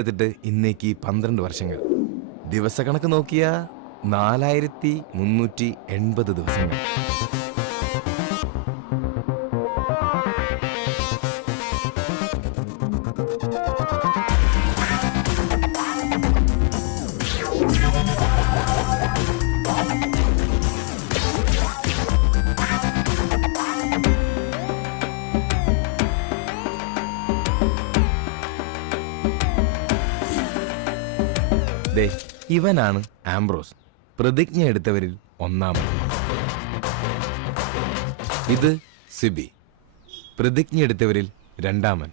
എടുത്തിട്ട് ഇന്നേക്ക് 12 വർഷങ്ങൾ. ദിവസക്കണക്ക് നോക്കിയാ 4380 ദിവസങ്ങൾ. ഇവനാണ് ആംബ്രോസ്, പ്രതിജ്ഞ എടുത്തവരിൽ ഒന്നാമൻ. ഇത് സിബി, പ്രതിജ്ഞ എടുത്തവരിൽ രണ്ടാമൻ.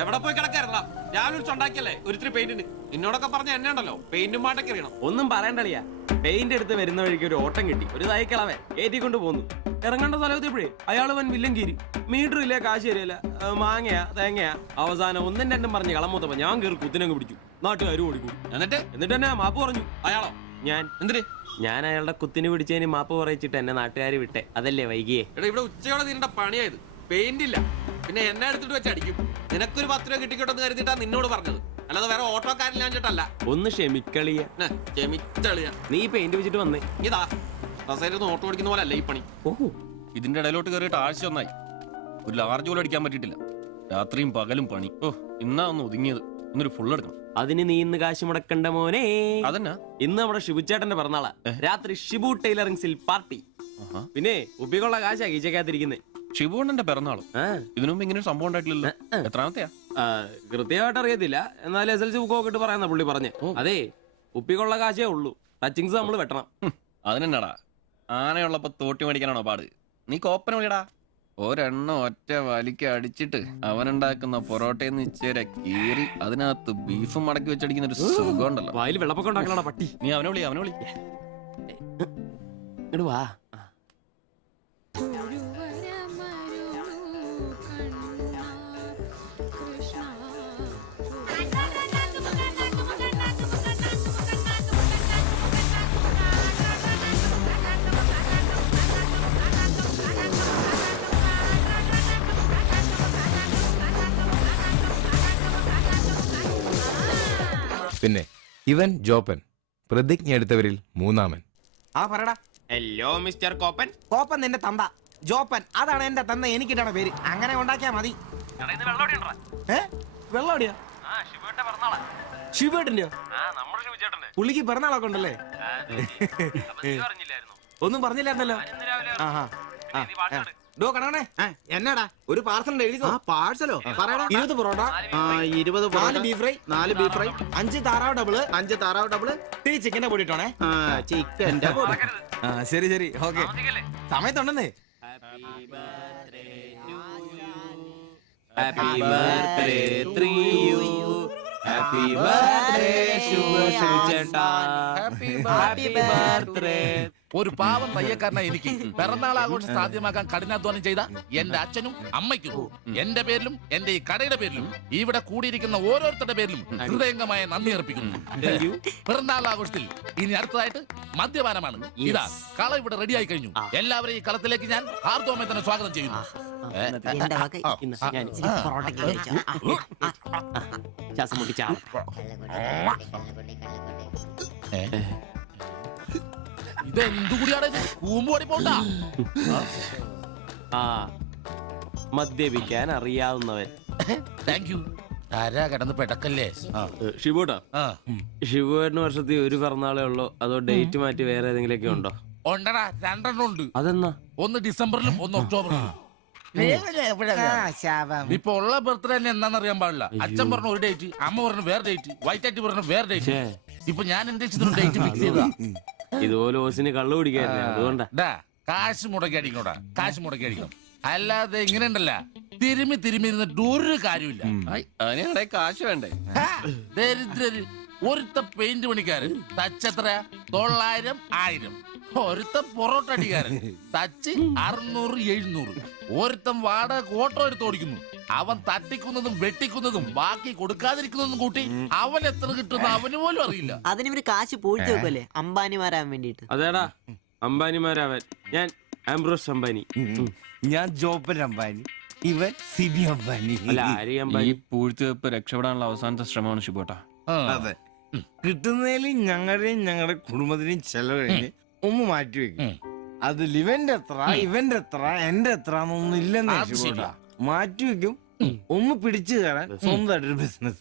എവിടെ പോയി കിടക്കായിരുന്നാ? ഞാൻ ഉണ്ടാക്കിയല്ലേ ഒരിത്തിരി പെയിന്റിന്. നിന്നോടൊക്കെ പറഞ്ഞ എന്നെ ഉണ്ടല്ലോ പെയിന്റും പാട്ടൊക്കെ അറിയണം. ഒന്നും പറയണ്ടളിയാ. പെയിന്റ് എടുത്ത് വരുന്ന വഴിക്ക് ഒരു ഓട്ടം കിട്ടി. ഒരു തൈക്കളവൻ ഏറ്റിക്കൊണ്ട് പോന്നു. ഇറങ്ങേണ്ട സ്ഥലത്തെപ്പോഴേ അയാൾ വൻ വില്ലൻ കീരി. മീറ്റർ ഇല്ല, കാശ് തരില്ല, മാങ്ങയാ തേങ്ങയാ. അവസാനം ഒന്നും രണ്ടും പറഞ്ഞ് കളമൂത്തപ്പോ ഞാൻ കയറി കുത്തിനങ്ങ് പിടിച്ചു. നാട്ടുകാരും ഓടിക്കും. എന്നിട്ട് തന്നെ മാപ്പ് പറഞ്ഞു. അയാളോ? ഞാൻ. എന്തിന്? ഞാൻ അയാളുടെ കുത്തിന് പിടിച്ചതിന് മാപ്പ് പറയിച്ചിട്ട് എന്നെ നാട്ടുകാർ വിട്ടെ. അതല്ലേ വൈകിയേ? എടാ, ഇവിടെ ഉച്ചയോടെ നിന്റെ പണിയായത്. പെയിന്റ് ഇല്ല, പിന്നെ എന്നെ എടുത്തിട്ട് വെച്ച് അടിക്കും. നിനക്കൊരു 10 രൂപ കിട്ടിക്കോട്ടെന്ന് കരുതിട്ടാ നിന്നോട് പറഞ്ഞത്, അല്ലാതെ വേറെ ഓട്ടോക്കാരില്ലാഞ്ഞിട്ടല്ല. ഒന്ന് ക്ഷമിക്കളിയ. ക്ഷമിച്ചളിയ. നീ പെയിന്റ് വെച്ചിട്ട് വന്നേ. ഇതാ കസേരന്ന് ഓട്ടോ ഓടിക്കുന്ന പോലെ അല്ല ഈ പണി. ഓഹോ, ഇതിന്റെ ഇടയിലോട്ട് കയറിയിട്ട് ആഴ്ച ഒന്നായി. ഒരു ലാർജ് പോലും അടിക്കാൻ പറ്റിയിട്ടില്ല. രാത്രിയും പകലും പണി. ഓ, ഇന്നാ ഒന്ന് ഒതുങ്ങിയത്. ഇന്നൊരു ഫുൾ എടുക്കണം. അതിന് നീ ഇന്ന് കാശ് മുടക്കണ്ട മോനെ. അതെന്നാ? ഇന്ന് നമ്മുടെ ഷിബുച്ചേട്ടന്റെ പിറന്നാളാ. രാത്രി ഷിബു ടൈലറിംഗ്സിൽ പാർട്ടി. പിന്നെ ഉപ്പിക്കുള്ള കാശാ കീച്ചക്കാത്തിരിക്കുന്നേ. ഷിബുണ്ണന്റെ പിറന്നാളും ഇതിനു മുമ്പ് ഇങ്ങനെ സംഭവം ഉണ്ടായിട്ടില്ലല്ലോ. എത്രാമത്തെയാ? കൃത്യമായിട്ട് അറിയത്തില്ല, എന്നാലും SLC ബുക്കൊക്കെ ഇട്ട് പറയുന്ന പുള്ളി പറഞ്ഞേ. അതെ, ഉപ്പിക്കുള്ള കാശേ ഉള്ളൂ. ടച്ചിങ്സ് നമ്മൾ വെട്ടണം. അതിനെന്നാടാ, ആനയുള്ളപ്പോ തോട്ടി മേടിക്കാനാണോ പാട്? നീ കോപ്പന വിളിയടാ. ഒരെണ്ണം ഒറ്റ വലിക്ക് അടിച്ചിട്ട് അവനുണ്ടാക്കുന്ന പൊറോട്ടയെന്ന് ഇച്ചേരെ കീറി അതിനകത്ത് ബീഫും മടക്കി വെച്ചടിക്കുന്ന ഒരു സുഖം ഉണ്ടല്ലോ. വായിൽ വെള്ളപ്പൊക്കം ഉണ്ടാക്കണ പട്ടി. നീ അവനെ വിളി. ഇങ്ങട് വാ. പിന്നെ ഇവൻ ജോപ്പൻ, പ്രതിജ്ഞ എടുത്തവരിൽ മൂന്നാമൻ. ആ പറടാ. Hello mister കോപ്പൻ. കോപ്പൻ നിന്റെ തന്ത. ജോപ്പൻ അതാണ് എന്റെ തന്ത. എനിക്കിട്ടാണ് പേര്. അങ്ങനെ ഉണ്ടാക്കിയാ മതി. വെള്ളോടിയാ? ശിവേട്ടന്റെയോ? പുള്ളിക്ക് പിറന്നാളൊക്കെ ഉണ്ടല്ലേ? ഒന്നും പറഞ്ഞില്ലായിരുന്നല്ലോ. കണേ എന്നാടാ ഒരു പാർസൽ എഴുതിക്കോ. പാഴ്സലോ? 20 porotta, 4 beef fry, 4 beef fry, 5 താറാവ് ഡബിള്, 5 താറാവ് ഡബിള്, തീ ചിക്കന്റെ പൊടി ഇട്ടോണേ. ചിക്കന്റെ പൊടി. ശരി ഓക്കെ. സമയത്തുണ്ടെന്നേ. Happy birthday to you. Happy birthday ശുഭചേട്ടാ. Happy birthday. ഒരു പാവം തയ്യക്കാരനാ എനിക്ക് പിറന്നാൾ ആഘോഷം സാധ്യമാക്കാൻ കഠിനാധ്വാനം ചെയ്ത എന്റെ അച്ഛനും അമ്മയ്ക്കും എന്റെ പേരിലും എന്റെ ഈ കടയുടെ പേരിലും ഇവിടെ കൂടിയിരിക്കുന്ന ഓരോരുത്തരുടെ പേരിലും ഹൃദയംഗമായ നന്ദി അർപ്പിക്കുന്നു. പിറന്നാൾ ആഘോഷത്തിൽ ഇനി അടുത്തതായിട്ട് മദ്യപാനമാണ്. ഇതാ കള ഇവിടെ റെഡിയായി കഴിഞ്ഞു. എല്ലാവരെയും ഈ കളത്തിലേക്ക് ഞാൻ ആർദ്രമായി തന്നെ സ്വാഗതം ചെയ്യുന്നു. മദ്യപിക്കാൻ അറിയാവുന്നവൻ. Thank you. ആരാ കിടന്ന് പെടക്കല്ലേ? ഷിബുട്ടാ, ഷിബുവേട്ടന് വർഷത്തിൽ ഒരു പിറന്നാളേ ഉള്ളൂ, അതോ ഡേറ്റ് മാറ്റി വേറെ ഏതെങ്കിലുമൊക്കെ ഉണ്ടോ? ഉണ്ടടാ, 2 ഉണ്ട്. അതെന്നാ? ഒന്ന് ഡിസംബറിലും ഒന്ന് ഒക്ടോബറിലും. ഇപ്പൊ ഉള്ള ബർത്ത്ഡേ തന്നെ എന്താണെന്ന് അറിയാൻ പാടില്ല. അച്ഛൻ പറഞ്ഞു ഒരു ഡേറ്റ്, അമ്മ പറഞ്ഞു വേറെ ഡേറ്റ്, വൈറ്റ് ആയിട്ട് പറഞ്ഞു വേറെ ഡേറ്റ്. ഇപ്പൊ ഞാൻ എന്റെ ഡേറ്റ് ഫിക്സ് ചെയ്താ. ഇതുപോലെ ഓസിന് കള്ളു കുടിക്കാറില്ല, അതുകൊണ്ടാ. കാശ് മുടക്കി അടിക്കണോടാ, കാശ് മുടക്കി അടിക്കണം. അല്ലാതെ ഇങ്ങനെ ഉണ്ടല്ല തിരുമ്മി ഇരുന്നിട്ട് ഒരു കാര്യമില്ല. അതിനെ കാശ് വേണ്ടേ? ദരിദ്രര്. ഒരുത്ത പെയിന്റ് പണിക്കാരൻ തച്ചെത്ര 900 1000. ഒരുത്ത പൊറോട്ട അടിക്കാരൻ തച്ച് 600 700. ഒരുത്തൻ വാടക ഓട്ടോ എടുത്ത് ഓടിക്കുന്നു. അവൻ തട്ടിക്കുന്നതും വെട്ടിക്കുന്നതും ബാക്കി കൊടുക്കാതിരിക്കുന്നതും കൂട്ടി അവൻ എത്ര കിട്ടുന്ന അവന് പോലും അറിയില്ല. അതിന് കാശ് പൂഴ്ത്തി വെക്കല്ലേ അംബാനിമാരാൻ വേണ്ടിട്ട്. അതേടാ, അംബാനിമാരാവൻ. ഞാൻ ആംബ്രോസ് അംബാനി. ഞാൻ ജോപ്പൻ അംബാനി. ഇവൻ സിബി അംബാനി. അല്ല ആര്യ ഈ അംബാനി പൂഴ്ത്തിവെപ്പ് രക്ഷപ്പെടാനുള്ള അവസാനത്തെ ശ്രമമാണ് ഷിബോട്ടാ. അതെ, കിട്ടുന്നതിൽ ഞങ്ങളുടെയും ഞങ്ങളുടെ കുടുംബത്തിന്റെയും ചെലവ് കഴിഞ്ഞ് ഒന്ന് മാറ്റി വെക്കും. അതിൽ ഇവന്റെ എത്ര ഇവന്റെ എത്ര എന്റെ എത്ര എന്നൊന്നും ഇല്ലെന്ന് അത് ശരിയാ. മാറ്റി വെക്കും. ഒന്ന് പിടിച്ചു കയറാൻ സ്വന്തമായിട്ടൊരു ബിസിനസ്.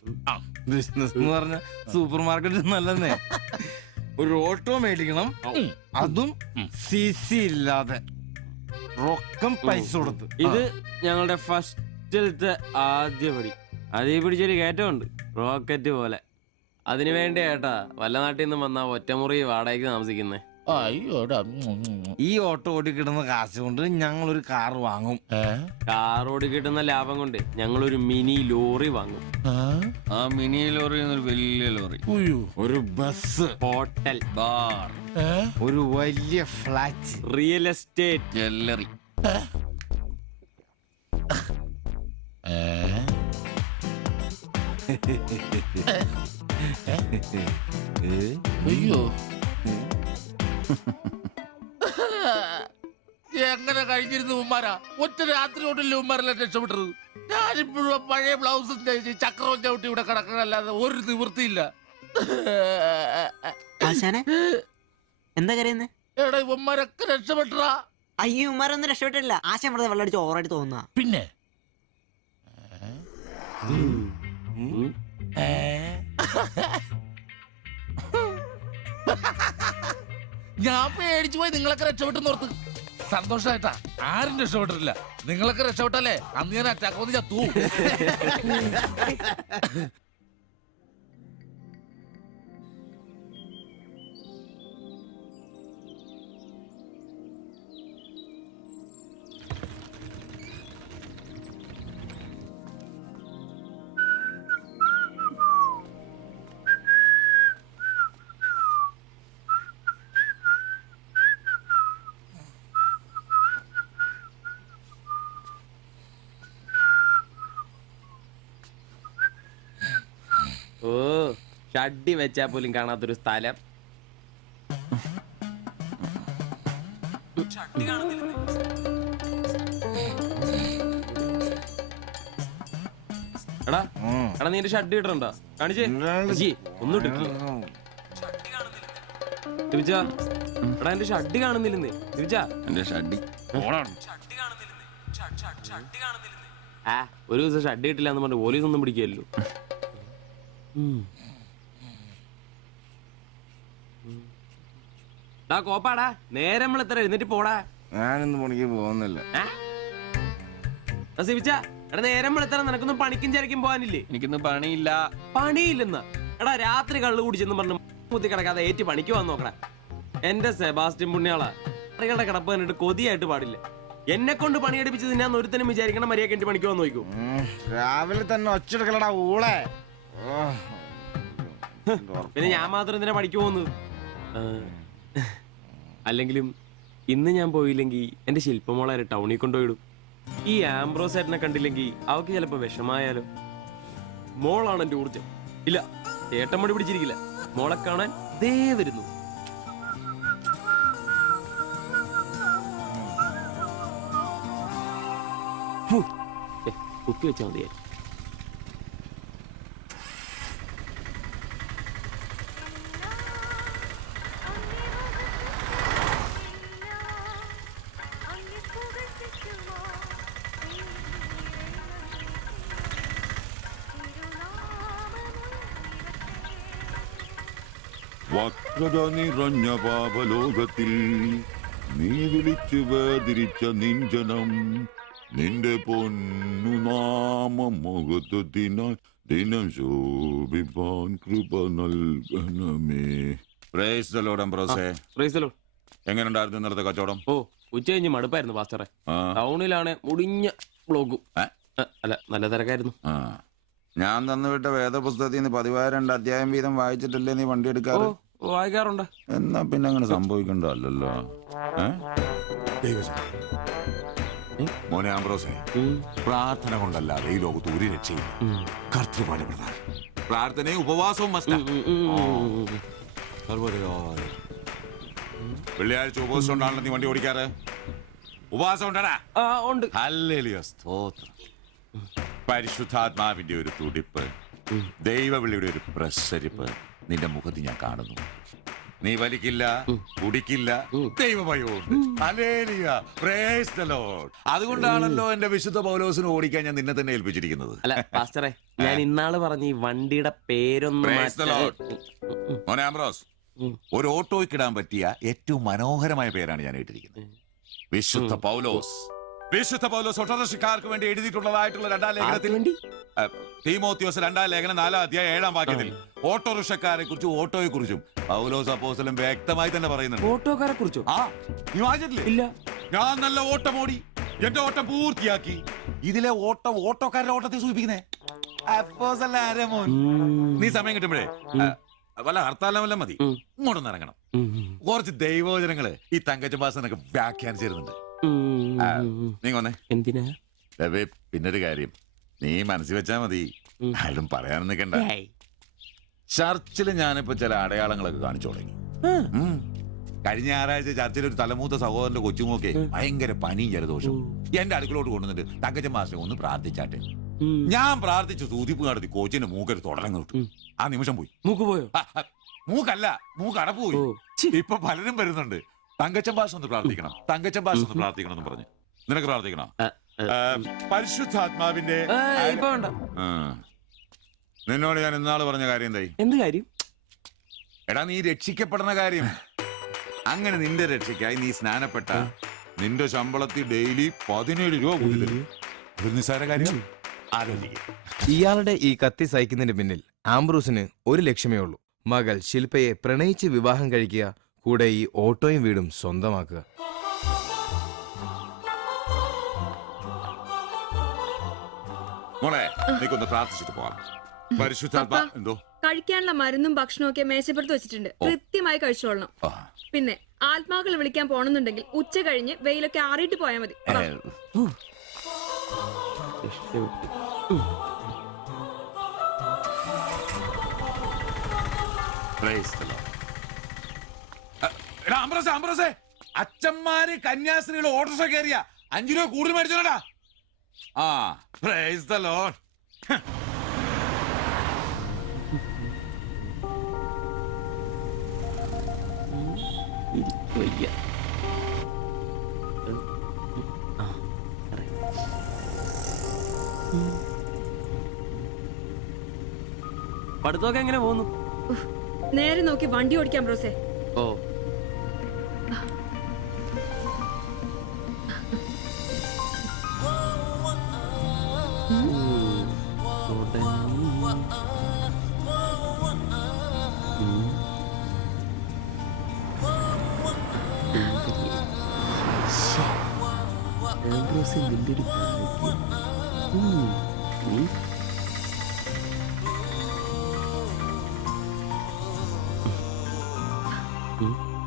ബിസിനസ് എന്ന് പറഞ്ഞ സൂപ്പർ മാർക്കറ്റ് നല്ലതേ. ഒരു ഓട്ടോ മേടിക്കണം, അതും CC ഇല്ലാതെ റൊക്കം പൈസ കൊടുത്ത്. ഇത് ഞങ്ങളുടെ ഫസ്റ്റിലത്തെ ആദ്യ പടി. അതീ പിടിച്ചൊരു കയറ്റമുണ്ട് റോക്കറ്റ് പോലെ. അതിനു വേണ്ടി ഏട്ടാ വല്ല നാട്ടിൽ നിന്ന് വന്ന ഒറ്റമുറി വാടകയ്ക്ക് താമസിക്കുന്നേ. അയ്യോടാ. ഈ ഓട്ടോ ഓടിക്കിടുന്ന കാശ് കൊണ്ട് ഞങ്ങൾ ഒരു കാർ വാങ്ങും. കാർ ഓടി കിട്ടുന്ന ലാഭം കൊണ്ട് ഞങ്ങളൊരു മിനി ലോറി വാങ്ങും. ആ മിനി ലോറി എന്നൊരു വലിയ ലോറി, ഒരു ബസ്, ഹോട്ടൽ, ബാർ, ഒരു വലിയ ഫ്ലാറ്റ്, റിയൽ എസ്റ്റേറ്റ്, ജ്വല്ലറി. അയ്യോ, എങ്ങനെ കഴിഞ്ഞിരുന്നു ഉമ്മാരാ? ഒറ്റ രാത്രി കൊണ്ടല്ലേ ഉമ്മാരെല്ലാം രക്ഷപ്പെട്ടത്. ഞാനിപ്പോഴും പഴയ ബ്ലൗസും ചക്രവും ചവിട്ടി ഇവിടെ കിടക്കണല്ലാതെ ഒരു നിവൃത്തിയില്ല. ആശാനെ എന്താ കരയുന്നേ? എടാ ഉമ്മാരൊക്കെ രക്ഷപ്പെട്ടടാ. അയ്യോ ഉമ്മാരൊന്നും രക്ഷപ്പെട്ടില്ല. ആശാൻ വെറുതെ വെള്ളടിച്ച് ഓവറായിട്ട് തോന്നുക. പിന്നെ ഞാൻ പേടിച്ചു പോയി. നിങ്ങളൊക്കെ രക്ഷപ്പെട്ടെന്ന് ഓർത്ത് സന്തോഷായിട്ടാ. ആരും രക്ഷപ്പെട്ടിട്ടില്ല. നിങ്ങളൊക്കെ രക്ഷപ്പെട്ടല്ലേ അന്ന് ഞാൻ അറ്റാക്ക് വന്ന് ചത്തു. ഓ ഷഡ്ഡി വെച്ചാ പോലും കാണാത്തൊരു സ്ഥലം. എടാ എടാ നീ എന്റെ ഷഡ്ഡി ഇട്ടിട്ടുണ്ടോ? കാണിച്ചേ ഒന്നും തിരിച്ചാ. എടാ എന്റെ ഷഡ്ഡി കാണുന്നില്ലെന്നേ. തിരിച്ചാ എന്റെ ഷഡ്ഡി ആ ഒരു ദിവസം ഷഡ്ഡി ഇട്ടില്ല എന്ന് പറഞ്ഞ് പോലീസ് ഒന്നും പിടിക്കുകയല്ലോ. കോപ്പാടാ നേരെ നമ്മൾ എത്ര എഴുന്നേറ്റ് പോടാ. ഞാനിന്ന് പണിക്ക് പോകുന്നില്ല. എടാ നേരം എത്ര നിനക്കൊന്നും പണിക്കും ചരക്കും പോകാനില്ലേ? എനിക്കിന്ന് പണിയില്ല. പണിയില്ലെന്നാ? എടാ രാത്രി കള്ളു കുടിച്ചെന്ന് പറഞ്ഞ് മുത്തി കിടക്കാതെ ഏറ്റ് പണിക്ക് വന്ന് നോക്കടാ. എന്റെ സെബാസ്റ്റ്യൻ പുണ്യാളാ, കറികളുടെ കിടപ്പ് കണ്ടിട്ട് കൊതിയായിട്ട് പാടില്ല. എന്നെ കൊണ്ട് പണിയെടുപ്പിച്ച് ഞാൻ ഒരുത്തനും വിചാരിക്കണം മര്യാദ എന്റെ പണിക്ക് വന്ന് നോക്കൂ. രാവിലെ തന്നെ ഒച്ചെടുക്കലടാ ഊളെ. പിന്നെ ഞാൻ മാത്രം എന്തിനാ പണിക്ക് പോകുന്നത്? അല്ലെങ്കിലും ഇന്ന് ഞാൻ പോയില്ലെങ്കിൽ എന്റെ ശില്പമോളെ ടൗണിൽ കൊണ്ടുപോയിടും. ഈ ആംബ്രോസ് ഏട്ടനെ കണ്ടില്ലെങ്കിൽ അവക്ക് ചിലപ്പോ വിഷമായാലോ. മോളാണ് എന്റെ ഊർജം. ഇല്ല ചേട്ടൻ മടി പിടിച്ചിരിക്കില്ല. മോളെ കാണാൻ ദേ വരുന്നു. കുത്തി വെച്ചാ മതിയായി. വക്രത നിറഞ്ഞ പാപലോകത്തിൽ നീ വിളിച്ചു വേദിരിച്ച നിഞ്ജനം നിന്റെ പൊന്നു നാമം മുഖത്തിനായി ദിനം ശോഭിപ്പാൻ കൃപ നൽകണമേ. പ്രൈസ് ദി ലോർഡ് അംബ്രോസേ. Praise the Lord. എങ്ങനെയുണ്ടായിരുന്നു ഇന്നലത്തെ കച്ചവടം? ഓ ഉച്ച കഴിഞ്ഞ് മടുപ്പായിരുന്നു പാസ്റ്ററെ. ടൗണിലാണ് മുടിഞ്ഞ ബ്ലോഗും. അല്ല നല്ല തിരക്കായിരുന്നു. ഞാൻ തന്നുവിട്ട വേദപുസ്തകത്തിൽ നിന്ന് 12 അധ്യായം വീതം വായിച്ചിട്ടല്ലേ നീ വണ്ടി എടുക്കാറ്? വായിക്കാറുണ്ട്. എന്നാ പിന്നെ അങ്ങനെ സംഭവിക്കണ്ടല്ലോ. മോനെ ആംബ്രോസേ, പ്രാർത്ഥന കൊണ്ടല്ലാതെ ഈ ലോകത്ത് ഒരു രക്ഷയില്ല. കർത്തൃപാല പ്രധാനം. പ്രാർത്ഥനയും ഉപവാസവും വെള്ളിയാഴ്ച ഉപവാസം കൊണ്ടാണല്ലോ നീ വണ്ടി ഓടിക്കാറ്. ഉപവാസം ഉണ്ടടാ? ആ ഉണ്ട്. ഹല്ലേലൂയ, സ്തോത്രം. പരിശുദ്ധാത്മാവിന്റെ ഒരു തുടിപ്പ്, ദൈവവിളിയുടെ ഒരു പ്രസരിപ്പ് നിന്റെ മുഖത്ത് ഞാൻ കാണുന്നു. നീ വലിക്കില്ല, കുടിക്കില്ല, ദൈവഭയമുണ്ട്. Hallelujah, praise the Lord. അതുകൊണ്ടാണല്ലോ എന്റെ വിശുദ്ധ പൗലോസിനെ ഓടിക്കാൻ ഞാൻ നിന്നെ തന്നെ ഏൽപ്പിച്ചിരിക്കുന്നത്. അല്ല പാസ്റ്ററെ, ഞാൻ ഇന്നാള് പറഞ്ഞ ഈ വണ്ടിയുടെ പേരൊന്നും Praise the Lord. മോനെ ആംബ്രോസ്, ഒരു ഓട്ടോയ്ക്കിടാൻ പറ്റിയ ഏറ്റവും മനോഹരമായ പേരാണ് ഞാൻ ഇട്ടിരിക്കുന്നത്. വിശുദ്ധ പൗലോസ്. വിശുദ്ധ പൗലോസ് ഓട്ടോറിക്ഷക്കാർക്ക് വേണ്ടി എഴുതിയിട്ടുള്ളതായിട്ടുള്ള 2-ാം ലേഖനത്തിൽ തീമോത്തിയോസ് 2-ാം ലേഖനം 4-ാം അധ്യായം 7-ാം വാക്യത്തിൽ ഓട്ടോറിക്ഷക്കാരെ കുറിച്ചും ഓട്ടോയെ കുറിച്ചും പൗലോസ് അപ്പോസ്തലൻ വ്യക്തമായി തന്നെ പറയുന്നുണ്ട്. ഓട്ടോക്കാരെ കുറിച്ചോ? ആ, നീ വായിച്ചിട്ടില്ലേ? ഇല്ല. ഞാൻ നല്ല ഓട്ടം ഓടി, എന്റെ ഓട്ടം പൂർത്തിയാക്കി. ഇതിലെ ഓട്ടം ഓട്ടോക്കാരുടെ ഓട്ടത്തെ സൂചിപ്പിക്കുന്നേ. അപ്പോസ്തലൻ ആരാ മോൻ? നീ സമയം കിട്ടുമ്പോഴേ വല്ല ഹർത്താലം വല്ല മതി, ഇങ്ങോട്ടൊന്ന് ഇറങ്ങണം. കുറച്ച് ദൈവവചനങ്ങള് ഈ തങ്കച്ചൻ ഭാഷനൊക്കെ വ്യാഖ്യാനിച്ചിരുന്നുണ്ട്. നീ വന്നേ. എന്തിനാ? പിന്നൊരു കാര്യം നീ മനസ്സിൽ വെച്ചാ മതി, ആരും പറയാനൊന്നും നിൽക്കണ്ട. ചർച്ചില് ഞാനിപ്പോ ചില അടയാളങ്ങളൊക്കെ കാണിച്ചു തുടങ്ങി. കഴിഞ്ഞ ഞായറാഴ്ച ചർച്ചിൽ ഒരു തലമൂത്ത സഹോദരന്റെ കൊച്ചുമോക്കെ ഭയങ്കര പനിയും ജലദോഷവും എന്റെ അടുക്കളോട്ട് കൊണ്ടുവന്നിട്ട് തങ്കച്ചൻ മാസ്റ്റർ ഒന്ന് പ്രാർത്ഥിച്ചാട്ടെ. ഞാൻ പ്രാർത്ഥിച്ചു, സൂതിപ്പ് നടത്തി കോച്ചിന്റെ മൂക്കൊരു തുടങ്ങി വിട്ടു. ആ നിമിഷം പോയി. മൂക്ക് പോയോ? മൂക്കല്ല, മൂക്ക് അടപ്പ് പോയി. ഇപ്പൊ പലരും വരുന്നുണ്ട്, തങ്കച്ചൻ ഭാഷ ഒന്ന് പ്രാർത്ഥിക്കണം, തങ്കച്ചൻ ഭാഷ ഒന്ന് പ്രാർത്ഥിക്കണം എന്ന് പറഞ്ഞു. നിനക്ക് പ്രാർത്ഥിക്കണോ? പരിശുദ്ധാത്മാവിന്റെ ഇപ്പൊ വേണ്ട. നിന്നോട് ഞാൻ ഇന്നാള് പറഞ്ഞ കാര്യം എന്തായി? എന്ത് കാര്യം? എടാ, നീ രക്ഷിക്കപ്പെടുന്ന കാര്യം. അങ്ങനെ നിന്റെ രക്ഷയ്ക്കായി നീ സ്നാനപ്പെട്ട നിന്റെ ശമ്പളത്തിൽ ഡെയിലി 17 രൂപ കൂടി തരും. ഒരു നിസ്സാര കാര്യം ആലോചിക്കുക. ഇയാളുടെ ഈ കത്തി സഹിക്കുന്നതിന് പിന്നിൽ ആംബ്രൂസിന് ഒരു ലക്ഷ്യമേ ഉള്ളൂ: മകൾ ശില്പയെ പ്രണയിച്ച് വിവാഹം കഴിക്കുക, കൂടെ ഈ ഓട്ടോയും വീടും സ്വന്തമാക്കുക. മോളെ, നീക്കൊന്ന് പ്രാർത്ഥിച്ചിട്ട് പോവാം. പരിശുദ്ധാത്മാ. എന്തോ? കഴിക്കാനുള്ള മരുന്നും ഭക്ഷണവും ഒക്കെ മേശപ്പുറത്ത് വെച്ചിട്ടുണ്ട്, കൃത്യമായി കഴിച്ചോളണം. പിന്നെ ആത്മാക്കൾ വിളിക്കാൻ പോണെന്നുണ്ടെങ്കിൽ ഉച്ച കഴിഞ്ഞ് വെയിലൊക്കെ ആറിയിട്ട് പോയാൽ മതി. അച്ഛന്മാര് കന്യാസ്ത്രീകൾ ഓട്ടോറിക്ഷ കയറിയ 5 രൂപ കൂടുതൽ മേടിച്ചോടാ. ആ, പ്രൈസ് ദി ലോർഡ്. പഠിത്തമൊക്കെ എങ്ങനെ പോകുന്നു? നേരെ നോക്കി വണ്ടി ഓടിക്കാൻ ബ്രോസേ. ഓ,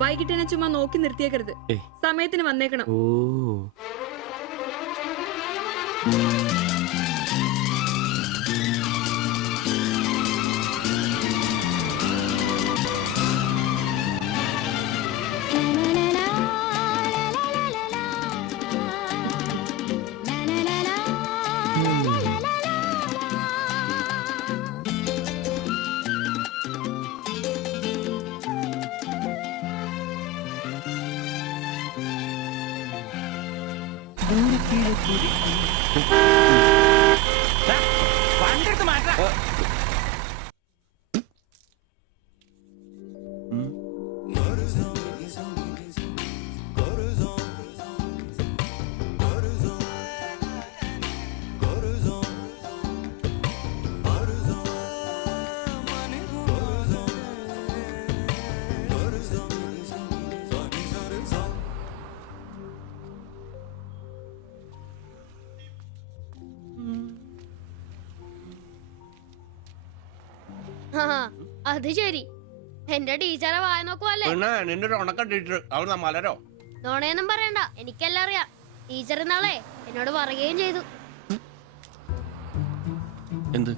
വൈകിട്ട് എന്നെ ചുമ്മാ നോക്കി നിർത്തിയേക്കരുത്, സമയത്തിന് വന്നേക്കണം. ഓ. വണ്ടിയെടുത്ത് മാറ്റാ. അത് ശരി, എന്റെ ടീച്ചറെ വായ നോക്കുവല്ലേ? നിന്റെ ഒരു ഉണക്കം ടീച്ചർ അവിടെ മലരോ? നോണയൊന്നും പറയണ്ട, എനിക്കെല്ലാം അറിയാം. ടീച്ചർ നാളെ എന്നോട് പറയുകയും ചെയ്തു. എന്ത്?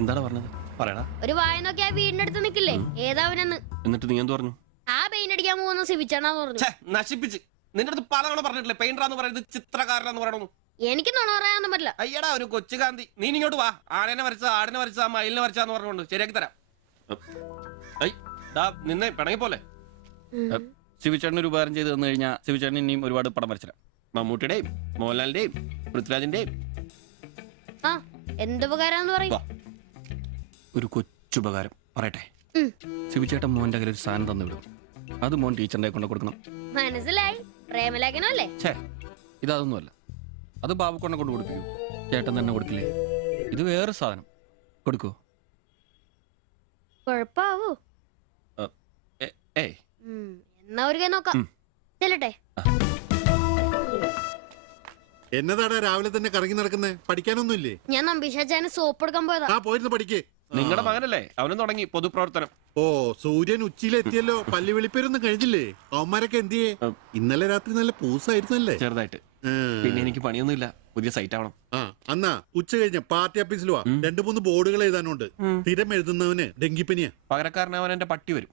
എന്താണ് പറഞ്ഞത്? പറയടാ. ഒരു വായ നോക്കി ആ വീടിന്റെ അടുത്ത് നിക്കില്ലേ, ഏതാവനെന്ന്. എന്നിട്ട് നീ എന്ത് പറഞ്ഞു? ആ പെയിന്റ് അടിക്കാൻ പോകുന്ന സിവിച്ചാണെന്ന് പറഞ്ഞു. നശിപ്പിച്ച് നിന്റെ അടുത്ത് പലതവണ പറഞ്ഞിട്ടില്ലേ പെയിന്ററാന്ന് പറയുന്നത് ചിത്രകാരനാന്ന് പറയണമെന്ന്. എനിക്ക് നുണ പറയാനൊന്നും പറ്റില്ല. അയ്യടാ ഒരു കൊച്ചു കാന്തി, നീ ഇങ്ങോട്ട് വാ. ആനേനെ വരച്ച, ആടിനെ വരച്ച, മയിലിനെ വരച്ചാന്ന് പറഞ്ഞുകൊണ്ട് ശരിയാക്കി തരാം. നിന്നെ പിണങ്ങി പോലെ. ശിവചേട്ടന് ഒരു ഉപകാരം ചെയ്ത് തന്നു കഴിഞ്ഞാൽ ശിവചേട്ടൻ ഇനിയും ഒരുപാട് പടം വരച്ചിടാം. മമ്മൂട്ടിയുടെയും മോഹൻലാലിന്റെയും പൃഥ്വിരാജിന്റെയും. ആ എന്തുപകാരാന്ന് പറയും. ഒരു കൊച്ചുപകാരം പറയട്ടെ. ശിവചേട്ടൻ മോന്റെ കയ്യിൽ ഒരു സാധനം തന്നു വിടും. അത് മോൻ ടീച്ചറിന്റെ കൊണ്ട് കൊടുക്കണം. മനസ്സിലായി, പ്രേമലേഖനല്ലേ? ഛേ, ഇതൊന്നുമല്ല. അത് ബാബുക്കൊണ്ടെ കൊണ്ട് കൊടുപ്പിക്കൂ. ചേട്ടൻ തന്നെ കൊടുക്കില്ലേ? ഇത് വേറെ സാധനം. കൊടുക്കൂ. കൊഴപ്പാവൂ? ഏയ് എന്നാ ഒരു കൈ നോക്കാം. ചെല്ലട്ടെ. എന്നതാടാ രാവിലെ തന്നെ കറങ്ങി നടക്കുന്നേ? പഠിക്കാനൊന്നുമില്ലേ? ഞാൻ നമ്പീശാച്ചാന് സോപ്പ് എടുക്കാൻ പോയതാ. ആ പോയിരുന്നു പഠിക്കേ. നിങ്ങളുടെ മകനല്ലേ, അവനും തുടങ്ങി പൊതുപ്രവർത്തനം. ഓ സൂര്യൻ ഉച്ചയിലെത്തിയല്ലോ. പല്ലി വിളിപ്പേരൊന്നും കഴിഞ്ഞില്ലേ? അവന്മാരൊക്കെ എന്തിയേ? ഇന്നലെ രാത്രി നല്ല പൂസായിരുന്നല്ലേ? ചെറുതായിട്ട്. പിന്നെ എനിക്ക് പണിയൊന്നുമില്ല, പുതിയ സൈറ്റ് ആവണം. ആ എന്നാ ഉച്ച കഴിഞ്ഞ പാർട്ടി ഓഫീസിൽ വാ. 2-3 ബോർഡുകൾ എഴുതാനുണ്ട്. സ്ഥിരം എഴുതുന്നവന് ഡെങ്കിപ്പനിയാ. പകരക്കാരനവൻ എന്റെ പട്ടി വരും.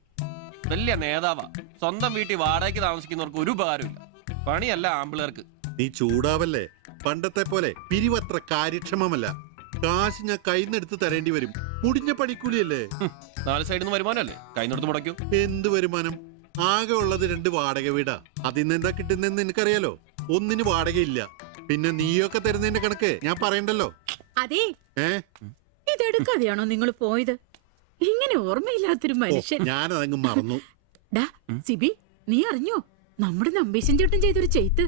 വലിയ നേതാവാ. സ്വന്തം വീട്ടിൽ വാടകയ്ക്ക് താമസിക്കുന്നവർക്ക് ഒരു ഉപകാരമില്ല. പണിയല്ല ആമ്പിളേർക്ക്. നീ ചൂടാവല്ലേ. പണ്ടത്തെ പോലെ പിരിവത്ര കാര്യക്ഷമമല്ല. കാശ് ഞാൻ കൈന്നെടുത്ത് തരേണ്ടി വരും. മുടിഞ്ഞ പണിക്കൂലിയല്ലേ? 4 സൈഡിൽ നിന്ന് വരുമാനമല്ലേ, കൈന്നെടുത്ത് മുടക്കൂ. എന്ത് വരുമാനം? ആകെ ഉള്ളത് 2 വാടക വീടാ. അതിന്ന് എന്താ കിട്ടുന്നെന്ന് നിനക്കറിയാലോ. ഒന്നിന് വാടകയില്ല. പിന്നെ നീയൊക്കെ തരുന്നതിന്റെ കണക്ക് ഞാൻ പറയണ്ടല്ലോ. അതെ, ഇതെടുക്കാതെയാണോ നിങ്ങൾ പോയത്? ഇങ്ങനെ ഓർമ്മയില്ലാത്തൊരു മനുഷ്യൻ. ഞാനതങ്ങ് മറന്നു. ഡാ സിബി, നീ അറിഞ്ഞോ നമ്മുടെ നമ്പീശൻ ചേട്ടൻ ചെയ്തൊരു ചെയ്ത്ത്?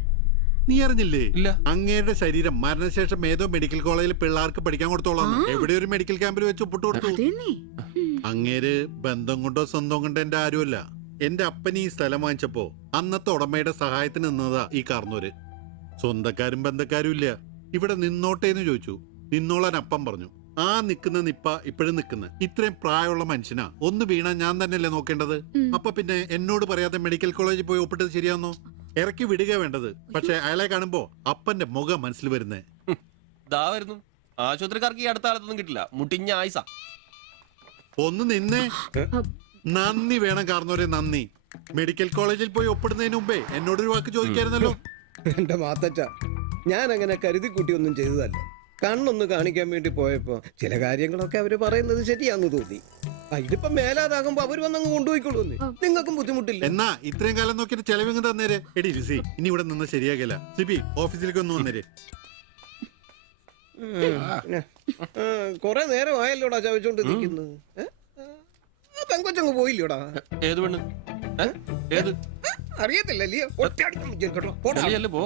നീ അറിഞ്ഞില്ലേ? ഇല്ല. അങ്ങയുടെ ശരീരം മരണശേഷം ഏതോ മെഡിക്കൽ കോളേജിൽ പിള്ളേർക്ക് പഠിക്കാൻ കൊടുത്തോളാം. എവിടെ ഒരു മെഡിക്കൽ ക്യാമ്പിൽ വെച്ച് ഒപ്പിട്ട് കൊടുത്തു. അങ്ങേര് ബന്ധം കൊണ്ടോ സ്വന്തം കൊണ്ടോ എന്റെ ആരുമല്ല. എന്റെ അപ്പൻ ഈ സ്ഥലം വാങ്ങിച്ചപ്പോ അന്നത്തെ ഉടമയുടെ സഹായത്തിന് നിന്നതാ ഈ കാർന്നൂര്. സ്വന്തക്കാരും ബന്ധക്കാരും ഇല്ല. ഇവിടെ നിന്നോട്ടേന്ന് ചോദിച്ചു. നിന്നോളാൻ അപ്പം പറഞ്ഞു. ആ നിക്കുന്ന നിപ്പ ഇപ്പോഴും നിക്കുന്ന ഇത്രയും പ്രായമുള്ള മനുഷ്യനാ. ഒന്ന് വീണാ ഞാൻ തന്നെയല്ലേ നോക്കേണ്ടത്? അപ്പൊ പിന്നെ എന്നോട് പറയാതെ മെഡിക്കൽ കോളേജിൽ പോയി ഒപ്പിട്ടത് ശരിയാന്നോ? ഇറക്കി വിടുക വേണ്ടത്. പക്ഷെ അയാളെ കാണുമ്പോ അപ്പന്റെ മുഖം മനസ്സിൽ വരുന്നേ. ദാ വരുന്നു. ആശുപത്രിക്കാർക്ക് ഈ അടുത്ത കാലത്തൊന്നും കിട്ടില്ല. മുട്ടിഞ്ഞ ആയിസ. ഒന്ന് നിന്നേ. നന്ദി വേണം കാർന്നോരെ, നന്ദി. മെഡിക്കൽ കോളേജിൽ പോയി ഒപ്പിടുന്നതിന് മുമ്പേ എന്നോടൊരു വാക്ക് ചോദിക്കായിരുന്നല്ലോ. എന്റെ മാത്തച്ച, ഞാൻ അങ്ങനെ കരുതി കൂട്ടി ഒന്നും ചെയ്തതല്ല. കണ്ണൊന്ന് കാണിക്കാൻ വേണ്ടി പോയപ്പോ ചില കാര്യങ്ങളൊക്കെ അവര് പറയുന്നത് ശരിയാന്ന് തോന്നി. ഇതിപ്പോ മേലാതാകുമ്പോ അവര് വന്നങ്ങ് കൊണ്ടുപോയിക്കോളൂ. നിങ്ങൾക്കും ബുദ്ധിമുട്ടില്ല. എന്നാ ഇത്രയും കാലം നോക്കിയിട്ട് ചെലവിങ് തന്നേരെ. എടി ലിസി, ഇനി ഇവിടെ നിന്ന് ശരിയാകില്ല. സിബി ഓഫീസിലേക്ക് ഒന്ന് വന്നേരെ. കൊറേ നേരം ആയല്ലോടാ ചവച്ചോണ്ട് നിൽക്കുന്നത്. പെങ്കൊച്ചങ്ങ് പോയില്ലോടാ. ഏത് പെണ്ണ്? ഏത് അറിയത്തില്ലല്ലേ? പോ.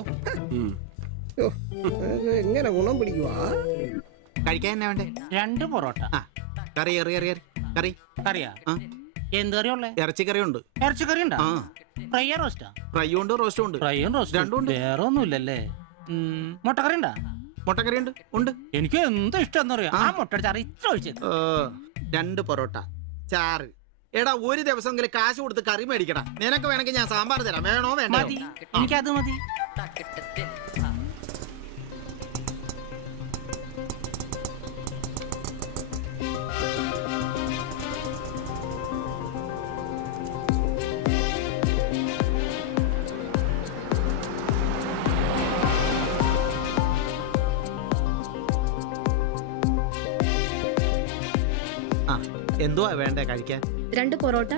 എങ്ങനെ ഗുണം പിടിക്കുവാ? കഴിക്കാൻ എന്നാ വേണ്ടേ? 2 പൊറോട്ട. കറി കറി കറിയാ? എന്ത് കറിയുള്ളേ? ഇറച്ചിക്കറി ഉണ്ട്. ഇറച്ചിക്കറി ഉണ്ടോ? ഫ്രൈ റോസ്റ്റാ? ഫ്രൈയും ഉണ്ട് റോസ്റ്റും ഉണ്ട്. ഫ്രൈയും റോസ്റ്റും രണ്ടും ഉണ്ട്. വേറെ ഒന്നുമില്ലല്ലേ? മുട്ടക്കറി ഉണ്ടാ? മുട്ടക്കറി ഉണ്ട്. എനിക്ക് എന്ത് ഇഷ്ടം അറിയാം. ആ മുട്ട ചാറ് ഇത്ര ഒഴിച്ചത്. 2 പൊറോട്ട, ചാറ്. എടാ ഒരു ദിവസമെങ്കിലും കാശ് കൊടുത്ത് കറി മേടിക്കടാ. നിനക്ക് വേണമെങ്കിൽ ഞാൻ സാമ്പാർ തരാം. വേണോ വേണ്ടോ? മതി, എനിക്കത് മതി. എന്തുവാ വേണ്ടേ കഴിക്കാൻ? 2 പൊറോട്ട,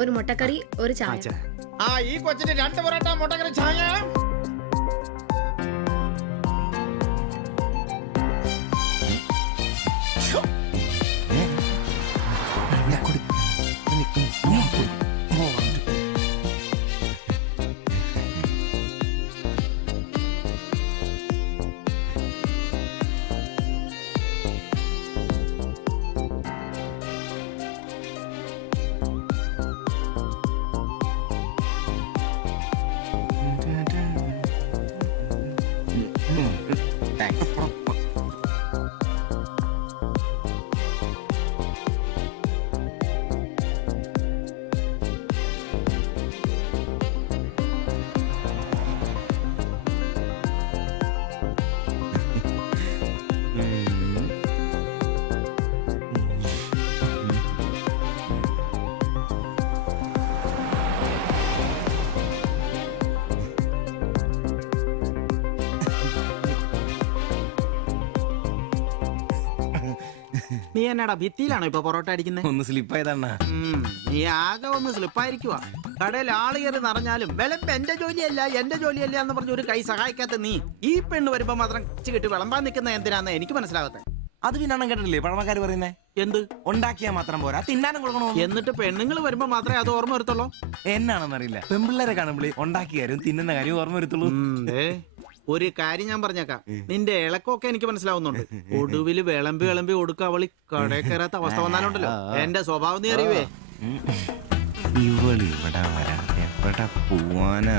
ഒരു മുട്ടക്കറി, ഒരു ചായ. ഈ കൊച്ചിന് 2 പൊറോട്ട, മുട്ടക്കറി, ചായ. നീ എന്നാടാ ഭിത്തിയിലാണോ ഇപ്പൊ പൊറോട്ട അടിക്കുന്നത്? ഒന്ന് സ്ലിപ്പായതാണ്. നീ ആകെ ഒന്ന് സ്ലിപ്പായിരിക്കുവാ. കടയിൽ ആള് കയറി നിറഞ്ഞാലും വിളമ്പ് എന്റെ ജോലിയല്ല എന്ന് പറഞ്ഞ ഒരു കൈ സഹായിക്കാത്ത നീ ഈ പെണ്ണ് വരുമ്പോ മാത്രം കിട്ടി വിളമ്പാൻ നിൽക്കുന്ന എന്തിനാന്ന് എനിക്ക് മനസ്സിലാകത്തെ. അത് പിന്നെ കേട്ടില്ലേ പഴമക്കാര് പറയുന്നേ? എന്ത് ഉണ്ടാക്കിയാ മാത്രം പോരാ, തിന്നാനും കൊടുക്കണോ? എന്നിട്ട് പെണ്ണുങ്ങൾ വരുമ്പോ മാത്രമേ അത് ഓർമ്മ വരുത്തുള്ളൂ. എന്നാണെന്നറിയില്ല, പെൺപിള്ളേരെ കാണുമ്പോൾ ഉണ്ടാക്കിയ കാര്യം തിന്നുന്ന കാര്യം ഓർമ്മ വരുത്തുള്ളൂ. ഒരു കാര്യം ഞാൻ പറഞ്ഞേക്കാം, നിന്റെ ഇളക്കമൊക്കെ എനിക്ക് മനസ്സിലാവുന്നുണ്ട്. ഒടുവില് വിളമ്പി കൊടുക്ക അവളി കടയിൽ കയറാത്ത അവസ്ഥ വന്നാലുണ്ടല്ലോ എന്റെ സ്വഭാവം നീ അറിയുവേ. ഇവള് ഇവിടെ വരാ, എവിടെ പോവാനാ?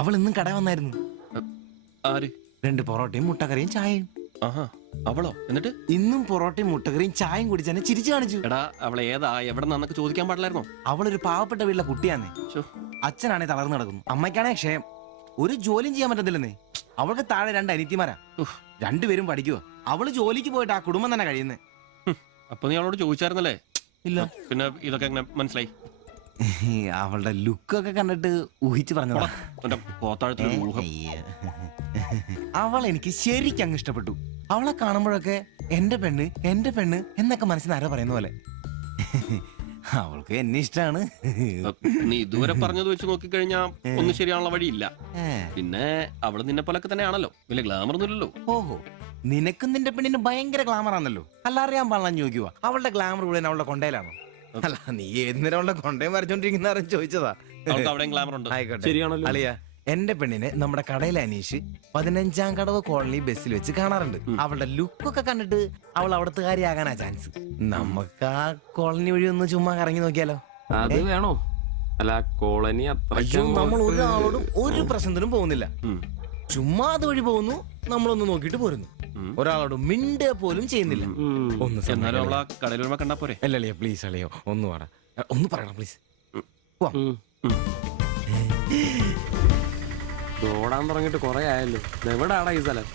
അവൾ ഇന്നും കട വന്നായിരുന്നു. ആര്? 2 പൊറോട്ടയും മുട്ടക്കറിയും ചായയും. അവളോ? എന്നിട്ട് ഇന്നും പൊറോട്ടയും മുട്ടക്കറിയും ചായയും കുടിച്ചെന്നെ ചിരിച്ചു കാണിച്ചു. എടാ അവളെ ഏതാ എവിടെ നിന്നൊക്കെ ചോദിക്കാൻ പാടില്ലായിരുന്നോ? അവളൊരു പാവപ്പെട്ട വീട്ടിലെ കുട്ടിയാന്നേ. അച്ഛനാണെ തളർന്നു നടക്കുന്നു, അമ്മയ്ക്കാണെ ക്ഷയം. ഒരു ജോലിയും ചെയ്യാൻ പറ്റത്തില്ലെന്നേ. അവൾക്ക് താഴെ 2 അനിയത്തിമാരാ, 2 പേരും പഠിക്കുക. അവള് ജോലിക്ക് പോയിട്ട് ആ കുടുംബം തന്നെ കഴിയുന്നേ. അപ്പൊ നീ അവളോട് ചോദിച്ചായിരുന്നല്ലേ? ഇല്ല. പിന്നെ ഇതൊക്കെ എങ്ങനെ മനസ്സിലായി? അവളുടെ ലുക്കൊക്കെ കണ്ടിട്ട് ഊഹിച്ചു പറഞ്ഞതാ. അവൾ എനിക്ക് ശരിക്കും അങ്ങ് ഇഷ്ടപ്പെട്ടു. അവളെ കാണുമ്പോഴൊക്കെ എന്റെ പെണ്ണ് എന്നൊക്കെ മനസ്സിൽ ആരോ പറയുന്ന പോലെ. അവൾക്ക് എന്നെ ഇഷ്ടാണ്. നീ ഇതുവരെ പറഞ്ഞത് വെച്ച് നോക്കിക്കഴിഞ്ഞാ ഒന്നും ശരിയാണുള്ള വഴിയില്ല. പിന്നെ അവള് നിന്നെ പോലൊക്കെ തന്നെയാണല്ലോ, വലിയ ഗ്ലാമർ ഒന്നുമില്ലല്ലോ. ഓഹോ, നിനക്കും നിന്റെ പെണ്ണിന് ഭയങ്കര ഗ്ലാമർ ആണല്ലോ. അല്ലറിയാൻ പാടില്ല ചോദിക്കുക, അവളുടെ ഗ്ലാമർ മുഴുവൻ അവളുടെ കൊണ്ടയിലാണോ? അല്ല, നീ ഏതിനും അവളുടെ കൊണ്ടയും വരച്ചോണ്ടിരിക്കുന്ന ചോദിച്ചതാ. ആയിക്കോട്ടെ, ശരിയാണല്ലോ. അളിയ, എന്റെ പെണ്ണിനെ നമ്മുടെ കടയിലെ അനീഷ് 15ാം കടവ് കോളനി ബസ്സിൽ വെച്ച് കാണാറുണ്ട്. അവളുടെ ലുക്കൊക്കെ കണ്ടിട്ട് അവൾ അവിടുത്തെ കാര്യമാകാനാ ചാൻസ്. നമുക്ക് ആ കോളനി വഴി ഒന്ന് ചുമ്മാ കറങ്ങി നോക്കിയാലോ? അത് വേണോ? അല്ല, കോളനി അയ്യോ, നമ്മൾ ഒരാളോടും ഒരു പ്രശ്നത്തിനും പോകുന്നില്ല. ചുമ്മാ അത് വഴി പോകുന്നു, നമ്മളൊന്ന് നോക്കിട്ട് പോരുന്നു. ഒരാളോട് മിണ്ട പോലും ചെയ്യുന്നില്ല. അല്ലല്ലേ, പ്ലീസ് അളിയോ, ഒന്ന് വാടാ, ഒന്ന് പറയണം പ്ലീസ്. ഓടാൻ തുടങ്ങിട്ട് കൊറേ ആയല്ലോ. എവിടാടാ ഈ സ്ഥലം?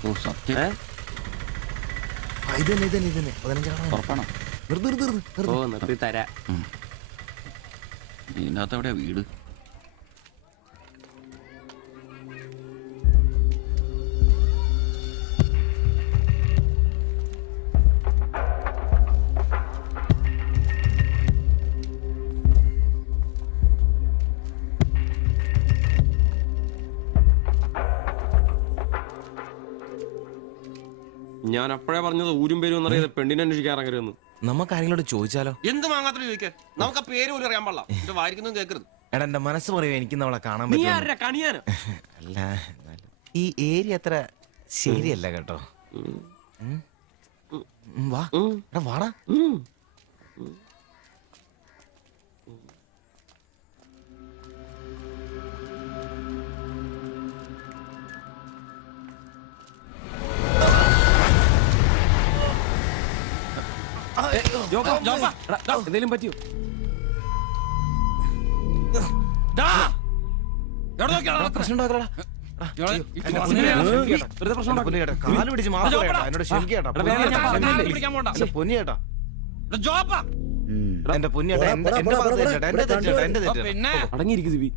നിർത്തി തരാ. ഇതിനകത്ത് എവിടെയാ വീട്? ഞാൻ അപ്പോഴേ പറഞ്ഞത് ഊരും പേരും എന്നറിയാതെ പെണ്ണിനെ അന്വേഷിക്കാൻ ഇറങ്ങരുതെന്ന്. നമുക്ക് ആരെങ്കിലും ചോദിച്ചാലോ? എന്ത് മാങ്ങാത്ര ചോദിക്കാൻ? നമുക്ക് ആ പേര് പോലും അറിയാൻ പാടില്ല. എന്റെ വായിരിക്കുന്നതും കേൾക്കരുത്. എടാ, എന്റെ മനസ്സ് പറയുക, എനിക്ക് നമ്മളെ കാണാൻ നീ പറ്റും. ആരാ കണിയാനോ? അല്ല, ഈ ഏരിയ അത്ര ശരിയല്ല കേട്ടോ. വാ, എടാ വാടാ. എന്തേലും പറ്റിയോ? പ്രശ്നം ഉണ്ടാക്കലടാ. കാല് പിടിച്ച് എന്നോട് ക്ഷമിക്കേട്ടാ. പൊന്നിയേട്ടാ, എന്റെ പൊന്നിയേട്ടാ, എന്റെ ഭാഗത്ത് തെറ്റേട്ടാ, എന്റെ തെറ്റേട്ടാ, എന്റെ തെറ്റേട്ടാ. അടങ്ങിയിരിക്കും സിബി.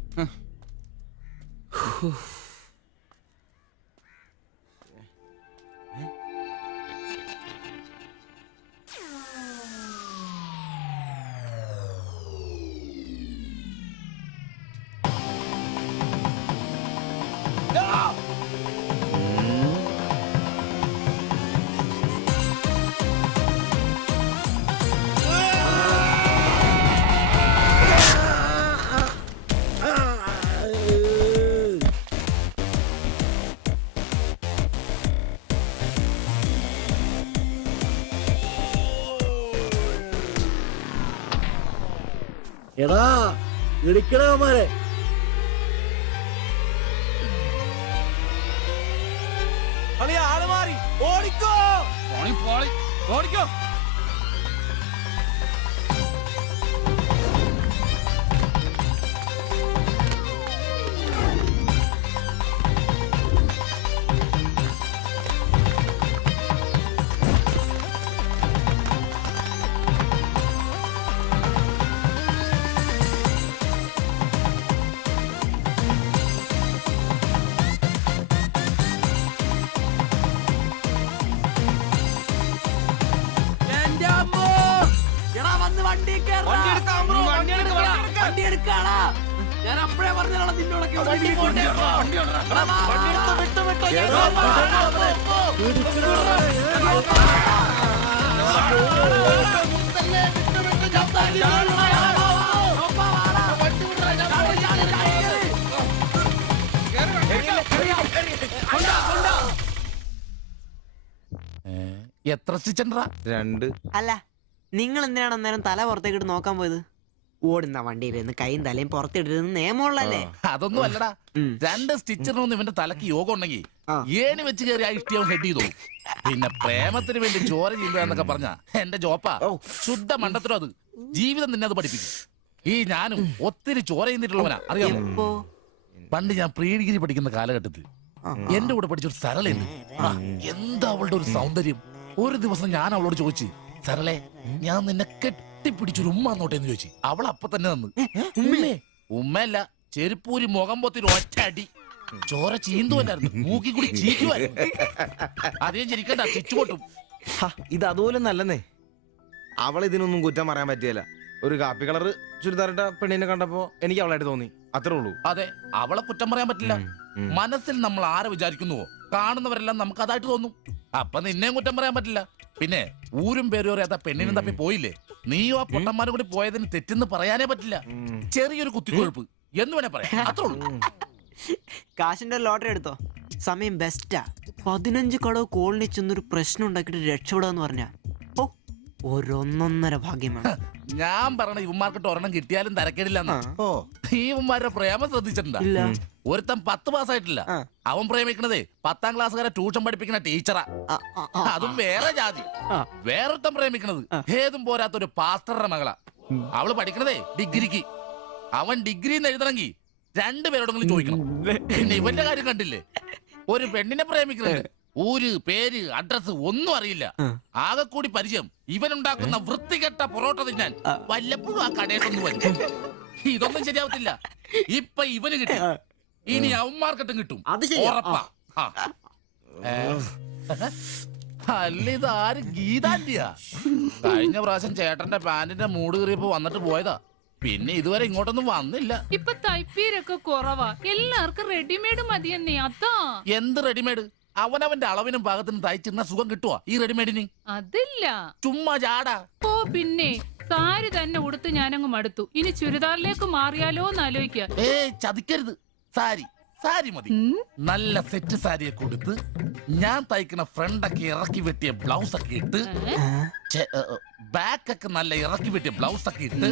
എടാ, ഇടിക്കണവന്മാരെ. ആള് മാറി, ഓടിക്കോ. ഓടിക്കോ. നിക്കാടാ. ഞാൻ അപ്പഴേ പറഞ്ഞാണ് നിന്നോടൊക്കെ ഇവിടെ ഇരിക്കുന്നത്. എത്ര സ്റ്റിച്ചണ്ടാ? 2. അല്ല നിങ്ങൾ എന്തിനാണ് അന്നേരം തല പുറത്തേക്കിട്ട് നോക്കാൻ പോയത്? ഓടുന്ന വണ്ടിയിലിരുന്ന് കൈയും തലയും പുറത്തിട്ടിരുന്ന് നിയമമുള്ളല്ലേ? അതൊന്നും അല്ലടാ. 2 സ്റ്റിച്ചറിനൊന്നും ഇവന്റെ തലക്ക് യോഗം ഉണ്ടെങ്കിൽ ഏണി വെച്ച് കയറി ആ ഇഷ്ടിയം ഹെഡ് ചെയ്തു. പിന്നെ പ്രേമത്തിന് വേണ്ടി ചോര ചെയ്യുക എന്നൊക്കെ പറഞ്ഞ എന്റെ ജോപ്പാ ശുദ്ധ മണ്ടത്തിലും. അത് ജീവിതം നിന്നെ അത് പഠിപ്പിക്കും. ഈ ഞാനും ഒത്തിരി ചോര ചെയ്യുന്നിട്ടുള്ളവനാ, അറിയാമോ? പണ്ട് ഞാൻ പ്രീ ഡിഗ്രി പഠിക്കുന്ന കാലഘട്ടത്തിൽ എന്റെ കൂടെ പഠിച്ചൊരു സരളയുണ്ട്. എന്താ അവളുടെ ഒരു സൗന്ദര്യം! ഒരു ദിവസം ഞാൻ അവളോട് ചോദിച്ചു, സരളെ ഞാൻ നിന്നെ കെട്ടിപ്പിടിച്ചൊരു ഉമ്മ എന്നോട്ടെ എന്ന് ചോദിച്ചു. അവൾ അപ്പൊ തന്നെ തന്നു. ഉമ്മയല്ല, ചെരുപ്പൂരി മുഖം പൊത്തി ഒറ്റ അടി. ചോര ചീന്തുവല്ലായിരുന്നു, മൂക്കി കൂടി ചീറ്റുമായിരുന്നു. അതേ ചിരിക്കണ്ട, ചിച്ചുപൊട്ടും. ഇത് അതുപോലെ നല്ലെന്നേ. അവൾ ഇതിനൊന്നും കുറ്റം പറയാൻ പറ്റിയല്ല. ഒരു കാപ്പി കളർ ചുരിദാറിട്ട പെണ്ണിനെ കണ്ടപ്പോ എനിക്ക് അവളായിട്ട് തോന്നി, അത്രേ ഉള്ളൂ. അതെ, അവളെ കുറ്റം പറയാൻ പറ്റില്ല. മനസ്സിൽ നമ്മൾ ആരെ വിചാരിക്കുന്നുവോ കാണുന്നവരെല്ലാം നമുക്ക് അതായിട്ട് തോന്നും. അപ്പൊ നിന്നെയും കുറ്റം പറയാൻ പറ്റില്ല. പിന്നെ ഊരും പേരും അറിയാത്ത പെണ്ണിനും തപ്പി പോയില്ലേ, നീയോ ആ പൊട്ടന്മാരും കൂടി പോയതിന് തെറ്റെന്ന് പറയാനേ പറ്റില്ല. ചെറിയൊരു കുത്തിക്കൊഴുപ്പ് എന്ന് വേണേ പറയാം, അത്രേ ഉള്ളൂ. കാശിന്റെ ലോട്ടറി എടുത്തോ, സമയം ബെസ്റ്റാ. 15 കടവ് കോളിനി ചെന്നൊരു പ്രശ്നം ഉണ്ടാക്കിട്ട് രക്ഷപ്പെടാന്ന് പറഞ്ഞ ഒരൊന്നൊന്നര ഭാഗ്യമാണ്. ഞാൻ പറഞ്ഞ ഇവന്മാർക്കിട്ട് ഒരെണ്ണം കിട്ടിയാലും തരക്കേടില്ലെന്ന്. ഈ ഇവന്മാരുടെ പ്രേമം ശ്രദ്ധിച്ചിട്ടുണ്ടാ? ഒരുത്തൻ 10 പാസ്സായിട്ടില്ല. അവൻ പ്രേമിക്കണതേ 10ാം ക്ലാസ്സുകാരെ ട്യൂഷൻ പഠിപ്പിക്കുന്ന ടീച്ചറാ. അതും വേറെ ജാതി. വേറൊരുത്തൻ പ്രേമിക്കണത് ഏതും പോരാത്തൊരു പാസ്റ്ററുടെ മകളാ. അവള് പഠിക്കണതേ ഡിഗ്രിക്ക്. അവൻ ഡിഗ്രി എഴുതണമെങ്കിൽ 2 പേരോടെങ്കിലും ചോദിക്കണം. പിന്നെ ഇവന്റെ കാര്യം കണ്ടില്ലേ, ഒരു പെണ്ണിനെ പ്രേമിക്കുന്നുണ്ട്, ഊര് പേര് അഡ്രസ് ഒന്നും അറിയില്ല. ആകെ കൂടി പരിചയം ഇവനുണ്ടാക്കുന്ന വൃത്തികെട്ട പൊറോട്ട തിന്നാൻ വല്ലപ്പോഴും ആ കടയിലൊന്നും വരും. ഇതൊന്നും ശരിയാവത്തില്ല. ഇപ്പൊ ഇവന് കിട്ടി, ഇനി അവന്മാർക്കിട്ടും കിട്ടും, ഉറപ്പാ. അല്ല, ഇത് ആര് ഗീതാന്റിയാ? കഴിഞ്ഞ പ്രാവശ്യം ചേട്ടന്റെ പാന്റിന്റെ മൂട് കീറിയപ്പോ വന്നിട്ട് പോയതാ. പിന്നെ ഇതുവരെ ഇങ്ങോട്ടൊന്നും വന്നില്ല. ഇപ്പൊ തയ്പ്പീരൊക്കെ കുറവാ, എല്ലാവർക്കും റെഡിമെയ്ഡ് മതി തന്നെ. അതാ. എന്ത് റെഡിമെയ്ഡ്? അവനവന്റെ അളവിനും പാകത്തിനും തയ്ച്ചിരുന്ന സുഖം കിട്ടുവാ ഈ റെഡിമെയ്ഡിന്? അതില്ല, ചുമ്മാ ജാടാ. ഓ പിന്നെ സാരി തന്നെ ഉടുത്ത് ഞാനങ്ങ് മടുത്തു. ഇനി ചുരിദാറിലേക്ക് മാറിയാലോ എന്ന് ആലോചിക്കുക. ചതിക്കരുത്. സാരി സാരി മതി. നല്ല സെറ്റ് സാരിയെ കൊടുത്ത് ഞാൻ തയ്ക്കുന്ന ഫ്രണ്ടൊക്കെ ഇറക്കി വെട്ടിയ ബ്ലൗസ് ഒക്കെ ഇട്ട്, ബാക്കൊക്കെ നല്ല ഇറക്കി വെട്ടിയ ബ്ലൗസ് ഒക്കെ ഇട്ട്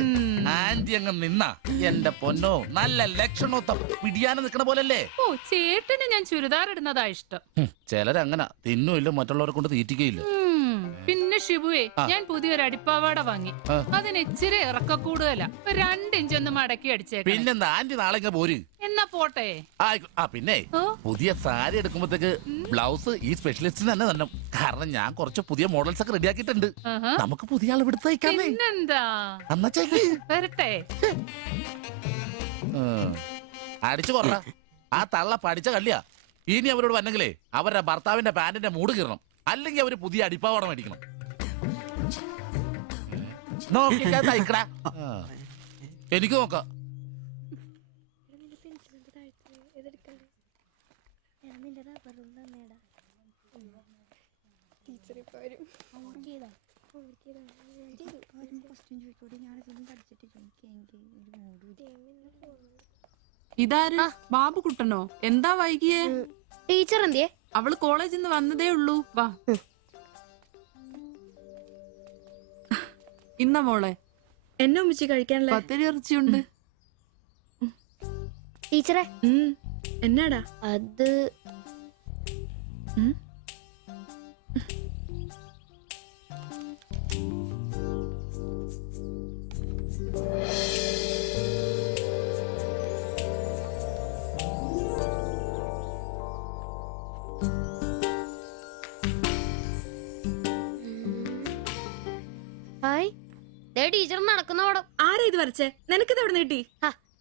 ആന്റി അങ്ങ് നിന്ന എന്റെ പൊന്നോ നല്ല ലക്ഷണോ പിടിയാനെ നിക്കണ പോലല്ലേ. ഓ, ചേട്ടന് ഞാൻ ചുരിദാർ ഇടുന്നതാ ഇഷ്ടം. ചിലരങ്ങനെ തിന്നുമില്ല, മറ്റുള്ളവരെ കൊണ്ട് തീറ്റിക്കയില്ല. പിന്നെ ഷിബുവേ, ഞാൻ പുതിയൊരു അടിപ്പാവാട വാങ്ങി. അതിന് ഇച്ചിരി ഇറക്ക കൂടുതലാ. 2 ഇഞ്ച് ഒന്ന് മടക്കി അടിച്ചേക്കാം. പിന്നെന്താ, ആന്റി നാളെ പോര്. എന്നാ പോട്ടെ. പിന്നെ പുതിയ സാരി എടുക്കുമ്പോഴത്തേക്ക് ബ്ലൗസ് ഈ സ്പെഷ്യലിസ്റ്റിന് തന്നെ തന്നെ. കാരണം ഞാൻ കുറച്ച് പുതിയ മോഡൽസ് ഒക്കെ റെഡിയാക്കിയിട്ടുണ്ട്. നമുക്ക് പുതിയ ആൾ എടുത്ത് തയ്ക്കാം. പിന്നെന്താ, വരട്ടെ. അടിച്ചു കൊറ. ആ തള്ള പഠിച്ച കള്ളിയാ. ഇനി അവരോട് വന്നെങ്കിലേ അവരുടെ ഭർത്താവിന്റെ പാന്റിന്റെ മൂട് കീറണം, അല്ലെങ്കിൽ അവര് പുതിയ അടിപ്പാവട മേടിക്കണം. നോക്കിക്കാ തയ്ക്കടാ. എനിക്ക് നോക്കാം. ഇതാര്? ബാബുക്കുട്ടനോ? എന്താ വൈകിയേ? ടീച്ചർ എന്തിയെ? അവള് കോളേജിൽ നിന്ന് വന്നതേ ഉള്ളൂ. വാ. ഇന്ന മോളെ എന്നെ ഉമ്മിച്ച് കഴിക്കാനല്ലേ? പത്തിരി ഇറച്ചിയുണ്ട്. ടീച്ചറെ എന്നാടാ അത്? ടീച്ചർ നടക്കുന്ന പടം. ആരാ ഇത് വരച്ചേ? നിനക്കിത് എവിടെ കിട്ടി?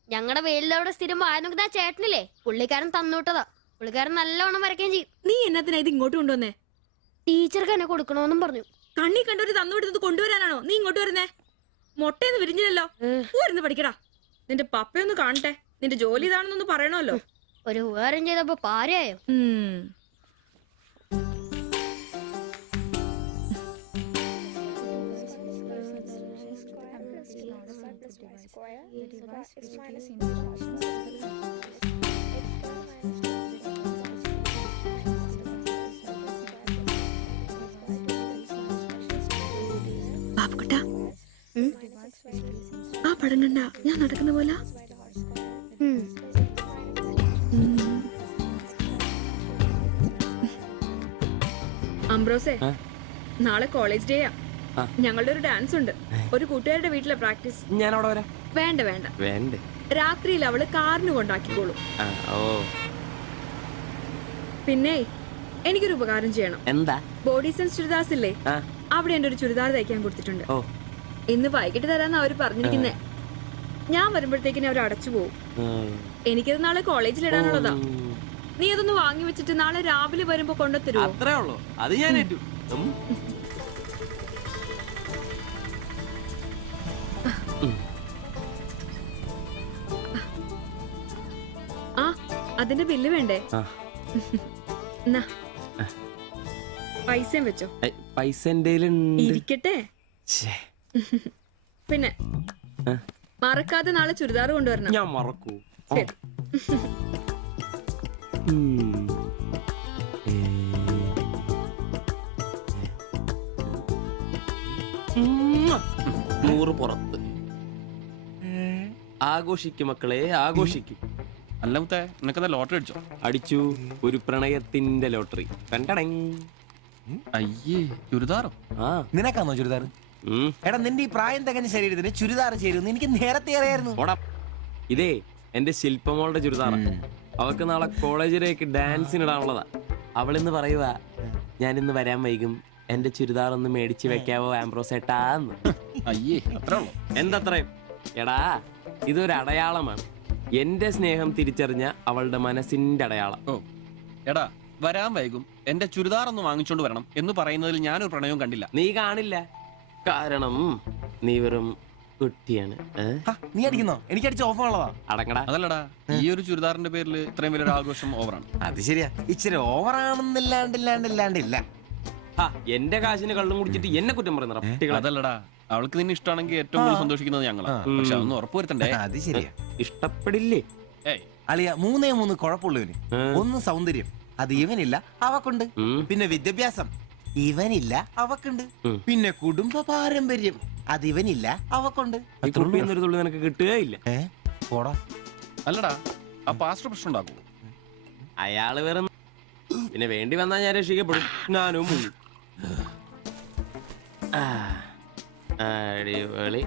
ഞങ്ങളുടെ വെയിലവിടെ സ്ഥിരം വായനോക്കുന്ന ചേട്ടനില്ലേ, പുള്ളിക്കാരൻ തന്നുവിട്ടതാ. പുള്ളിക്കാരൻ നല്ലവണ്ണം വരയ്ക്കുകയും ചെയ്യും. നീ എന്നാത്തിനാ ഇത് ഇങ്ങോട്ട് കൊണ്ടുവന്നേ? ടീച്ചർക്ക് എന്നെ കൊടുക്കണോന്നും പറഞ്ഞു. കണ്ണി കണ്ടൊരു തന്നുവിടുന്നത് കൊണ്ടുവരാനാണോ നീ ഇങ്ങോട്ട് വരുന്നേ? മൊട്ടയെന്ന് വിരിഞ്ഞില്ലല്ലോ. പോരുന്ന് പഠിക്കടാ. നിന്റെ പപ്പയൊന്ന് കാണട്ടെ. നിന്റെ ജോലി ഇതാണെന്നൊന്ന് പറയണമല്ലോ. ഒരു ഉപകാരം ചെയ്തപ്പോ പാരയായോ? ബാബുക്കുട്ടാ, ആ പടം കണ്ട ഞാൻ നടക്കുന്ന പോലെ. അംബ്രോസേ, നാളെ കോളേജ് ഡേയാ. ഞങ്ങളുടെ ഒരു ഡാൻസ് ഉണ്ട്. ഒരു കൂട്ടുകാരുടെ വീട്ടിലെ പ്രാക്ടീസ്. ഞാൻ അവിടെ വരാം. വേണ്ട വേണ്ട വേണ്ടേ? രാത്രിയിൽ അവള് കാറിന് കൊണ്ടാക്കിക്കോളും. ഓ, പിന്നെ എനിക്കൊരു ഉപകാരം ചെയ്യണം. എന്താ? ബോഡി സെൻസ് ചുരിദാർസ് ഇല്ലേ, അവിടെ എന്റെ ഒരു ചുരിദാർ തയ്ക്കാൻ കൊടുത്തിട്ടുണ്ട്. ഇന്ന് വൈകിട്ട് തരാന്ന് അവര് പറഞ്ഞിരിക്കുന്നേ. ഞാൻ വരുമ്പോഴത്തേക്കിനെ അവർ അടച്ചു പോകും. എനിക്കത് നാളെ കോളേജിൽ ഇടാനുള്ളതാ. നീ അതൊന്ന് വാങ്ങി വെച്ചിട്ട് നാളെ രാവിലെ വരുമ്പോ കൊണ്ടുത്തരുമോ? അത്രേ ഉള്ളൂ. അത് ഞാൻ ഏറ്റു. ആ, അതിന്റെ ബില്ല് വേണ്ടേ? എന്നാ, പൈസയും വെച്ചോ. പൈസ എന്റെ ഇരിക്കട്ടെ. പിന്നെ മറക്കാതെ നാളെ ചുരിദാർ കൊണ്ടുവരണം. ഞാൻ മറക്കൂ. ശരി. നൂറ് പുറത്ത്. ആഘോഷിക്കും മക്കളെ, ആഘോഷിക്കും. അല്ല മുത്തേ, നിനക്കത് ലോട്ടറി അടിച്ചോ? അടിച്ചു. ഒരു പ്രണയത്തിന്റെ ലോട്ടറി. അയ്യേ, ചുരിദാറോ? നിനക്കാന്നോ ചുരിദാർ? എടാ, നിന്റെ ഈ പ്രായം തികഞ്ഞ ശരീരത്തിന് ചുരിദാർ ചേരുന്നു എനിക്ക് നേരത്തെ അറിയായിരുന്നു. ഇതേ എന്റെ ശില്പമോളുടെ ചുരിദാറാണ്. അവൾക്ക് നാളെ കോളേജിലേക്ക് ഡാൻസിനിടാനുള്ളതാ. അവളിന്ന് പറയുക, ഞാനിന്ന് വരാൻ വൈകും, എന്റെ ചുരിദാർ ഒന്ന് മേടിച്ച് വെക്കാവോ ആംബ്രോസേട്ടാന്ന്. അയ്യേ, അത്രേ ഉള്ളൂ. എന്തത്രയും? എടാ, ഇതൊരു അടയാളമാണ്. എന്റെ സ്നേഹം തിരിച്ചറിഞ്ഞ അവളുടെ മനസ്സിന്റെ അടയാളം. ഓ എടാ, വരാൻ വൈകും, എന്റെ ചുരിദാർ ഒന്ന് വാങ്ങിച്ചോണ്ട് വരണം എന്ന് പറയുന്നതിൽ ഞാനൊരു പ്രണയവും കണ്ടില്ല. നീ കാണില്ല, കാരണം നീ വെറും കുട്ടിയാണ്. നീ അടിക്കുന്നോ? എനിക്ക് അടിച്ച ഓഫ് ഉള്ളതാ. അടങ്ങടാ. അതല്ലടാ, ഈ ഒരു ചുരിദാറിന്റെ പേരിൽ ഇത്രയും വലിയൊരു ആഘോഷം ഓവറാണ്. അത് ശരിയാ, ഇച്ചിരി ഓവറാണെന്നില്ലാണ്ടില്ല. എന്റെ കാശിന് കള്ളും കുടിച്ചിട്ട് എന്നെ കുറ്റം പറയുന്ന. അതല്ലടാ, അവൾക്ക് നിന്നെ ഇഷ്ടമാണെങ്കിൽ ഏറ്റവും കൂടുതൽ സന്തോഷിക്കുന്നത് ഞങ്ങളാ. പക്ഷെ അതൊന്നും ഉറപ്പുവരുത്തണ്ടേ. അത് ശരിയാ. ഇഷ്ടപ്പെടില്ലേ? അളിയ, 3 കുഴപ്പമുള്ളവന്. ഒന്ന് സൗന്ദര്യം, അത് ഇവനില്ല അവക്കുണ്ട്. പിന്നെ വിദ്യാഭ്യാസം, ഇവനില്ല അവക്കുണ്ട്. പിന്നെ കുടുംബ പാരമ്പര്യം, അത് ഇവനില്ല അവക്കുണ്ട്. തുള്ളി നിനക്ക് കിട്ടുകയില്ല. അല്ലടാ, ആ പാസ്റ്റർ പ്രശ്നം ഉണ്ടാക്കൂ. അയാള് വേറെ. പിന്നെ വേണ്ടി വന്നാൽ ഞാൻ രക്ഷിക്കപ്പെടും. ഞാനും അടിപൊളി.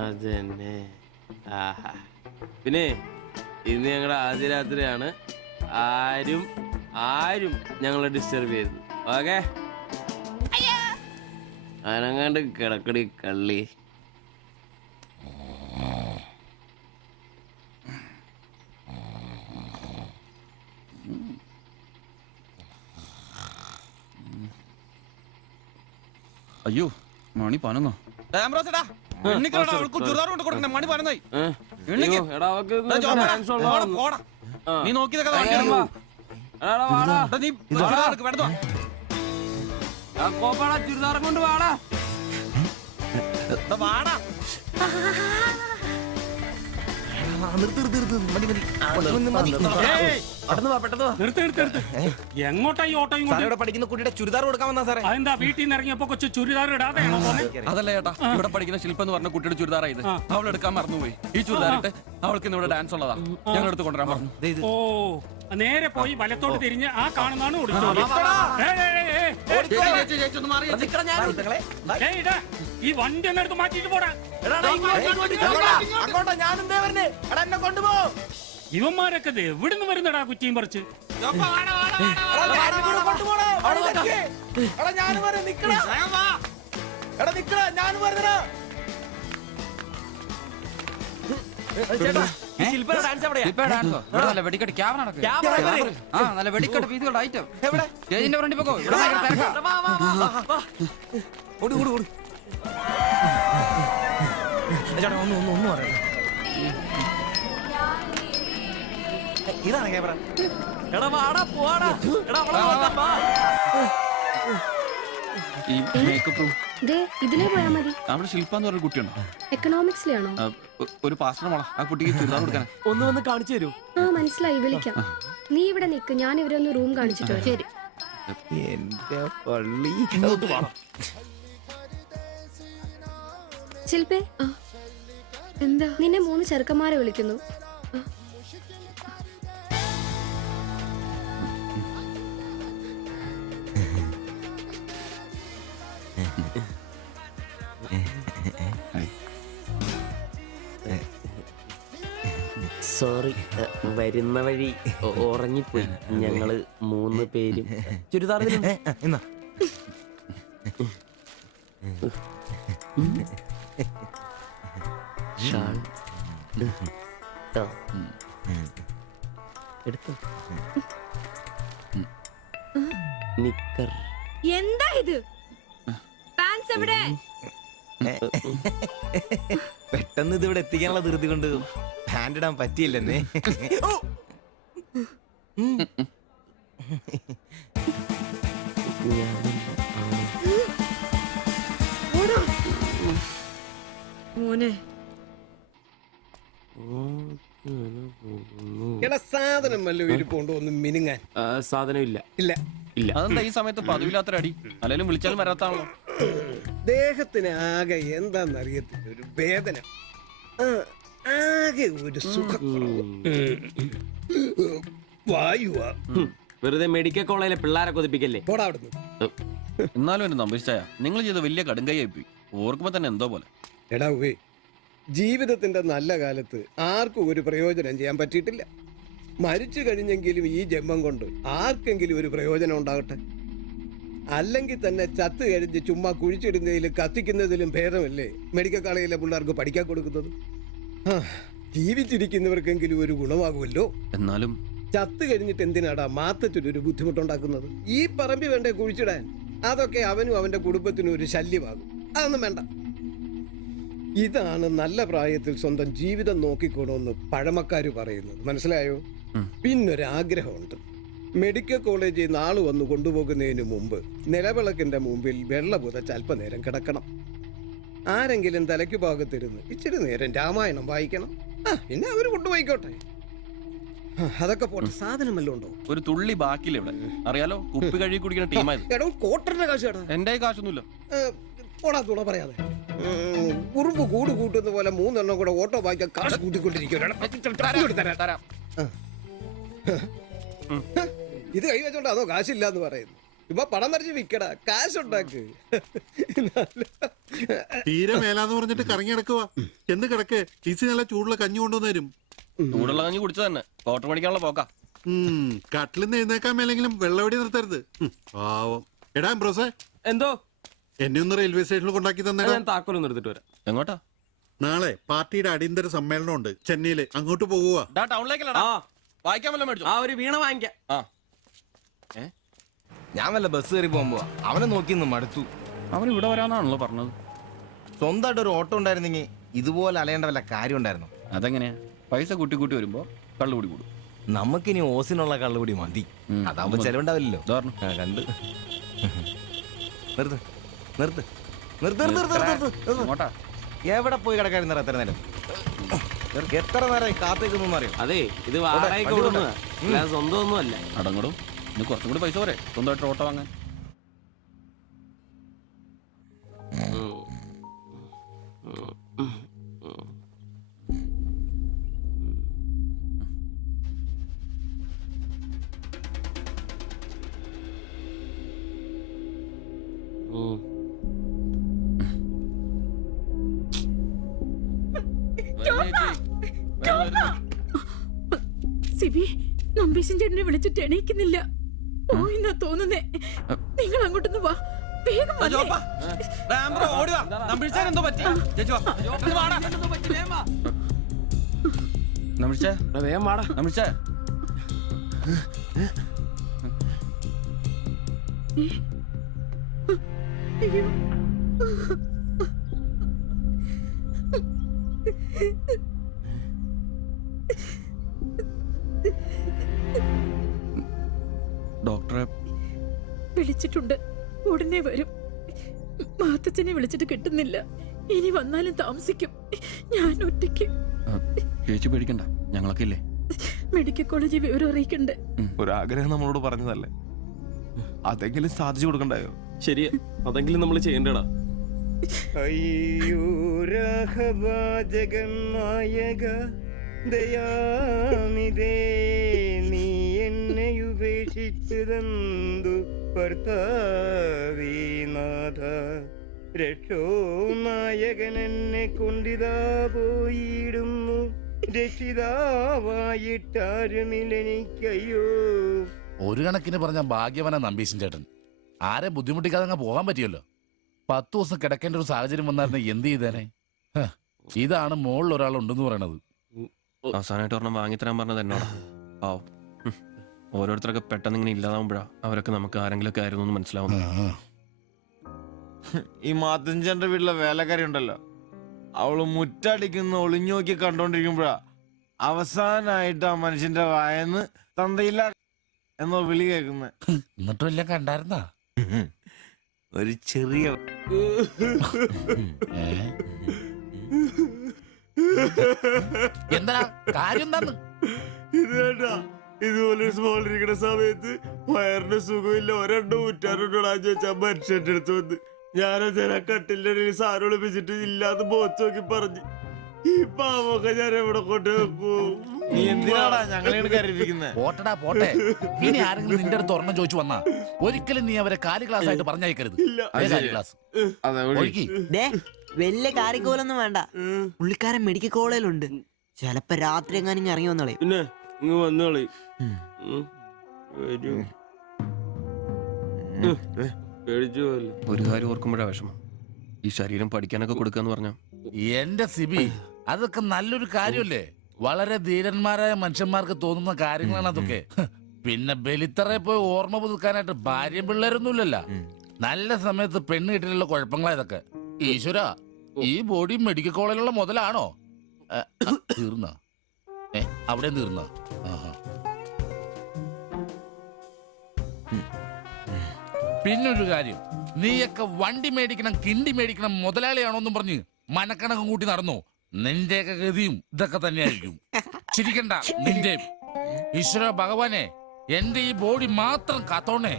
അതന്നെ. ആഹാ. പിന്നെ ഇന്ന് ഞങ്ങളുടെ ആദ്യ രാത്രിയാണ്. ആരും ഞങ്ങളെ ഡിസ്റ്റർബ് ചെയ്തു. ഓക്കെ, അനങ്ങാണ്ട് കിടക്കടി കള്ളി. അയ്യോ, മണി 11. നീ നോക്കിയതൊക്കെ ചുരിദാറും കൊണ്ട് വാടാ. എങ്ങോട്ടാ ഈ ഓട്ടോ? പഠിക്കുന്ന കുട്ടിയുടെ ചുരിദാർ കൊടുക്കാമെന്നാ സാറേ. അതെന്താ വീട്ടിൽ നിന്ന് ഇറങ്ങിയപ്പോ കൊച്ചു ചുരിദാർ ഇടാതെ? അതല്ല ചേട്ടാ, ഇവിടെ പഠിക്കുന്ന ശില്പം എന്ന് പറഞ്ഞ കുട്ടിയുടെ ചുരിദാറാ ഇത്. അവൾ എടുക്കാൻ മറന്നുപോയി. ഈ ചുരിദാറിട്ട് അവൾക്ക് ഇവിടെ ഡാൻസ് ഉള്ളതാ. ഞങ്ങൾ എടുത്ത് കൊണ്ടുവരാൻ പറഞ്ഞു. ഓ, നേരെ പോയി വലത്തോട്ട് തിരിഞ്ഞ് ആ കാണുന്നതാണ് ഈ വണ്ടി ഒന്ന് എടുത്ത് മാറ്റിട്ട് പോടാ. ഇവന്മാരൊക്കെ എവിടുന്ന് വരുന്നടാ കുറ്റിയും പറിച്ച്? നല്ല വെടിക്കെട്ട് ക്യാമറ നല്ല വെടിക്കെട്ട് പീസുകളുടെ ഐറ്റം സ്റ്റേജിന്റെ ഫ്രണ്ടിൽ പോകോ. ഒന്നും പറയാം. ഇതാണ് ക്യാമറ. എടാ വാടാ പോവാടാ. എടാ അവളെ നോക്കാം, വാ. ഈ മേക്കപ്പ് റൂം ഇതിലേ പോയാ മതി. അവിടെ ശില്പ എന്ന് പറഞ്ഞ കുട്ടിയുണ്ടോ? എക്കണോമിക്സിലാണോ? ഒരു പാസ്റ്റർ മോളാ ആ കുട്ടിക്ക് ചുരിദാർ കൊടുക്കാൻ. ഒന്ന് വന്ന് കാണിച്ചു തരൂ. ആ മനസ്സിലായി, വിളിക്കാം. നീ ഇവിടെ നിക്ക്, ഞാൻ ഇവരൊന്ന് റൂം കാണിച്ചിട്ട് വരാം. ശരി. എന്റെ പള്ളി. ശില്പേ, എന്താ? നിന്നെ 3 ചെറുക്കന്മാരെ വിളിക്കുന്നു. സോറി, വരുന്ന വഴി ഉറങ്ങിപ്പോയി. ഞങ്ങള് 3 പേരും ചുരിദാർ എന്നാ എടുത്തു. നിക്കർ. എന്താ ഇത്? പാൻസ് എവിടെ? പെട്ടെന്ന് ഇത് ഇവിടെ എത്തിക്കാനുള്ള ധൃതി കൊണ്ട് പാൻറ് ഇടാൻ പറ്റിയില്ലെന്നേ. മോനെ എടാ സാധനം വല്ല ഇരിപ്പുണ്ടോ ഒന്ന് മിനുങ്ങാൻ? സാധനം ഇല്ല. ഇല്ല ഇല്ല. അതെന്താ ഈ സമയത്ത് പതിവില്ലാത്തൊരടി? അല്ലെങ്കിലും വിളിച്ചാലും വരാത്താണല്ലോ. ദേഹത്തിന് ആകെ എന്താന്നറിയത്തില്ല, ഒരു വേദന, ആകെ ഒരു സുഖക്കുറവ്. വായുവാ. വെറുതെ മെഡിക്കൽ കോളേജിലെ പിള്ളേരെ കൊതിപ്പിക്കല്ലേ. പോടാ അവിടുന്ന്. എന്നാലും എന്നെ നമ്പിച്ചായ നിങ്ങൾ ചെയ്ത വലിയ കടുങ്കയായി പോയി. ഓർക്കുമ്പോ തന്നെ എന്തോ പോലെ. എടാ ഉവേ, ജീവിതത്തിന്റെ നല്ല കാലത്ത് ആർക്കും ഒരു പ്രയോജനം ചെയ്യാൻ പറ്റിയിട്ടില്ല. മരിച്ചു കഴിഞ്ഞെങ്കിലും ഈ ജന്മം കൊണ്ട് ആർക്കെങ്കിലും ഒരു പ്രയോജനം ഉണ്ടാകട്ടെ. അല്ലെങ്കിൽ തന്നെ ചത്ത് കഴിഞ്ഞ് ചുമ്മാ കുഴിച്ചിടുന്നതിലും കത്തിക്കുന്നതിലും ഭേദമല്ലേ മെഡിക്കൽ കോളേജിലെ പിള്ളേർക്ക് പഠിക്കാൻ കൊടുക്കുന്നത്? ജീവിച്ചിരിക്കുന്നവർക്കെങ്കിലും ഒരു ഗുണമാകുമല്ലോ. എന്നാലും ചത്ത് കഴിഞ്ഞിട്ട് എന്തിനാടാ മാത്തച്ചൊരു ബുദ്ധിമുട്ടുണ്ടാക്കുന്നത്? ഈ പറമ്പി വേണ്ടേ കുഴിച്ചിടാൻ? അതൊക്കെ അവനും അവന്റെ കുടുംബത്തിനും ഒരു ശല്യമാകും. അതൊന്നും വേണ്ട. ഇതാണ് നല്ല പ്രായത്തിൽ സ്വന്തം ജീവിതം നോക്കിക്കോണമെന്ന് പഴമക്കാര് പറയുന്നത്, മനസ്സിലായോ? പിന്നൊരാഗ്രഹമുണ്ട്. മെഡിക്കൽ കോളേജിൽ നാള് വന്ന് കൊണ്ടുപോകുന്നതിന് മുമ്പ് നിലവിളക്കിന്റെ മുമ്പിൽ വെള്ള പുതച്ച് അല്പനേരം കിടക്കണം. ആരെങ്കിലും തലയ്ക്ക് ഭാഗത്തിരുന്ന് ഇച്ചിരി നേരം രാമായണം വായിക്കണം. പിന്നെ അവര് കൊണ്ടുപോയിക്കോട്ടെ. അതൊക്കെ പോട്ടെ, സാധനം വല്ലതും ഉണ്ടോ? ഒരു തുള്ളി ബാക്കിയില്ല ഇവിടെ. അറിയാലോ, കുപ്പി കഴുകി കുടിക്കുന്ന ടീമായത്. എടോ കോട്ടറിന്റെ കാശ് കേട്ടോ. എന്റെ കാശൊന്നുമില്ല. ഓടാ തുണ പറയാതെ. ഉറുമ്പ് കൂട് കൂട്ടുന്ന പോലെ 3 എണ്ണം കൂടെ ഓട്ടോ വായിക്കാൻ കാശ് കൂട്ടിക്കൊണ്ടിരിക്കും. ഇത് കൈവച്ചോണ്ട് അതോ കാശില്ല എന്ന് പറയുന്നു. ഇപ്പൊ പണം നിറച്ച് വിക്കടാ, കാശുണ്ടാക്ക്. തീരെ മേലാന്ന് പറഞ്ഞിട്ട് കറങ്ങി കിടക്കുക. എന്ന് കിടക്ക്, ടീച്ചർ നല്ല ചൂടുള്ള കഞ്ഞി കൊണ്ടുവന്ന് തരും. ചൂടുള്ള കഞ്ഞി കുടിച്ചു തന്നെ കോട്ടർ മേടിക്കാനുള്ള പോക്കാ. കട്ടിലിന്ന് എഴുന്നേക്കാൻ മേലെങ്കിലും വെള്ളവടി നിർത്തരുത്. പാവം. എടാ ബ്രോസേ, എന്തോ എന്നെ ഒന്ന് റെയിൽവേ സ്റ്റേഷനിൽ കൊണ്ടാക്കി തന്നെ. ഞാൻ താക്കോലൊന്നും എടുത്തിട്ട് വരാം. എങ്ങോട്ടാ? നാളെ പാർട്ടിയുടെ അടിയന്തര സമ്മേളനം ഉണ്ട് ചെന്നൈയില്. അങ്ങോട്ട് പോകുക. ടൗണിലേക്കല്ലടാ. വായിക്കാൻ വല്ല മേടിച്ചു. ഒരു വീണ വാങ്ങിക്കാം. ഞാൻ വല്ല ബസ് കയറി പോകുമ്പോ അവനെ നോക്കിന്ന് മടുത്തു. അവൻ ഇവിടെ വരാന്നാണല്ലോ പറഞ്ഞത്. സ്വന്തമായിട്ട് ഒരു ഓട്ടോ ഉണ്ടായിരുന്നെങ്കിൽ ഇതുപോലെ അലയേണ്ട വല്ല കാര്യം ഉണ്ടായിരുന്നു. അതെങ്ങനെയാ? പൈസ കൂട്ടി കൂട്ടി വരുമ്പോ കള്ളുകൂടി കൂടും. നമുക്കിനി ഓസിനുള്ള കള്ളുകൂടി മതി. അതാവുമ്പോ ചെലവുണ്ടാവില്ലല്ലോ. കണ്ട് നിർത്ത് നിർത്ത് നിർത്ത് നിർത്ത്. എവിടെ പോയി കിടക്കായിരുന്നു എത്ര നേരം? എത്ര നേരം കാത്തേക്കൊന്നും അറിയാം. അതെ, ഇത് വാടകയ്ക്ക് കൊടുക്കുന്നതാ, അല്ലാതെ സ്വന്തം ഒന്നും അല്ല. അടങ്ങടും. ഇനി കുറച്ചും കൂടി പൈസ പോരെ സ്വന്തമായിട്ട് ഓട്ടോ വാങ്ങാൻ. സിബി, നമ്പീശൻ ചേട്ടനെ വിളിച്ചിട്ട് എണീക്കുന്നില്ല. എന്നാ തോന്നുന്നേ. നിങ്ങൾ അങ്ങോട്ടൊന്ന് വാ, വേഗം ഡോക്ടറെ വിളിച്ചിട്ടുണ്ട്, ഉടനെ വരും. മാത്തച്ഛനെ വിളിച്ചിട്ട് കിട്ടുന്നില്ല. ഇനി വന്നാലും താമസിക്കും. ഞാൻ ഒറ്റയ്ക്ക്. ചേച്ചി പേടിക്കണ്ട, ഞങ്ങളൊക്കെ ഇല്ലേ. മെഡിക്കൽ കോളേജിൽ വിവരം അറിയിക്കണ്ടേ? ഒരാഗ്രഹം നമ്മളോട് പറഞ്ഞതല്ലേ, അതെങ്കിലും സാധിച്ചു കൊടുക്കണ്ടായോ? ശരിയാ, അതെങ്കിലും നമ്മൾ ചെയ്യണ്ടടാ. അയ്യോ രാഘവാജകനായക ദയാനിധേ, നീ എന്നെ ഉപേക്ഷിച്ചതെന്തു ഭർത്താവീനാഥ. രക്ഷോ നായകൻ എന്നെ കൊണ്ടിതാ പോയിടുന്നു, രക്ഷിതാവായിട്ടാരുമില്ലെനിക്കയ്യോ. ഒരു കണക്കിന് പറഞ്ഞ ഭാഗ്യവന നമ്പീശൻ ചേട്ടൻ. ആരെ ബുദ്ധിമുട്ടിക്കാതെ അങ്ങ് പോകാൻ പറ്റിയല്ലോ. 10 ദിവസം കിടക്കേണ്ട ഒരു സാഹചര്യം വന്നായിരുന്നു എന്ത് ചെയ്തേനെ? ഇതാണ് മുകളിൽ ഒരാളുണ്ടെന്ന് പറയണത്. അവസാനമായിട്ട് ഒരെണ്ണം വാങ്ങിത്തരാൻ പറഞ്ഞത് എന്നോടാ. പാവം. ഓരോരുത്തരൊക്കെ പെട്ടെന്ന് ഇങ്ങനെ ഇല്ലാതാവുമ്പോഴാ അവരൊക്കെ നമുക്ക് ആരെങ്കിലുമൊക്കെ ആയിരുന്നു എന്ന് മനസ്സിലാവുന്നത്. ഈ മാത്തഞ്ചന്റെ വീട്ടിലെ വേലക്കാരി ഉണ്ടല്ലോ, അവള് മുറ്റടിക്കുന്ന ഒളിഞ്ഞു നോക്കി കണ്ടോണ്ടിരിക്കുമ്പോഴാ അവസാനായിട്ട് ആ മനുഷ്യന്റെ വായന്ന് തന്തയില്ല എന്നോ വിളി കേൾക്കുന്നത്. എന്നിട്ടും എല്ലാം കണ്ടായിരുന്നാ? ഒരു ചെറിയ എന്താ കാര്യം? എന്താന്ന് ഇത് വേണ്ട, ഇതുപോലെ സ്മോൾ ഇരിക്കുന്ന സമയത്ത് വയറിന് സുഖമില്ല, ഒരെണ്ണം ഊറ്റാറുണ്ടോടാന്ന് ചോദിച്ചാ മനുഷ്യന്റെ അടുത്ത് വന്ന് ഞാനോ കട്ടിലിന്റെ ഇടയിൽ സാറ് വിളിപ്പിച്ചിട്ട് ഇല്ലാതെ ബോച്ച് നോക്കി പറഞ്ഞു. ഈ പാവൊക്കെ ഞാൻ എവിടെ കൊണ്ട് വെക്കൂ? നീ എന്തിനാടാ ഞങ്ങളെയാണ് കരുതിക്കുന്നത്? പോട്ടടാ പോട്ടെ. ഇനി ആരെങ്കിലും നിന്റെ അടുത്ത് ഒരെണ്ണം ചോദിച്ചു വന്നാ ഒരിക്കലും നീ അവരെ കാലി ക്ലാസ് ആയിട്ട് പറഞ്ഞയക്കരുത്. ക്ലാസ് വലിയ കാരിക്കോലൊന്നും വേണ്ട. പുള്ളിക്കാരൻ മെഡിക്കൽ കോളേജിലുണ്ട്. ചിലപ്പോ രാത്രി എങ്ങാനും ഇറങ്ങി വന്നോളെ. പിന്നെ ഇങ്ങ് വന്നോളി. ഒരു കാര്യം ഓർക്കുമ്പോഴാ വിഷമം. ഈ ശരീരം പഠിക്കാനൊക്കെ കൊടുക്കാന്ന് പറഞ്ഞ എന്റെ സിബി, അതൊക്കെ നല്ലൊരു കാര്യമല്ലേ? വളരെ ധീരന്മാരായ മനുഷ്യന്മാർക്ക് തോന്നുന്ന കാര്യങ്ങളാണ് അതൊക്കെ. പിന്നെ ബലിത്തറയെ പോയി ഓർമ്മ പുതുക്കാനായിട്ട് ഭാര്യയും പിള്ളേരൊന്നുമില്ലല്ലോ. നല്ല സമയത്ത് പെണ്ണ് കിട്ടിയുള്ള കുഴപ്പങ്ങളാ ഇതൊക്കെ. ഈശ്വര, ഈ ബോഡി മെഡിക്കൽ കോളേജിലുള്ള മുതലാണോ? തീർന്ന അവിടെ തീർന്ന. പിന്നൊരു കാര്യം, നീയൊക്കെ വണ്ടി മേടിക്കണം, കിണ്ടി മേടിക്കണം, മുതലാളിയാണോന്നും പറഞ്ഞ് മനക്കണക്കും കൂട്ടി നടന്നു. നിന്റെയൊക്കെ ഗതിയും ഇതൊക്കെ തന്നെയായിരിക്കും. ചിരിക്കണ്ട നിന്റെ. ഈശ്വര ഭഗവാനെ, എന്റെ ഈ ബോഡി മാത്രം കാത്തോണേ.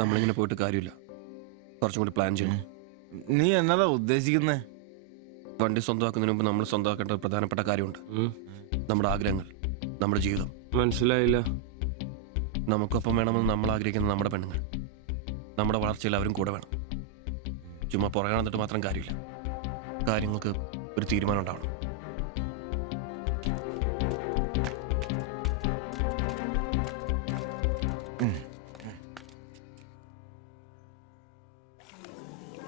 നമ്മളിങ്ങനെ പോയിട്ട് കാര്യമില്ല, കുറച്ചും കൂടി പ്ലാൻ ചെയ്യണം. നീ എന്നതാ ഉദ്ദേശിക്കുന്നേ? വണ്ടി സ്വന്തമാക്കുന്നതിന് മുമ്പ് നമ്മൾ സ്വന്തമാക്കേണ്ട ഒരു പ്രധാനപ്പെട്ട കാര്യമുണ്ട്. നമ്മുടെ ആഗ്രഹങ്ങൾ, നമ്മുടെ ജീവിതം. മനസ്സിലായില്ല. നമുക്കൊപ്പം വേണമെന്ന് നമ്മൾ ആഗ്രഹിക്കുന്ന നമ്മുടെ പെണ്ണുങ്ങൾ. നമ്മുടെ വളർച്ചയിൽ അവരും കൂടെ വേണം. ചുമ്മാ പുറകെ നടന്നിട്ട് മാത്രം കാര്യമില്ല. കാര്യങ്ങൾക്ക് ഒരു തീരുമാനം ഉണ്ടാവണം.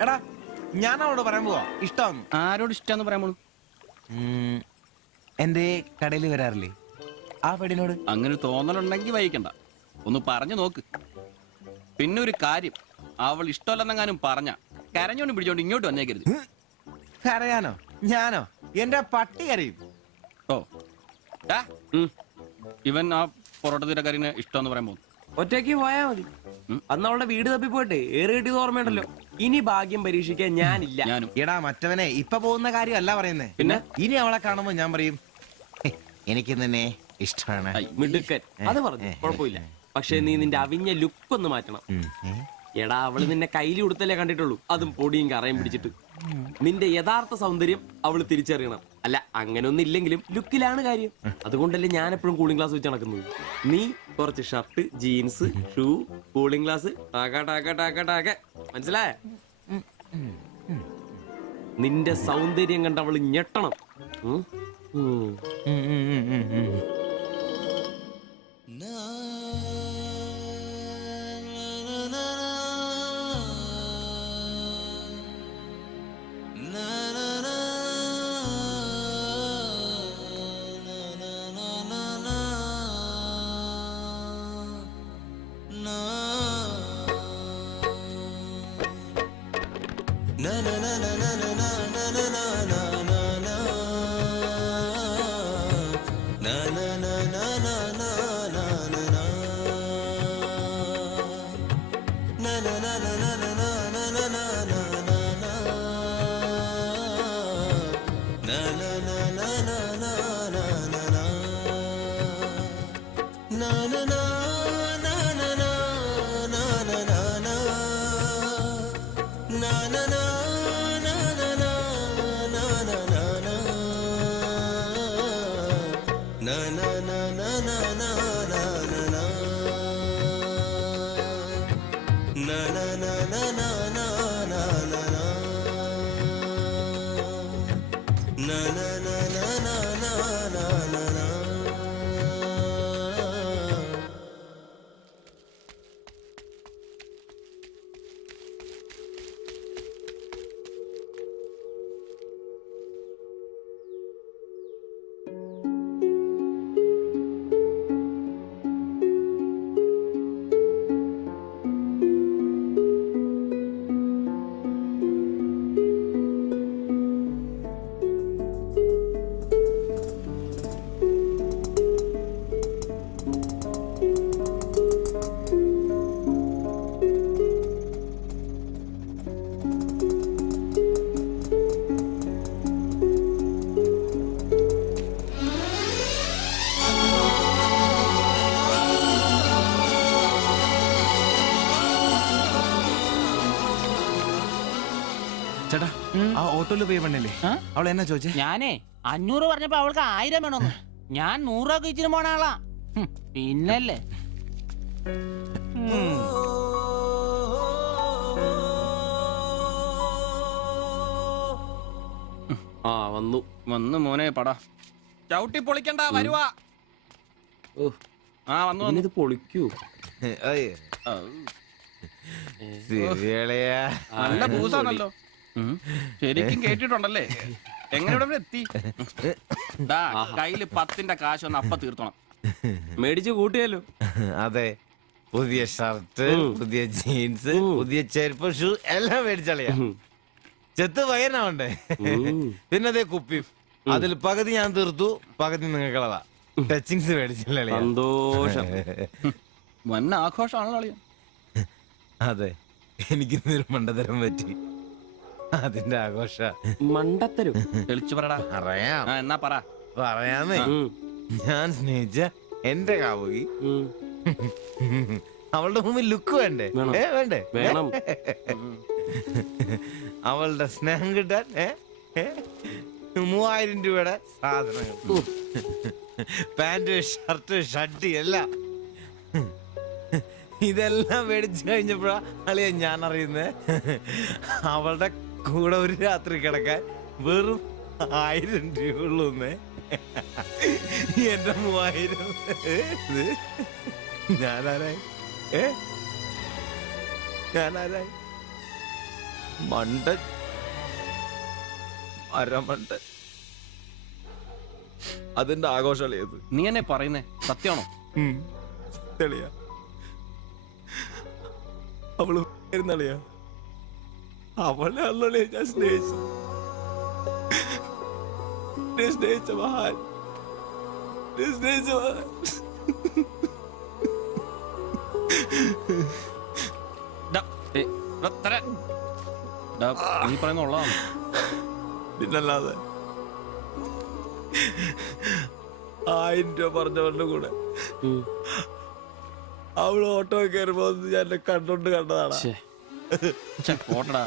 എടാ, ഞാൻ അവളോട് പറയാൻ പോവാ ഇഷ്ടം. ആരോട് ഇഷ്ടമെന്ന് പറയാൻ പോണു? എന്റെ കടയിൽ വരാറില്ലേ ആ പെടിനോട്? അങ്ങനെ തോന്നലുണ്ടെങ്കിൽ വഹിക്കണ്ട, ഒന്ന് പറഞ്ഞു നോക്ക്. പിന്നെ ഒരു കാര്യം, അവൾ ഇഷ്ടമല്ലെന്നെങ്ങാനും പറഞ്ഞ കരഞ്ഞോണ്ട് പിടിച്ചോണ്ട് ഇങ്ങോട്ട് വന്നേക്കരുത്. കരയാനോ? ഞാനോ? എന്റെ പട്ടി കരയും. ഓ, ഇവൻ ആ പൊറോട്ട തീരക്കാരിനെ ഇഷ്ടമെന്ന് പറയാൻ പോകുന്നു. ഒറ്റയ്ക്ക് പോയാ മതി. അന്ന് അവളുടെ വീട് തപ്പി പോയിട്ട് ഏറ് കിട്ടിയത് ഓർമ്മയുണ്ടല്ലോ. ഇനി ഭാഗ്യം പരീക്ഷിക്കാൻ ഞാനില്ല. ഞാനും. എടാ മറ്റവനെ ഇപ്പൊ പോകുന്ന കാര്യമല്ല പറയുന്നേ. പിന്നെ ഇനി അവളെ കാണുമ്പോ ഞാൻ പറയും എനിക്ക് നിന്നെ ഇഷ്ടമാണ്. മിടുക്കൻ, അത് പറഞ്ഞു കുഴപ്പമില്ല. പക്ഷെ നീ നിന്റെ അവിഞ്ഞ ലുക്ക് ഒന്ന് മാറ്റണം. എടാ, അവള് നിന്നെ കയ്യിൽ കൊടുത്തല്ലേ കണ്ടിട്ടുള്ളൂ, അതും പൊടിയും കറയും പിടിച്ചിട്ട്. നിന്റെ യഥാർത്ഥ സൗന്ദര്യം അവള് തിരിച്ചറിയണം. അല്ല, അങ്ങനെ ഒന്നും ഇല്ലെങ്കിലും ലുക്കിലാണ് കാര്യം. അതുകൊണ്ടല്ലേ ഞാൻ എപ്പോഴും കൂളിംഗ് ഗ്ലാസ് വെച്ച് നടക്കുന്നത്. നീ കുറച്ച് shirt, jeans, shoe, cooling glass, മനസ്സിലായ? നിന്റെ സൗന്ദര്യം കണ്ട് അവള് ഞെട്ടണം. ചേട്ടാ ആ ഓട്ടോയില് പോയി പെണ്ണല്ലേ അവൾ എന്നാ ചോദിച്ചേ? ഞാനേ 500 പറഞ്ഞപ്പോ അവൾക്ക് 1000 വേണമെന്ന്. ഞാൻ 100 ഒക്കെ ഇച്ചിരി പോണ ആളാ. പിന്നല്ലേ ആ വന്നു വന്ന് മോനെ പടാ ചവിട്ടി പൊളിക്കണ്ട വരുവാ. ആ വന്നു വന്നു. ഇത് പൊളിക്കൂ. നല്ല പൂസാണല്ലോ. ശരിക്കും കേട്ടിട്ടുണ്ടല്ലേ? എങ്ങനെ ഇവിടെ എത്തി? കയ്യില് 10ന്റെ കാശ് ഒന്ന് അപ്പ തീർത്തോണം. മേടിച്ച് കൂട്ടിയല്ലോ. അതെ, പുതിയ ഷർട്ട്, പുതിയ ജീൻസ്, പുതിയ ചെരുപ്പ്, ഷൂ എല്ലാം മേടിച്ചളിയാ. ചെത്ത് വയനാവണ്ടേ? പിന്നെ അതേ കുപ്പി, അതിൽ പകുതി ഞാൻ തീർത്തു, പകുതി നിങ്ങൾക്കുള്ളതാ. ടച്ചിങ്സ് മേടിച്ചില്ലേ? സന്തോഷം. വൻ ആഘോഷമാണല്ലോ അളിയാ. അതെ, എനിക്ക് ഇന്നൊരു മണ്ടതരം പറ്റി, അതിന്റെ ആഘോഷ. മണ്ടത്തരും തെളിച്ചു പറടാ. അറിയാം, എന്നാ പറ. പറയാമേ. ഞാൻ സ്നേഹിച്ച എന്റെ കാമുകി അവളുടെ മുമ്പിൽ ലുക്ക് വേണ്ടേ? വേണ്ടേ? വേണം. അവളുടെ സ്നേഹം കിട്ടാൻ 3000 രൂപയുടെ സാധനങ്ങൾ, പാന്റ്, ഷർട്ട്, ഷഡ്ഡി എല്ലാം. ഇതെല്ലാം മേടിച്ചു കഴിഞ്ഞപ്പോഴാ അളിയ ഞാൻ അറിയുന്നേ, അവളുടെ കൂടെ ഒരു രാത്രി കിടക്കാൻ വെറും 1000 രൂപ ഉള്ളൂന്നേ. എന്റെ 3000 ഞാനാരായി? ഞാനാരായി? മണ്ടൻ, അരമണ്ടൻ. അതിന്റെ ആഘോഷളിയത്. നീ എന്നെ പറയുന്നേ സത്യമാണോ? തെളിയാ, അവള് ളിയാ, അവളെ അല്ലേ ഞാൻ സ്നേഹിച്ചു. സ്നേഹിച്ച മഹാൻ, സ്നേഹിച്ച മഹാൻ. നീ പറയുന്ന ഉള്ളതാണ്. പിന്നല്ലാതെ 1000 രൂപ പറഞ്ഞവരുടെ കൂടെ അവള് ഓട്ടോ കയറുമ്പോ ഞാൻ കണ്ടോണ്ട് കണ്ടതാണ്. പോട്ടടാ,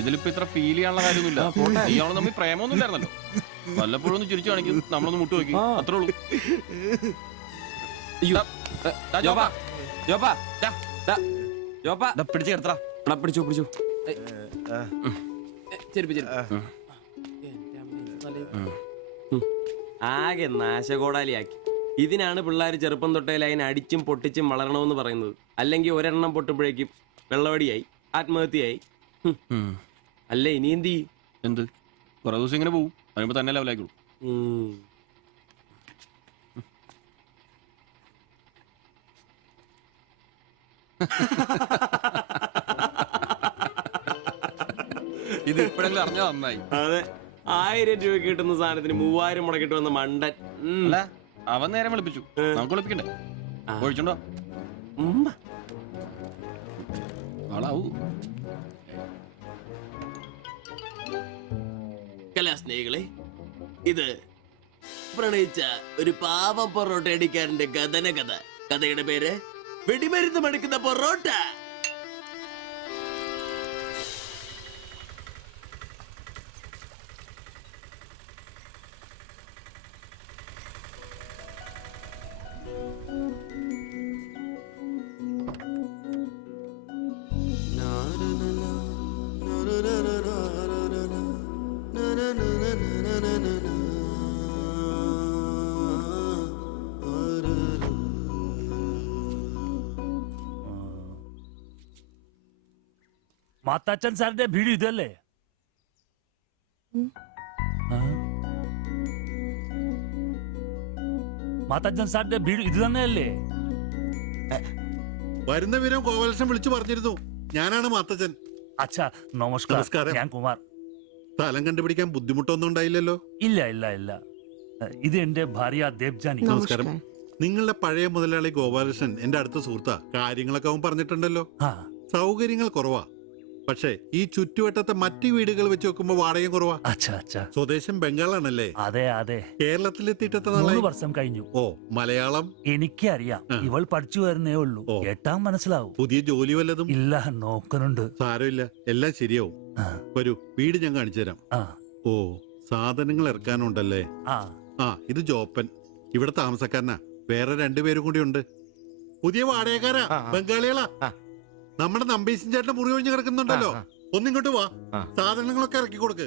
ഇതിലിപ്പോ ഇത്ര ഫീൽ ചെയ്യാനുള്ള കാര്യമൊന്നുമില്ല. ഇയാള് തമ്മിൽ പ്രേമൊന്നും ഇല്ലായിരുന്നല്ലോ. വല്ലപ്പോഴും ഒന്ന് ചിരിച്ചു കാണിക്കും, നമ്മളൊന്ന് മുട്ടു നോക്കി, അത്രേ ഉള്ളൂ. പിടിച്ചു കിടത്തടാ. പിടിച്ചു പിടിച്ചു. ആകെ നാശകോടാലിയാക്കി. ഇതിനാണ് പിള്ളേർ ചെറുപ്പം തൊട്ടേ ലൈൻ അടിച്ചും പൊട്ടിച്ചും വളരണമെന്ന് പറയുന്നത്. അല്ലെങ്കിൽ ഒരെണ്ണം പൊട്ടുമ്പോഴേക്കും വെള്ളവടിയായി, ആത്മഹത്യയായി. അല്ല ഇനി എന്ത് ചെയ്യും? എന്ത് കുറെ ദിവസം ഇങ്ങനെ പോവും, കഴിയുമ്പോ തന്നെ ലെവലായിക്കോളൂ. ഇത് ഇപ്പോഴെങ്കിലും അറിഞ്ഞാ നന്നായി. അതെ, 1000 രൂപ കിട്ടുന്ന സാധനത്തിന് 3000 മുടക്കിട്ട് വന്ന മണ്ടൻ. അല്ല, അവൻ നേരം വിളിപ്പിച്ചു, നമുക്ക് വിളിപ്പിക്കണ്ടേ? ഒഴിച്ചുണ്ടോ? ആളാവൂ. കലാസ്നേഹികളെ, ഇത് പ്രണയിച്ച ഒരു പാവം പൊറോട്ട അടിക്കാരന്റെ കഥന കഥ. കഥയുടെ പേര് വെടിമരുന്ന് മടുക്കുന്ന പൊറോട്ട. മാത്താച്ചൻ സാറിന്റെ വീട് ഇതല്ലേ? മാത്താച്ചൻ സാറിന്റെ വീട് ഇത് തന്നെയല്ലേ? വരുന്ന വിവരം ഗോപാലകൃഷ്ണൻ വിളിച്ചു പറഞ്ഞിരുന്നു. ഞാനാണ് മാത്തച്ഛൻ. അച്ഛാ നമസ്കാരം, ഞാൻ കുമാർ. സ്ഥലം കണ്ടുപിടിക്കാൻ ബുദ്ധിമുട്ടൊന്നും ഉണ്ടായില്ലല്ലോ? ഇല്ല ഇല്ല ഇല്ല, ഇത് എന്റെ ഭാര്യ ദേവ്ജാനി. നമസ്കാരം. നിങ്ങളുടെ പഴയ മുതലാളി ഗോപാലകൃഷ്ണൻ എന്റെ അടുത്ത സുഹൃത്താ. കാര്യങ്ങളൊക്കെ അവൻ പറഞ്ഞിട്ടുണ്ടല്ലോ. സൗകര്യങ്ങൾ കുറവാ, പക്ഷേ ഈ ചുറ്റുവട്ടത്തെ മറ്റു വീടുകൾ വെച്ച് നോക്കുമ്പോ വാടകയും കുറവാ. സ്വദേശം ബംഗാളാണല്ലേ? അതെ അതെ. കേരളത്തിലെത്തിയിട്ട് 3 വർഷം കഴിഞ്ഞു. ഓ, മലയാളം എനിക്കറിയാം. ഇവൾ പഠിച്ചു വരുന്നേ ഉള്ളൂ, കേട്ടാ മനസ്സിലാവും. പുതിയ ജോലി വല്ലതും? ഇല്ല, നോക്കുന്നുണ്ട്. സാരമില്ല, എല്ലാം ശരിയാവും. വരൂ, വീട് ഞാൻ കാണിച്ചു തരാം. ഓ, സാധനങ്ങൾ ഇറക്കാനുണ്ടല്ലേ? ഇത് ജോപ്പൻ, ഇവിടെ താമസക്കാരനാ. വേറെ 2 പേരും കൂടി ഉണ്ട്. പുതിയ വാടകക്കാരാ, ബംഗാളികളാ. നമ്മുടെ നമ്പീശൻ ചേട്ടന്റെ മുറി ഒഴിഞ്ഞ് കിടക്കുന്നുണ്ടല്ലോ, ഒന്നിങ്ങോട്ട് വാ, സാധനങ്ങളൊക്കെ ഇറക്കി കൊടുക്ക്.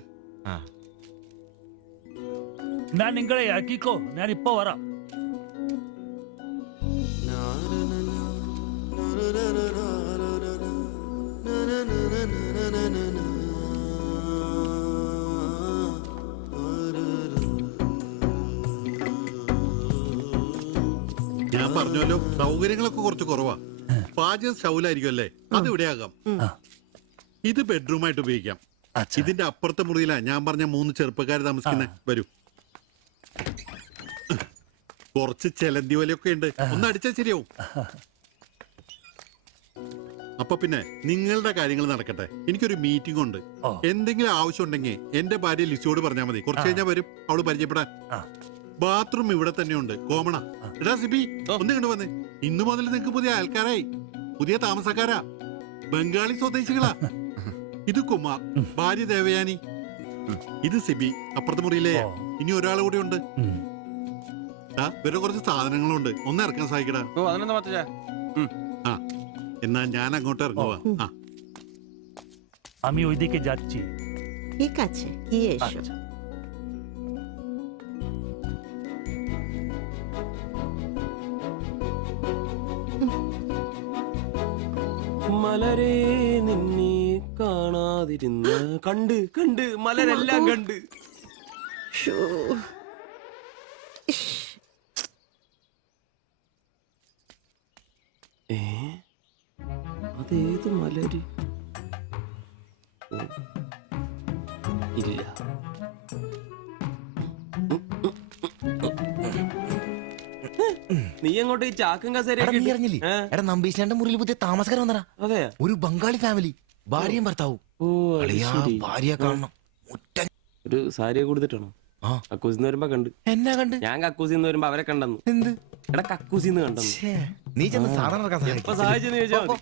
ഞാൻ നിങ്ങളെ ഇറക്കിക്കോ, ഞാൻ ഇപ്പൊ വരാം. ഞാൻ പറഞ്ഞല്ലോ, സൗകര്യങ്ങളൊക്കെ കുറച്ച് കുറവാ. പാചകം സ്റ്റൗലായിരിക്കും അല്ലേ? അത് ഇവിടെയാകാം. ഇത് ബെഡ്റൂമായിട്ട് ഉപയോഗിക്കാം. ഇതിന്റെ അപ്പുറത്തെ മുറിയിലാ ഞാൻ പറഞ്ഞ 3 ചെറുപ്പക്കാർ താമസിക്കുന്നേ. വരൂ. കുറച്ച് ചെലന്തി വലയൊക്കെ ഉണ്ട്, ഒന്ന് അടിച്ചാൽ ശരിയാവും. അപ്പൊ പിന്നെ നിങ്ങളുടെ കാര്യങ്ങൾ നടക്കട്ടെ. എനിക്കൊരു മീറ്റിംഗ് ഉണ്ട്. എന്തെങ്കിലും ആവശ്യം ഉണ്ടെങ്കിൽ എന്റെ ഭാര്യ ലിസിയോട് പറഞ്ഞാൽ മതി. കുറച്ച് കഴിഞ്ഞാൽ വരും അവള് പരിചയപ്പെടാൻ. ബാത്റൂം ഇവിടെ തന്നെയുണ്ട്, കോമണാ. എടാ സിബി, ഒന്ന് കണ്ടു വന്നേ. ഇന്നു മുതൽ നിങ്ങൾക്ക് പുതിയ ആൾക്കാരായി, പുതിയ താമസക്കാരാ, ബംഗാളി സ്വദേശികളാ. ഇത് കുമാർ, ഭാര്യ ദേവയാനി. ഇത് സിബി, അപ്പുറത്തെ മുറിയിലെ. ഇനി ഒരാൾ കൂടി ഉണ്ട്. വേറെ കുറച്ച് സാധനങ്ങളുണ്ട്, ഒന്ന് ഇറക്കാൻ സഹായിക്കടാ. എന്നാ ഞാൻ അങ്ങോട്ട് ഇറങ്ങുവാ. আমি ওইদিকে যাচ্ছি। ঠিক আছে, গিয়ে এসো। മലരെ നിന്നെ കാണാതിരുന്ന കണ്ട് കണ്ട് മലരെല്ലാം കണ്ട്. അതേത് മലര്? ഇല്ല. നീ അങ്ങോട്ട് ഈ ചാക്കും കസേരയൊക്കെ അറിഞ്ഞില്ലേ? എടാ, നമ്പീശന്റെ മുറിയിൽ പുതിയ താമസക്കാരൻ വന്നടാ. അതെ, ഒരു ബംഗാളി ഫാമിലി, ഭാര്യയും ഭർത്താവും. ഭാര്യ കാണണം. ഒരു സാരിയെ കൊടുത്തിട്ടാണോ? കക്കൂസിന്ന് വരുമ്പോ കണ്ട്. എന്നാ കണ്ട്? ഞാൻ കക്കൂസിന്ന് വരുമ്പോ അവരെ കണ്ടെന്നു. എന്ത്? എടാ, കക്കൂസിന്ന് കണ്ടെന്നു. നീ ചെന്ന് സാധനം എപ്പോ സഹായിച്ചെന്ന് ചോദിച്ചാ മതി.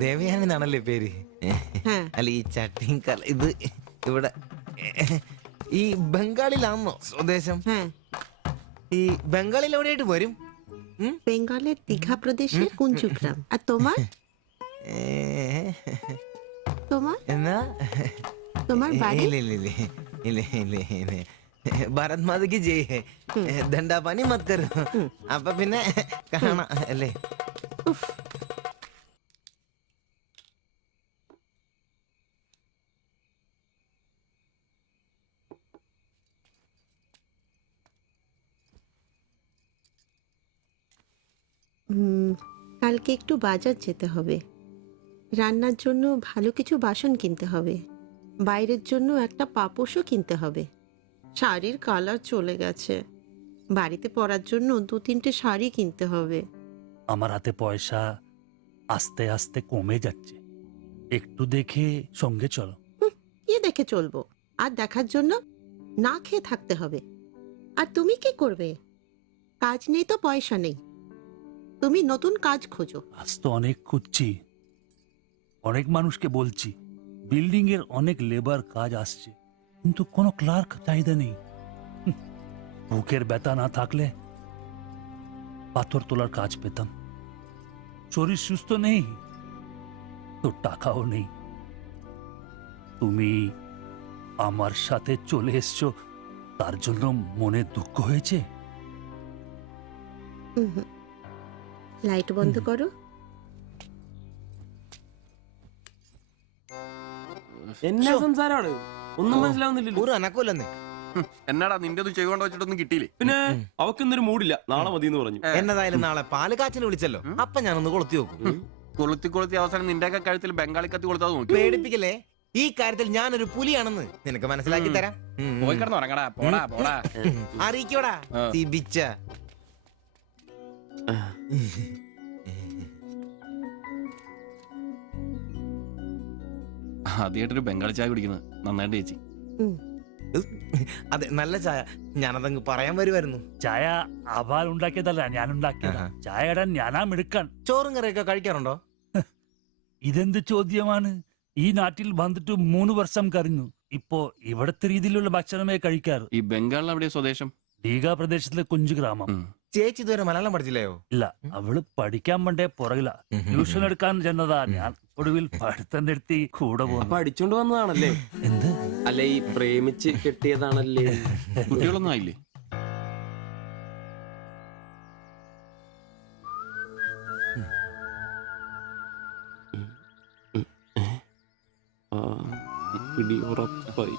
ദേവയാനി എന്നാണല്ലേ പേര്? അല്ല, ഈ ചട്ടിയും കല ഇത് ഇവിടെ ഈ ബംഗാളിലാണോ സ്വദേശം? ഈ ബംഗാളിൽ എവിടെയായിട്ട് വരും? বেঙ্গলের দীঘা প্রদেশের কুঞ্জগ্রাম। আর তোমার? তোমার എന്നാ তোমার বাড়ি? ഭാരത് മാതയ്ക്ക് ജയ്. ദണ്ഡാപാനി മത് കരോ. അപ്പൊ പിന്നെ കാണാം അല്ലേ? কালকে একটু বাজার যেতে হবে, রান্নার জন্য ভালো কিছু বাসন কিনতে হবে, বাইরের জন্য একটা পাপোশও কিনতে হবে। শাড়ির কালার চলে গেছে, বাড়িতে পরার জন্য 2-3টে শাড়ি কিনতে হবে। আমার হাতে পয়সা আস্তে আস্তে কমে যাচ্ছে, একটু দেখে সঙ্গে চলো। কি দেখে চলবো? আর দেখার জন্য না খেয়ে থাকতে হবে। আর তুমি কি করবে? কাজ নেই তো পয়সা নেই, তুমি নতুন কাজ খোঁজো। আজ তো অনেক খুঁজছি, অনেক মানুষকে বলছি, বিল্ডিং এর অনেক লেবার কাজ আসছে, কিন্তু কোনো ক্লার্ক চাহিদা নেই। বুকের ব্যথা না থাকলে পাথর তোলার কাজ পেতাম। শরীর সুস্থ নেই তো টাকাও নেই। তুমি আমার সাথে চলে এসছো, তার জন্য মনে দুঃখ হয়েছে? লাইট বন্ধ করো। എന്നാ സംസാരമാണ് ഒന്നും മനസ്സിലാവുന്നില്ലല്ലോ. ഒരു അനക്കമില്ലെന്നേ. എന്നാടാ നിന്റെ ഒന്നും ചെയ്തുകൊണ്ട് വെച്ചിട്ടൊന്നും കിട്ടിയില്ലേ? പിന്നെ അവക്കൊന്നൊരു മൂടില്ല, നാളെ മതി എന്ന് പറഞ്ഞു. എന്നതായാലും നാളെ പാല് കാച്ചിന് വിളിച്ചല്ലോ, അപ്പൊ ഞാനൊന്ന് കൊളുത്തി നോക്കും. കൊളുത്തി അവസാനം നിന്റെയൊക്കെ കഴുത്തിൽ ബംഗാളി കത്തി കൊളുത്താതെ നോക്കി. പേടിപ്പിക്കല്ലേ, ഈ കാര്യത്തിൽ ഞാനൊരു പുലിയാണെന്ന് നിനക്ക് മനസ്സിലാക്കി തരാം. പോയി കിടന്ന് ഉറങ്ങടാ, പോടാ പോടാ. അറിയിക്കോടാ തിബിച്ച. ആദ്യമായിട്ടൊരു ബംഗാളി ചായ കുടിക്കുന്നത് നന്നായിട്ട് ചേച്ചി. അതെ, നല്ല ചായ. ഞാനതങ്ങ് പറയാൻ വരുമായിരുന്നു. ചായ അപാൽ ഉണ്ടാക്കിയതല്ല, ഞാൻ ഉണ്ടാക്കിയതാ. ചായ ഇടാൻ ഞാനാ മിടുക്കാൻ. ചോറും കറിയൊക്കെ കഴിക്കാറുണ്ടോ? ഇതെന്ത് ചോദ്യമാണ്? ഈ നാട്ടിൽ വന്നിട്ട് 3 വർഷം കഴിഞ്ഞു. ഇപ്പോ ഇവിടത്തെ രീതിയിലുള്ള ഭക്ഷണമേ കഴിക്കാറ്. ഈ ബംഗാളിൽ എവിടെയാ സ്വദേശം? ഡീഗ പ്രദേശത്തിലെ കുഞ്ചു ഗ്രാമം. ചേച്ചി ഇതുവരെ മലയാളം പഠിച്ചില്ലയോ? ഇല്ല, അവള് പഠിക്കാൻ വേണ്ടേ പുറകില. ട്യൂഷൻ എടുക്കാൻ ചെന്നതാ. ഞാൻ ഒടുവിൽ പഠിത്തം നിർത്തി കൂടെ അപ്പൊ പോകുന്നു. അടിച്ചോണ്ട് വന്നതാണല്ലേ? എന്ത്? അല്ല, ഈ പ്രേമിച്ച് കെട്ടിയതാണല്ലേ? കുട്ടികളൊന്നും ആയില്ലേ? പിടി ഉറപ്പായി.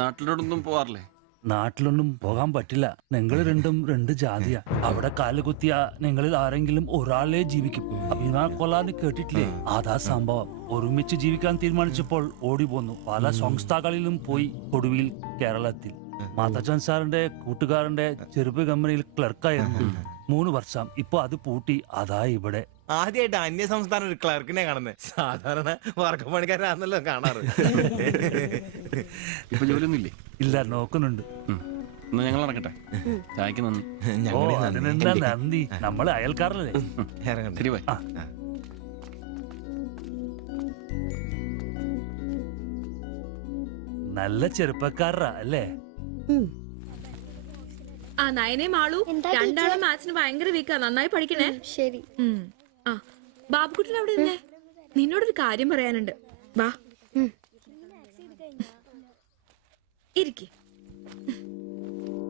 നാട്ടിലോടൊന്നും പോവാറില്ലേ? നാട്ടിലൊന്നും പോകാൻ പറ്റില്ല. നിങ്ങൾ രണ്ടും 2 ജാതിയാ. അവിടെ കാലുകുത്തിയ നിങ്ങളിൽ ആരെങ്കിലും ഒരാളെ ജീവിക്കും. അഭിമാന കൊല്ലാന്ന് കേട്ടിട്ടില്ലേ? അതാ സംഭവം. ഒരുമിച്ച് ജീവിക്കാൻ തീരുമാനിച്ചപ്പോൾ ഓടി പോന്നു. പല സംസ്ഥാകളിലും പോയി. ഒടുവിൽ കേരളത്തിൽ മാത്തച്ചൻ സാറിന്റെ കൂട്ടുകാരന്റെ ചെറുപ്പ് കമ്പനിയിൽ ക്ലർക്കായിരുന്നു 3 വർഷം. ഇപ്പൊ അത് പൂട്ടി. അതാ ഇവിടെ. ആദ്യമായിട്ട് അന്യ സംസ്ഥാന ഒരു ക്ലർക്കിനെ കാണുന്നത്. സാധാരണ വർഗപ്പണിക്കാരാണല്ലോ കാണാറ്. ഇപ്പൊ ജോലിയൊന്നും ഇല്ലേ? ഇല്ല, നോക്കുന്നുണ്ട്. എന്നാ ഞങ്ങൾ നടക്കട്ടെ. ചായക്ക് നന്ദി. ഓ, അതിനെന്താ നന്ദി, നമ്മള് അയൽക്കാരല്ലേ. ശരി ബൈ. നല്ല ചെറുപ്പക്കാരാ അല്ലേ? ആ നയനെ മാളു രണ്ടാളും മാത്സിന് ഭയങ്കര വീക്കാ. നന്നായി പഠിക്കണേ. ശരി. ആ ബാബുക്കുട്ടൻ അവിടെ നിന്നേ, നിന്നോടൊരു കാര്യം പറയാനുണ്ട്. വാ ഇരിക്കെ.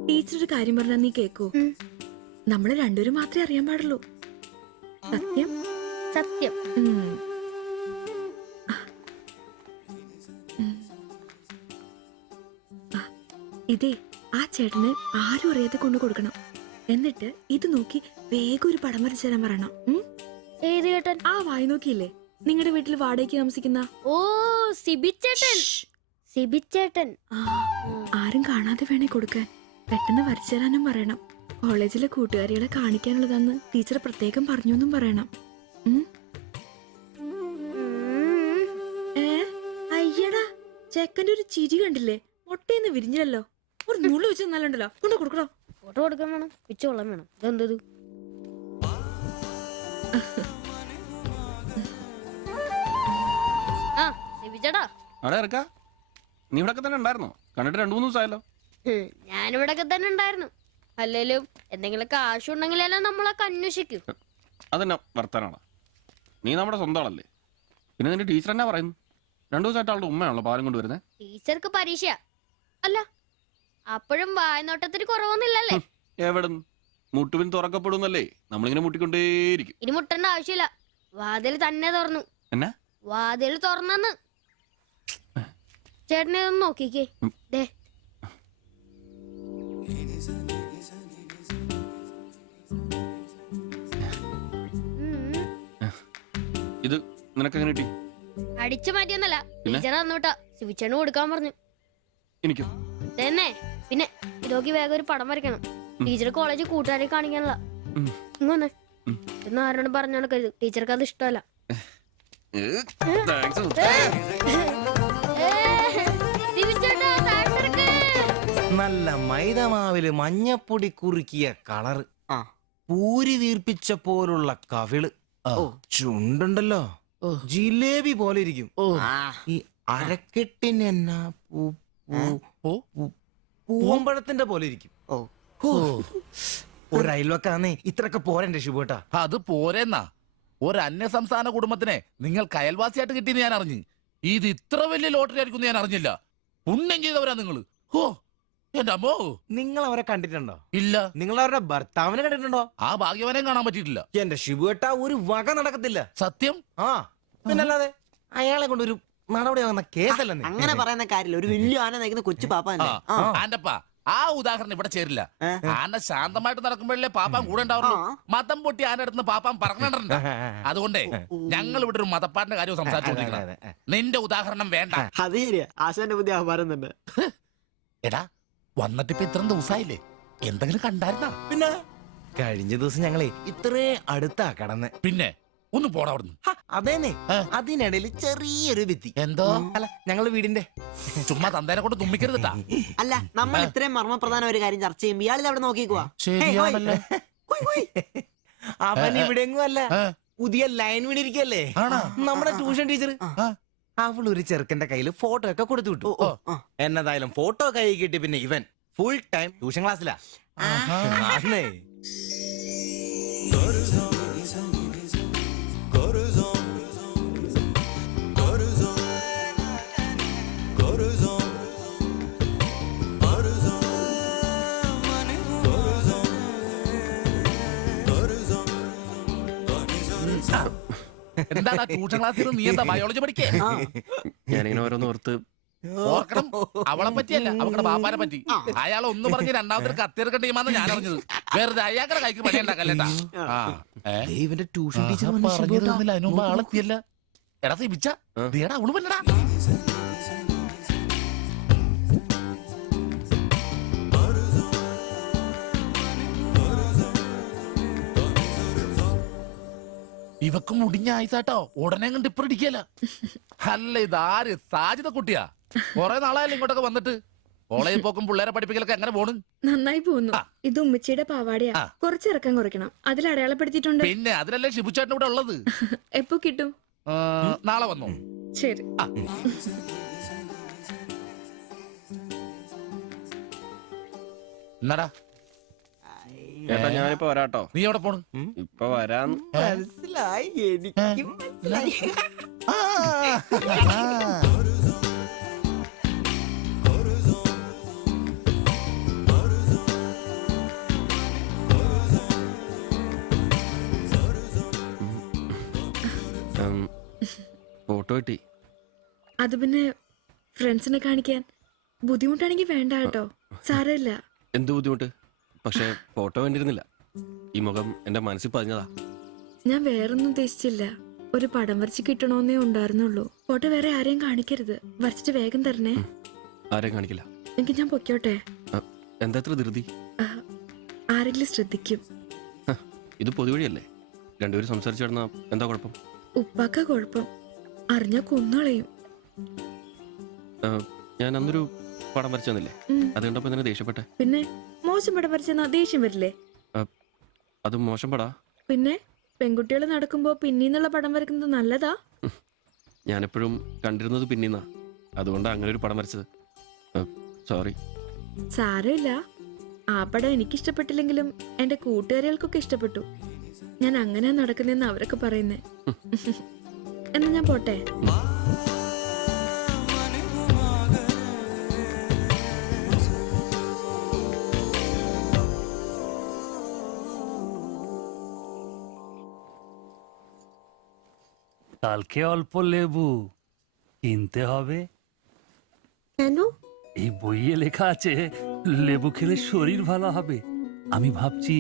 ടീച്ചർ ഒരു കാര്യം പറഞ്ഞാ നീ കേക്കൂ. നമ്മള് രണ്ടുപേരും മാത്രമേ അറിയാൻ പാടുള്ളൂ. സത്യം സത്യം. ഇതേ ആ ചേട്ടന് ആരും അറിയാതെ കൊണ്ടു കൊടുക്കണം. എന്നിട്ട് ഇത് നോക്കി വേഗം ഒരു പടം വരച്ചു തരാൻ പറയണം. ഏത് ചേട്ടൻ? ആ വായി നോക്കിയില്ലേ, നിങ്ങളുടെ വീട്ടിൽ വാടകയ്ക്ക് താമസിക്കുന്ന? ഓ, സിബിച്ചേട്ടൻ. സിബിച്ചേട്ടൻ. ആരും കാണാതെ വേണേ കൊടുക്കാൻ. പെട്ടെന്ന് വരച്ചു തരാനും പറയണം. കോളേജിലെ കൂട്ടുകാരികളെ കാണിക്കാനുള്ളതാന്ന് ടീച്ചർ പ്രത്യേകം പറഞ്ഞു എന്നും പറയണം. അയ്യടാ, ചെക്കന്റെ ഒരു ചിരി കണ്ടില്ലേ? മുട്ടയെന്ന് വിരിഞ്ഞല്ലോ. ഒരു നുള്ളു വെച്ച് നല്ലുണ്ടല്ലോ. കൊണ്ട് കൊടുക്കണോ? ഫോട്ടോ കൊടുക്കാൻ വേണം, പിച്ചോളം വേണം. ഇതെന്തത്? ആ സിബിച്ചേട്ടാ. അവിടെ ഇറക്കാ. നീ ഇവിടെ തന്നെ ഉണ്ടായിരുന്നോ? കണ്ടിട്ട് 2-3 ദിവസമായല്ലോ. ഞാനിവിടൊക്കെ തന്നെ ഉണ്ടായിരുന്നു. അല്ലേലും എന്തെങ്കിലും കാശുണ്ടെങ്കിലല്ലേ നമ്മളൊക്കെ അന്വേഷിക്കും. അതെന്നാ വർത്താനാണ്? നീ നമ്മുടെ സ്വന്തം ആളല്ലേ. പിന്നെ നിന്റെ ടീച്ചർ എന്നാ പറയുന്നു? 2 ദിവസമായിട്ട് ആളുടെ ഉമ്മയാണല്ലോ പാലും കൊണ്ട് വരുന്നത്. ടീച്ചർക്ക് പരീക്ഷ അല്ല, അപ്പോഴും വായനോട്ടത്തിന് കുറവൊന്നുമില്ലല്ലേ? എവിടെ മുട്ടുവിൻ തുറക്കപ്പെടുന്നല്ലേ, നമ്മളിങ്ങനെ മുട്ടിക്കൊണ്ടേയിരിക്കും. ഇനി മുട്ടേണ്ട ആവശ്യമില്ല, വാതിൽ തന്നെ തുറന്നു. എന്നാ വാതിൽ തുറന്നെന്ന്. ചേട്ടനെ ഒന്ന് നോക്കിക്കേ. ദേ നിനക്ക് എങ്ങനെ കിട്ടി? അടിച്ചു മാറ്റിയൊന്നല്ല, പിന്നെ? ടീച്ചർ തന്നോട്ടാ. ശിവിച്ചേണ് കൊടുക്കാൻ പറഞ്ഞു. എനിക്കോ? തന്നെ. പിന്നെ ഇതൊക്കെ വേഗം ഒരു പടം വരയ്ക്കണം. ടീച്ചർ കോളേജിൽ കൂട്ടുകാരെ കാണിക്കാനുള്ള. ഇങ്ങനെ എന്ന് ആരോടും പറഞ്ഞു നടക്കരുത്, ടീച്ചർക്ക് അത് ഇഷ്ടമല്ല. താങ്ക്സ്. നല്ല മൈദമാവില് മഞ്ഞപ്പൊടി കുറുക്കിയ കളറ്, പൂരി വീർപ്പിച്ച പോലുള്ള കവിള്, ചുണ്ടുണ്ടല്ലോ ജിലേബി പോലെ ഇരിക്കും. ഈ അരക്കെട്ടിന് എന്നാ പൂവമ്പഴത്തിന്റെ പോലെ ഇരിക്കും. ഒരു അയൽവക്കാന്നേ ഇത്രയൊക്കെ പോരണ്ടേ ശുഭേട്ടാ? അത് പോരെന്നാ. ഒരു അന്യ സംസ്ഥാന കുടുംബത്തിനെ നിങ്ങൾക്ക് അയൽവാസിയായിട്ട് കിട്ടിയെന്ന് ഞാൻ അറിഞ്ഞു. ഇത് ഇത്ര വലിയ ലോട്ടറി ആയിരിക്കും ഞാൻ അറിഞ്ഞില്ല. പുണ്യം ചെയ്തവരാ നിങ്ങള്. ഓ എന്റെ അമ്മോ. നിങ്ങൾ അവരെ കണ്ടിട്ടുണ്ടോ? ഇല്ല. നിങ്ങൾ അവരുടെ ഭർത്താവിനെ കണ്ടിട്ടുണ്ടോ? ആ ഭാഗ്യവനെയും കാണാൻ പറ്റിയിട്ടില്ല. എന്റെ ശിബുവേട്ട ഒരു വക നടക്കത്തില്ല. സത്യം. ആ പിന്നല്ലാതെ അയാളെ കൊണ്ട് ഒരു നടപടി വന്ന കേസല്ല. അങ്ങനെ പറയുന്ന കാര്യമില്ല. ഒരു വലിയ ആന നയിക്കുന്ന കൊച്ചു പാപ്പല്ലേ. ആന്റപ്പാ, ആ ഉദാഹരണം ഇവിടെ ചേരില്ല. ആന ശാന്തമായിട്ട് നടക്കുമ്പോഴല്ലേ പാപ്പാൻ കൂടെ ഉണ്ടാവുള്ളൂ. മതം പൊട്ടി ആന അടുത്ത് പാപ്പാൻ പറഞ്ഞിട്ടുണ്ട്. അതുകൊണ്ടേ ഞങ്ങൾ ഇവിടെ ഒരു മതപ്പാടിന്റെ കാര്യം സംസാരിച്ചോണ്ടിരിക്കണം. നിന്റെ ഉദാഹരണം വേണ്ട. അത് ശരിയാ, ആശാന്റെ ബുദ്ധി ആഭാരം തന്നെ. എടാ, വന്നിട്ട് ഇപ്പൊ ഇത്രയും ദിവസമായില്ലേ, എന്തെങ്കിലും കണ്ടായിരുന്നാ? പിന്നെ കഴിഞ്ഞ ദിവസം ഞങ്ങളെ ഇത്രേ അടുത്താ കടന്ന്. പിന്നെ ഒന്ന് പോടാ അവിടുന്ന്. അതേനെ, അതിനിടയിൽ ചെറിയൊരു ഭിത്തി. എന്തോ? അല്ല, ഞങ്ങള് വീടിന്റെ. ചുമ്മാ തന്തേനെ കൊണ്ട് തുമ്മിക്കരുതട്ടാ. അല്ല, നമ്മൾ ഇത്രയും മർമ്മപ്രധാന ഒരു കാര്യം ചർച്ച ചെയ്യുമ്പോ ഇയാളിൽ അവിടെ നോക്കിക്കുവാ. ശരിയാണല്ലോ. അവൻ ഇവിടെ എങ്ങും അല്ല, പുതിയ ലൈൻ വീണിരിക്കല്ലേ നമ്മുടെ ട്യൂഷൻ ടീച്ചർ. അവൾ ഒരു ചെറുക്കന്റെ കയ്യില് ഫോട്ടോ ഒക്കെ കൊടുത്തു വിട്ടു. എന്നതായാലും ഫോട്ടോ കൈ കിട്ടി. പിന്നെ ഇവൻ ഫുൾ ടൈം ട്യൂഷൻ ക്ലാസ്സിലാ. എന്താണ് ട്യൂഷൻ ക്ലാസ്സിൽ നീ എന്താ ബയോളജി പഠിക്കേ? ഞാനിങ്ങനെ ഓരോന്ന് ഓർത്ത് ഓർക്കണം. അവളെ പറ്റിയല്ല, അവളുടെ ബാപ്പാനെ പറ്റി. അയാൾ ഒന്ന് പറഞ്ഞ് രണ്ടാമത്തെ കത്തിയെടുക്കേണ്ട ടീമാന്ന് ഞാൻ അറിഞ്ഞത്. വെറുതെ അയാളുടെ കൈക്ക് പണി ഉണ്ടാക്കല്ലേട്ടാ. ഇവന്റെ ട്യൂഷൻ ടീച്ചർ പറഞ്ഞിരുന്നില്ല, അതിനുമ്പ് ആളെത്തിയല്ല. എടാ സിബിച്ച, നീടാ അവള് പറ്റടാ. ഇവക്ക് മുടിഞ്ഞ ആയിസാട്ടോ, ഉടനെ കണ്ട് ഇപ്പൊ ഇടിക്കല. അല്ല, ഇതാര് സാജിത കുട്ടിയാ? കൊറേ നാളായാലും ഇങ്ങോട്ടൊക്കെ വന്നിട്ട്. കോളേജിൽ പോക്കും പിള്ളേരെ പഠിപ്പിക്കലൊക്കെ എങ്ങനെ പോണു? നന്നായി പോകുന്നു. ഇത് ഉമ്മച്ചിയുടെ പാവാടയാ, കുറച്ചിറക്കം കുറയ്ക്കണം. അതിൽ അടയാളപ്പെടുത്തിയിട്ടുണ്ട്. പിന്നെ അതിലല്ലേ ഷിബുച്ചേട്ടൻ ഇവിടെ ഉള്ളത്. എപ്പോ കിട്ടും? നാളെ വന്നോ? ശരി. എന്നാടാ ചേട്ടാ, ഞാനിപ്പോ വരാട്ടോ. നീ എവിടെ പോണു? ഇപ്പൊ വരാൻ. മനസ്സിലായി, എനിക്കും മനസ്സിലായി. ഫോട്ടോ കിട്ടി. അത് പിന്നെ ഫ്രണ്ട്സിനെ കാണിക്കാൻ ബുദ്ധിമുട്ടാണെങ്കിൽ വേണ്ട കേട്ടോ, സാരമില്ല. എന്ത് ബുദ്ധിമുട്ട്? പക്ഷെ ഫോട്ടോ വേണ്ടിയിരുന്നില്ല. ഈ മുഖം എന്റെ മനസ്സിൽ പതിഞ്ഞതാ. ഞാൻ വേറൊന്നും ഉദ്ദേശിച്ചില്ല. ഒരു പടം വരച്ച് കിട്ടണോന്നേ ഉണ്ടായിരുന്നുള്ളൂ. ഫോട്ടോ വേറെ ആരെയും കാണിക്കരുത്. വരച്ചിട്ട് വേഗം തരണേ. ആരെയും കാണിക്കില്ല. എനിക്ക് ഞാൻ പൊക്കോട്ടെ? എന്താ ഇത്ര ധൃതി? ആരെങ്കിലും ശ്രദ്ധിക്കും. ഇത് പൊതുവഴിയല്ലേ, രണ്ടുപേരും സംസാരിച്ചു കിടന്നാ എന്താ കുഴപ്പം? ഉപ്പാക്ക കുഴപ്പം, അറിഞ്ഞ കൊന്നളയും. ഞാൻ അന്നൊരു പടം വരച്ചു തന്നില്ലേ, അത് കണ്ടപ്പോ എന്തിനാ ദേഷ്യപ്പെട്ടെ? പിന്നെ മോശം പടം വരച്ചെന്നാ ദേഷ്യം വരില്ലേ? അത് മോശം പടാ. പിന്നെ പെൺകുട്ടികൾ നടക്കുമ്പോ പിന്നീന്നുള്ള പടം വരയ്ക്കുന്നത് നല്ലതാ. ഞാനെപ്പോഴും കണ്ടിരുന്നത് പിന്നീന്നാ, അതുകൊണ്ടാ അങ്ങനെ ഒരു പടം വരച്ചത്. സോറി. സാരമില്ല. ആ പടം എനിക്കിഷ്ടപ്പെട്ടില്ലെങ്കിലും എന്റെ കൂട്ടുകാരികൾക്കൊക്കെ ഇഷ്ടപ്പെട്ടു. ഞാൻ അങ്ങനെയാ നടക്കുന്നതെന്ന് അവരൊക്കെ പറയുന്നേ. എന്നാ ഞാൻ പോട്ടെ. কালকে অল্প লেবু কিনতে হবে। কেন? এই বইয়ে লেখা আছে লেবু খেলে শরীর ভালো হবে। আমি ভাবছি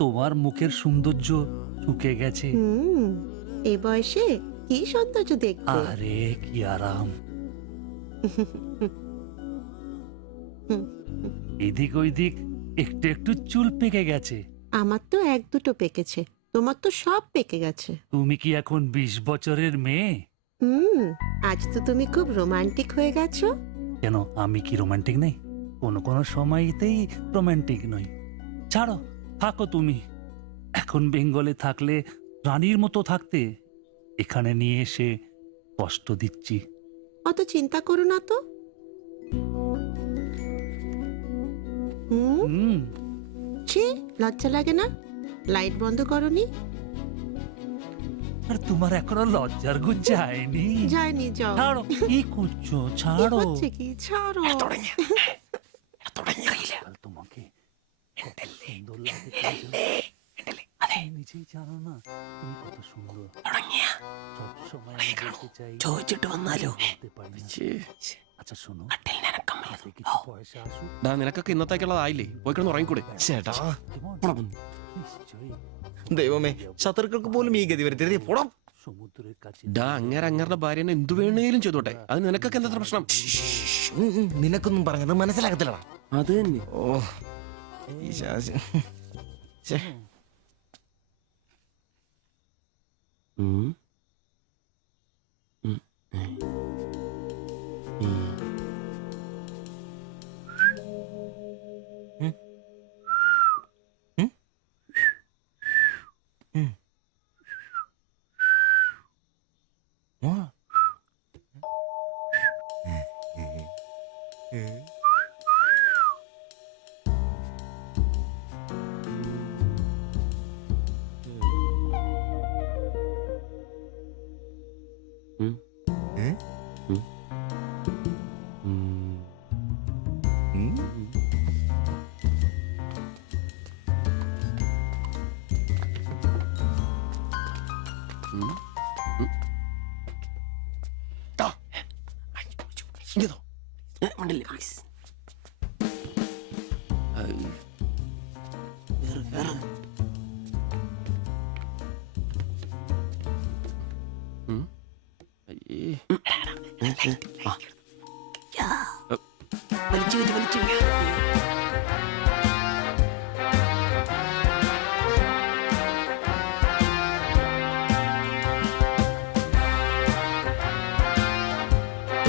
তোমার মুখের সৌন্দর্য শুকে গেছে। এই বয়সে কি সৌন্দর্য দেখবে। আরে কি আরাম। এদিক ওইদিক একটু একটু চুল পেকে গেছে। আমার তো এক দুটো পেকেছে, তোমার তো সব পেকে গেছে। তুমি কি এখন 20 বছরের মেয়ে? আজ তো তুমি খুব রোমান্টিক হয়ে গেছো। কেন, আমি কি রোমান্টিক নেই? কোনো কোনো সময়তেই রোমান্টিক নই। ছাড়ো, থাকো তুমি। এখন বেঙ্গলে থাকলে রানীর মতো থাকতে, এখানে নিয়ে এসে কষ্ট দিচ্ছি। অত চিন্তা করো না তো। ছি, লজ্জা লাগে না? লাইট বন্ধ করনি? আর তোমার এখনো লজ্জার গুণ যায়নি? যায়নি, যাও। ছাড়ো, কি করছো? ছাড়ো। হচ্ছে কি? ছাড়ো। তোমাকে সুন্দর লাগে, নিজেই জানো না তুমি কত সুন্দর। সবসময় আমি বলতে চাই, ചോദിച്ചിട്ട് വന്നാലോ? বলতে পারি না। আচ্ছা শোনো, কিছু পয়সা আসুক। നിനക്കൊക്കെ ഇന്നത്തേക്കുള്ളതായില്ലേ? പോയി കിടന്ന് ഉറങ്ങിക്കൂടെ? ചേട്ടാ নিশ্চয়ই ദൈവമേ, ശത്രുക്കൾക്ക് പോലും ഈ ഗതി വരുത്തരുത്. പോടാം. সমুদ্রের কাছে അങ്ങേരുടെ ഭാര്യനെ എന്തു വേണേലും ചെയ്തോട്ടെ, അത് നിനക്കൊക്കെ എന്താ പ്രശ്നം? നിനക്കൊന്നും പറഞ്ഞത് മനസ്സിലാകത്തില്ലടാ. അത് തന്നെ. ഓ ഈ ശാസി. ഛെ.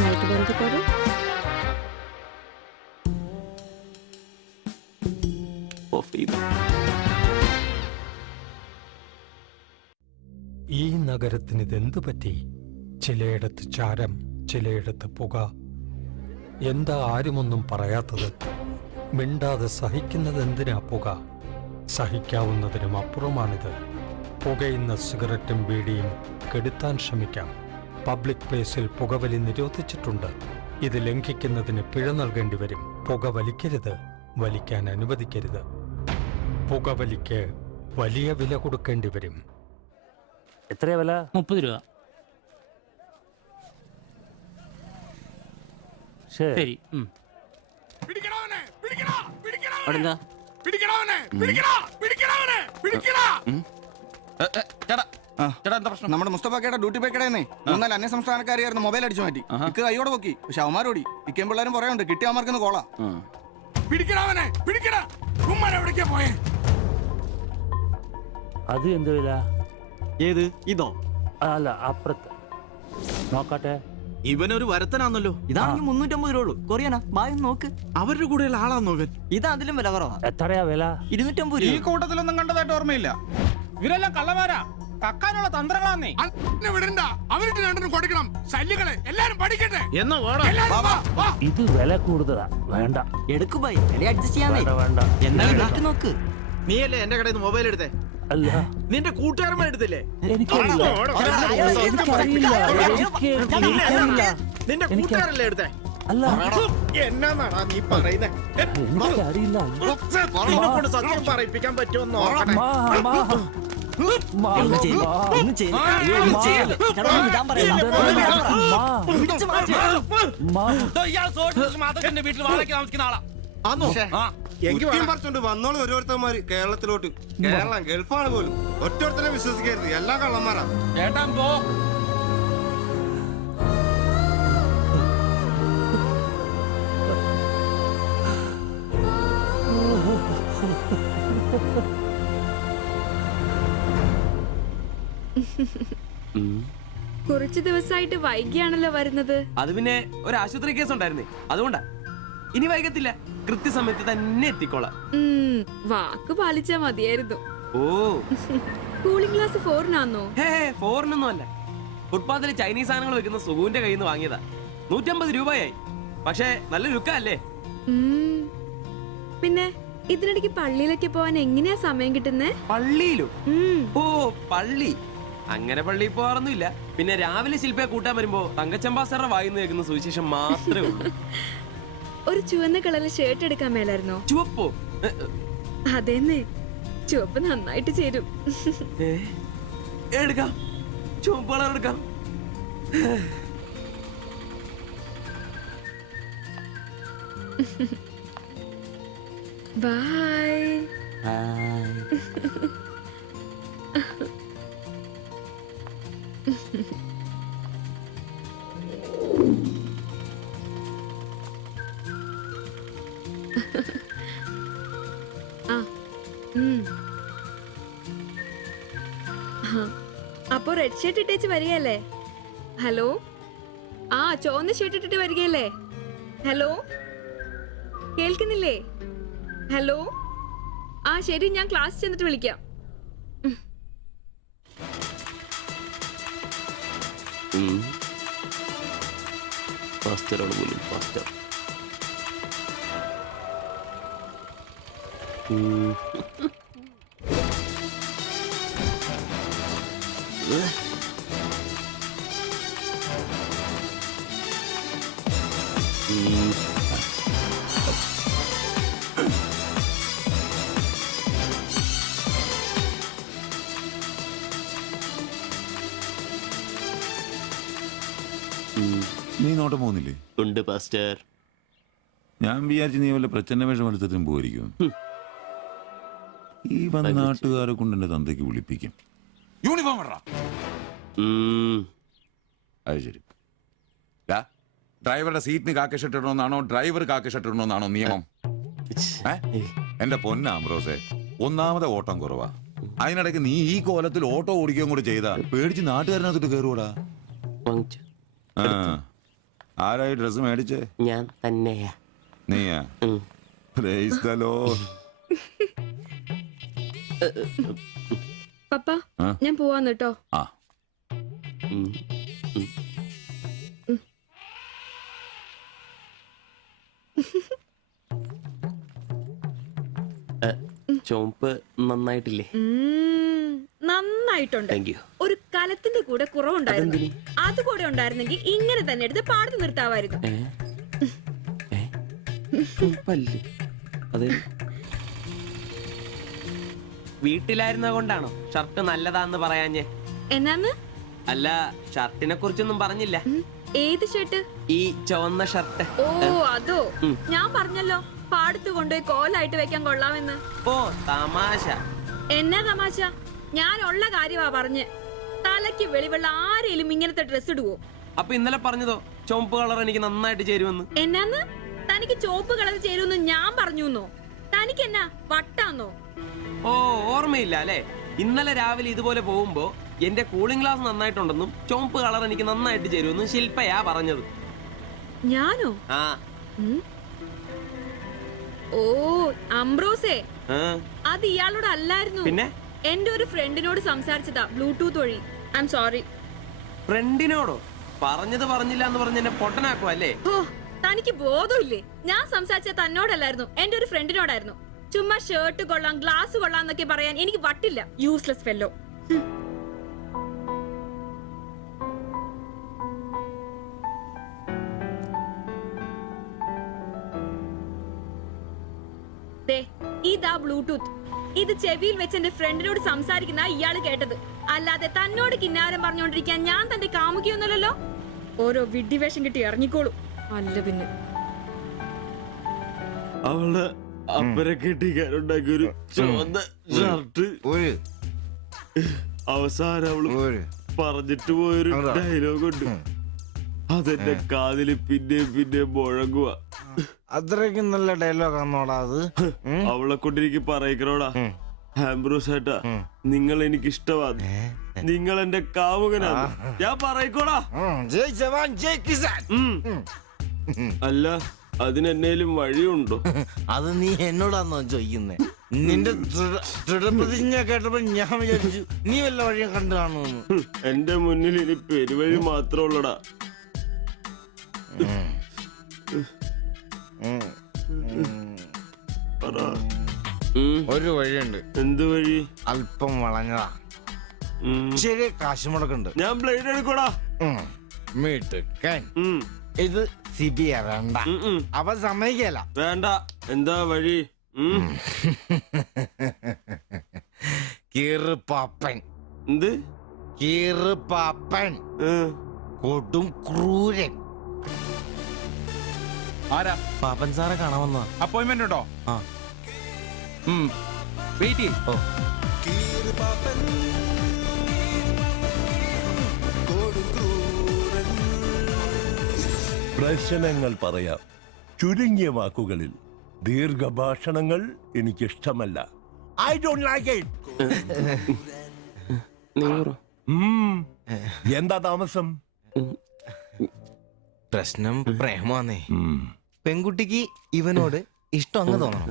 লাইট বন্ধ করো। ഈ നഗരത്തിന് ഇതെന്തു പറ്റി? ചിലയിടത്ത് ചാരം, ചിലയിടത്ത് പുക. എന്താ ആരുമൊന്നും പറയാത്തത്? മിണ്ടാതെ സഹിക്കുന്നത് എന്തിനാ പുക? സഹിക്കാവുന്നതിനും അപ്പുറമാണിത്. പുകയുന്ന സിഗരറ്റും ബീഡിയും കെടുത്താൻ ശ്രമിക്കാം. പബ്ലിക് പ്ലേസിൽ പുകവലി നിരോധിച്ചിട്ടുണ്ട്. ഇത് ലംഘിക്കുന്നതിന് പിഴ നൽകേണ്ടി വരും. പുക വലിക്കരുത്, വലിക്കാൻ അനുവദിക്കരുത്. പുകവലിക്ക് വലിയ വില കൊടുക്കേണ്ടി വരും. എത്രയാ വില? 30 രൂപ. ശരി. അവിടെന്താ? നമ്മുടെ മുസ്തഫാക്കയുടെ ഡ്യൂട്ടി പേക്കടേന്നേ 3-4 അന്യ സംസ്ഥാനക്കാരെയായിരുന്നു മൊബൈൽ അടിച്ചു മാറ്റി. ഇക്ക് കൈയോടെ പൊക്കി, പക്ഷെ അവന്മാരോടി. ഇക്കേം പിള്ളേരും പറയാനുണ്ട്, കിട്ടിയ അവന്മാർക്കൊന്ന് കോളാ. അത് എന്ത് വില? ഏത്? ഇതോ? അല്ല, അപ്പുറത്ത് നോക്കട്ടെ. ഇവനൊരു വരത്തനാന്നല്ലോ. ഇതാണെങ്കിൽ 350 രൂപ ഉള്ളൂ. കൊറിയനാ, ബായ് നോക്ക്. അവരുടെ കൂടെയുള്ള ആളാന്നോ ഇവൻ? ഇത് അതിലും വില കുറവാ. എത്രയാ വില? 250 ഈ രൂപ. കൂട്ടത്തിലൊന്നും കണ്ടതായിട്ട് ഓർമ്മയില്ല. ഇവരെല്ലാം കള്ളമാരാ, കക്കാനുള്ള തന്ത്രങ്ങളാന്നേ. ഇത് വില കൂടുതലാ. വേണ്ട, എടുക്കു ബായ്, വില അഡ്ജസ്റ്റ് ചെയ്യാന്നേ. വേണ്ട. എന്നാ നോക്ക് നോക്ക്. നീയല്ലേ എന്റെ കടയിൽ നിന്ന് മൊബൈൽ എടുത്തേ? അല്ല, നിന്റെ കൂട്ടുകാരന്മാർ എടുത്തില്ലേ? എനിക്കറിയില്ല. നിന്റെ കൂട്ടുകാരല്ലേ എടുത്തേ? അല്ല, എന്നാന്നാടാ നീ പറയുന്നേ? എനിക്കറിയില്ല. കൊണ്ട് സത്യം പറയിപ്പിക്കാൻ പറ്റുമെന്ന് ഒന്നും ചെയ്യില്ല, ഒന്നും ചെയ്യില്ല. അയ്യോ, ഒന്നും ചെയ്യില്ല. ചേട്ടാ, ഒന്നും ഇടാൻ പറയല്ല. പിടിച്ച് മാറ്റ്. വീട്ടിൽ വാടകയ്ക്ക് താമസിക്കുന്ന ആളാ. പറിച്ചോണ്ട് വന്നോളൂ ഓരോരുത്തന്മാര് കേരളത്തിലോട്ട്. കേരളം ഗൾഫാണ് പോലും. ഒറ്റൊരുത്തരെ വിശ്വസിക്കരുത്, എല്ലാ കള്ളന്മാരാ. ചേട്ടാ പോ. കുറച്ചു ദിവസമായിട്ട് വൈകിയാണല്ലോ വരുന്നത്. അത് പിന്നെ ഒരു ആശുപത്രി കേസ് ഉണ്ടായിരുന്നേ, അതുകൊണ്ടാ. ഇനി വൈകത്തില്ല, കൃത്യസമയത്ത് തന്നെ എത്തിക്കോളാം. വാക്ക് പാലിച്ചാ മതിയായിരുന്നു. ഓ, കൂളിംഗ് ഗ്ലാസ് 4-നാന്നോ? ഹേ, 4-നൊന്നും അല്ല. ഫുട്പാത്തില് ചൈനീസ് സാധനങ്ങൾ വെക്കുന്ന സുഖുവിന്റെ കയ്യിൽ നിന്ന് വാങ്ങിയതാ. 150 രൂപയായി. പക്ഷേ നല്ല ലുക്കല്ലേ? പിന്നെ ഇതിനിടയ്ക്ക് പള്ളിയിലൊക്കെ പോവാൻ എങ്ങനെയാ സമയം കിട്ടുന്നേ? പള്ളിയിലും? ഓ, പള്ളി അങ്ങനെ പള്ളിയിൽ പോവാറൊന്നുമില്ല. പിന്നെ രാവിലെ ശില്പയെ കൂട്ടാൻ വരുമ്പോ തങ്കച്ചമ്പാസറുടെ വായിന്ന് കേൾക്കുന്ന സുവിശേഷം മാത്രമേ ഉള്ളൂ. ഒരു ചുവന്ന കളറിൽ ഷർട്ട് എടുക്കാൻ മേലായിരുന്നോ? ചുവപ്പോ? അതെന്നെ, ചുവപ്പ് നന്നായിട്ട് ചേരും. എടുക്കാം, ചുവപ്പ് കളർ എടുക്കാം. ബൈ. അപ്പൊ റെഡ് ഷർട്ട് ഇട്ടേച്ച് വരികയല്ലേ? ഹലോ, ആ ചുവന്ന ഷർട്ട് ഇട്ടിട്ട് വരികയല്ലേ? ഹലോ, കേൾക്കുന്നില്ലേ? ഹലോ, ആ ശരി, ഞാൻ ക്ലാസ് ചെന്നിട്ട് വിളിക്കാം. നീ നോട്ടം പോകുന്നില്ലേ? ഉണ്ട് പാസ്റ്റർ. ഞാൻ വിചാരിച്ചു നീ വല്ല പ്രച്ഛന്ന വേഷം എടുത്തതിനും പോയിരിക്കും. ഈ വന്ന നാട്ടുകാരെ കൊണ്ട് എന്റെ തന്തയ്ക്ക് വിളിപ്പിക്കും. യൂണിഫോം ഇടറാ. അത് ശരി. ഡ്രൈവറുടെ സീറ്റിന് കാക്കി ഷർട്ട് ഇടണമെന്നാണോ ഡ്രൈവർ കാക്കി ഷർട്ട് ഇടണമെന്നാണോ നിയമം? എന്റെ പൊന്ന അംബ്രോസേ, ഒന്നാമത്തെ ഓട്ടം കുറവാ. അതിനിടയ്ക്ക് നീ ഈ കോലത്തിൽ ഓട്ടോ ഓടിക്കുകയും കൂടെ ചെയ്താ പേടിച്ച് നാട്ടുകാരനകത്തോട്ട് കയറുവാടാ. ആരായി ഡ്രസ് മേടിച്ചേ? ഞാൻ തന്നെയാ. നീയാ? Price the Lord. പപ്പ, ഞാൻ പോവാന്ന് കേട്ടോ. ആ, ചോപ്പ് നന്നായിട്ടില്ലേ? നന്നായിട്ടുണ്ട്. ഒരു കലത്തിന്റെ കൂടെ കുറവുണ്ടായിരുന്നു. അത് കൂടെ ഉണ്ടായിരുന്നെങ്കിൽ ഇങ്ങനെ തന്നെ എടുത്ത് പാടത്ത് നിർത്താമായിരുന്നു. വീട്ടിലായിരുന്ന കൊണ്ടാണോ ഷർട്ട് നല്ലതാന്ന് പറയാഞ്ഞേ? എന്നാന്ന്? അല്ല, ഷർട്ടിനെ കുറിച്ചൊന്നും പറഞ്ഞില്ല. ഏത് ഷർട്ട്? ഈ ചുവന്ന ഷർട്ട്. ഓ, അതോ? ഞാൻ പറഞ്ഞല്ലോ പാടത്ത് കൊണ്ടുപോയി കോലായിട്ട് വെക്കാൻ കൊള്ളാമെന്ന്. ഓ, തമാശ. എന്നാ തമാശ? ഞാൻ ഉള്ള കാര്യമാ പറഞ്ഞ്. തലയ്ക്ക് വെളിവുള്ള ആരെയും ഇങ്ങനത്തെ ഡ്രസ് ഇടുവോ? അപ്പൊ ഇന്നലെ പറഞ്ഞതോ ചുവപ്പ് കളർ എനിക്ക് നന്നായിട്ട് ചേരുമെന്ന്? എന്നാന്ന്? തനിക്ക് ചുവപ്പ് കളർ ചേരുമെന്ന് ഞാൻ പറഞ്ഞുന്നോ? തനിക്ക് എന്നാ വട്ടാന്നോ? ഓ, ഓർമ്മയില്ല അല്ലേ? ഇന്നലെ രാവിലെ ഇതുപോലെ പോകുമ്പോ എന്റെ കൂളിംഗ് ഗ്ലാസ് നന്നായിട്ടുണ്ടെന്നും ചുവപ്പ് കളർ എനിക്ക് നന്നായിട്ട് ചേരുമെന്നും ശില്പയാ പറഞ്ഞത്. ഞാനോ? ആ. ഓ, അംബ്രോസേ, അത് ഇയാളോട് അല്ലായിരുന്നു. പിന്നെ എന്റെ ഒരു ഫ്രണ്ടിനോട് സംസാരിച്ചതാ ബ്ലൂടൂത്ത് വഴി. I'm sorry. ഫ്രണ്ടിനോടോ? പറഞ്ഞത് പറഞ്ഞില്ല എന്ന് പറഞ്ഞ് എന്നെ പൊട്ടനാക്കും അല്ലേ? ഓ, തനിക്ക് ബോധമില്ലേ? ഞാൻ സംസാരിച്ച തന്നോടല്ലായിരുന്നു, എന്റെ ഒരു ഫ്രണ്ടിനോടായിരുന്നു. ചുമ്മാ ഷർട്ട് കൊള്ളാം, ഗ്ലാസ് കൊള്ളാം എന്നൊക്കെ പറയാൻ എനിക്ക് വട്ടില്ല. Useless fellow. ഇതാ ബ്ലൂടൂത്ത്. ഇത് ചെവിയിൽ വെച്ച് എന്റെ ഫ്രണ്ടിനോട് സംസാരിക്കുന്ന ഇയാള് കേട്ടത്. അല്ലാതെ തന്നോട് കിന്നാരം പറഞ്ഞോണ്ടിരിക്കാൻ ഞാൻ തന്റെ കാമുകിയൊന്നുമല്ലല്ലോ. ഓരോ വിഡ്ഢിവേഷം കിട്ടി ഇറങ്ങിക്കോളൂ. അല്ല പിന്നെ അവള് അപ്പനെ കെട്ടിക്കാനുണ്ടാക്കിയൊരു ചുവന്ന ഷർട്ട് അവസാനം അവള് പറഞ്ഞിട്ട് പോയൊരു ഡയലോഗ് ഉണ്ട്. അതെന്റെ കാതില് പിന്നെ പിന്നെ മുഴങ്ങുക. അത്രയ്ക്കും നല്ല ഡയലോഗ് ആണോടാ അത്? അവളെ കൊണ്ടിരിക്കും പറയിക്കണോടാ. ആംബ്രോസ് ഏട്ടാ, നിങ്ങൾ എനിക്ക് ഇഷ്ടമാണ്. നിങ്ങൾ എന്റെ കാമുകനാണ്. ഞാൻ പറയിക്കോടാ. അല്ല, അതിനെന്നേലും വഴിയുണ്ടോ? അത് നീ എന്നോടാന്നോ ചോദിക്കുന്നേ? നിന്റെ ദൃഢപ്രതിജ്ഞ കേട്ടപ്പോ ഞാൻ വിചാരിച്ചു നീ വല്ല വഴിയും കണ്ടു കാണുമെന്ന്. എന്റെ മുന്നിൽ ഇനി പെരുവഴി മാത്രമുള്ളടാ. ഒരു വഴിയുണ്ട്. എന്ത് വഴി? അല്പം വളഞ്ഞതാ, ചെറിയ കാശ് മുടക്കുണ്ട്. ഞാൻ ബ്ലേഡ് എടുക്കോടാ. മീട്ടുക്കൻ, ഇത് സിബിയ വേണ്ട. അവ സമ്മതിക്കല. വേണ്ട. എന്താ വഴി? കീറുപാപ്പൻ. എന്ത് കീറുപാപ്പൻ? കൊടും ക്രൂരൻ. ആരാ? പാപ്പൻ സാറെ കാണാൻ വന്നതാ. അപ്പോയിന്റ്മെന്റ് ഉണ്ടോ? ആ, വെയിറ്റ് ചെയ്യ്. പ്രശ്നങ്ങൾ പറയാം ചുരുങ്ങിയ വാക്കുകളിൽ. ദീർഘഭാഷണങ്ങൾ എനിക്കിഷ്ടമല്ല. I don't like it. എന്താ താമസം? പ്രശ്നം പ്രേമാന്നേ. പെൺകുട്ടിക്ക് ഇവനോട് ഇഷ്ടം അങ്ങ് തോന്നണം.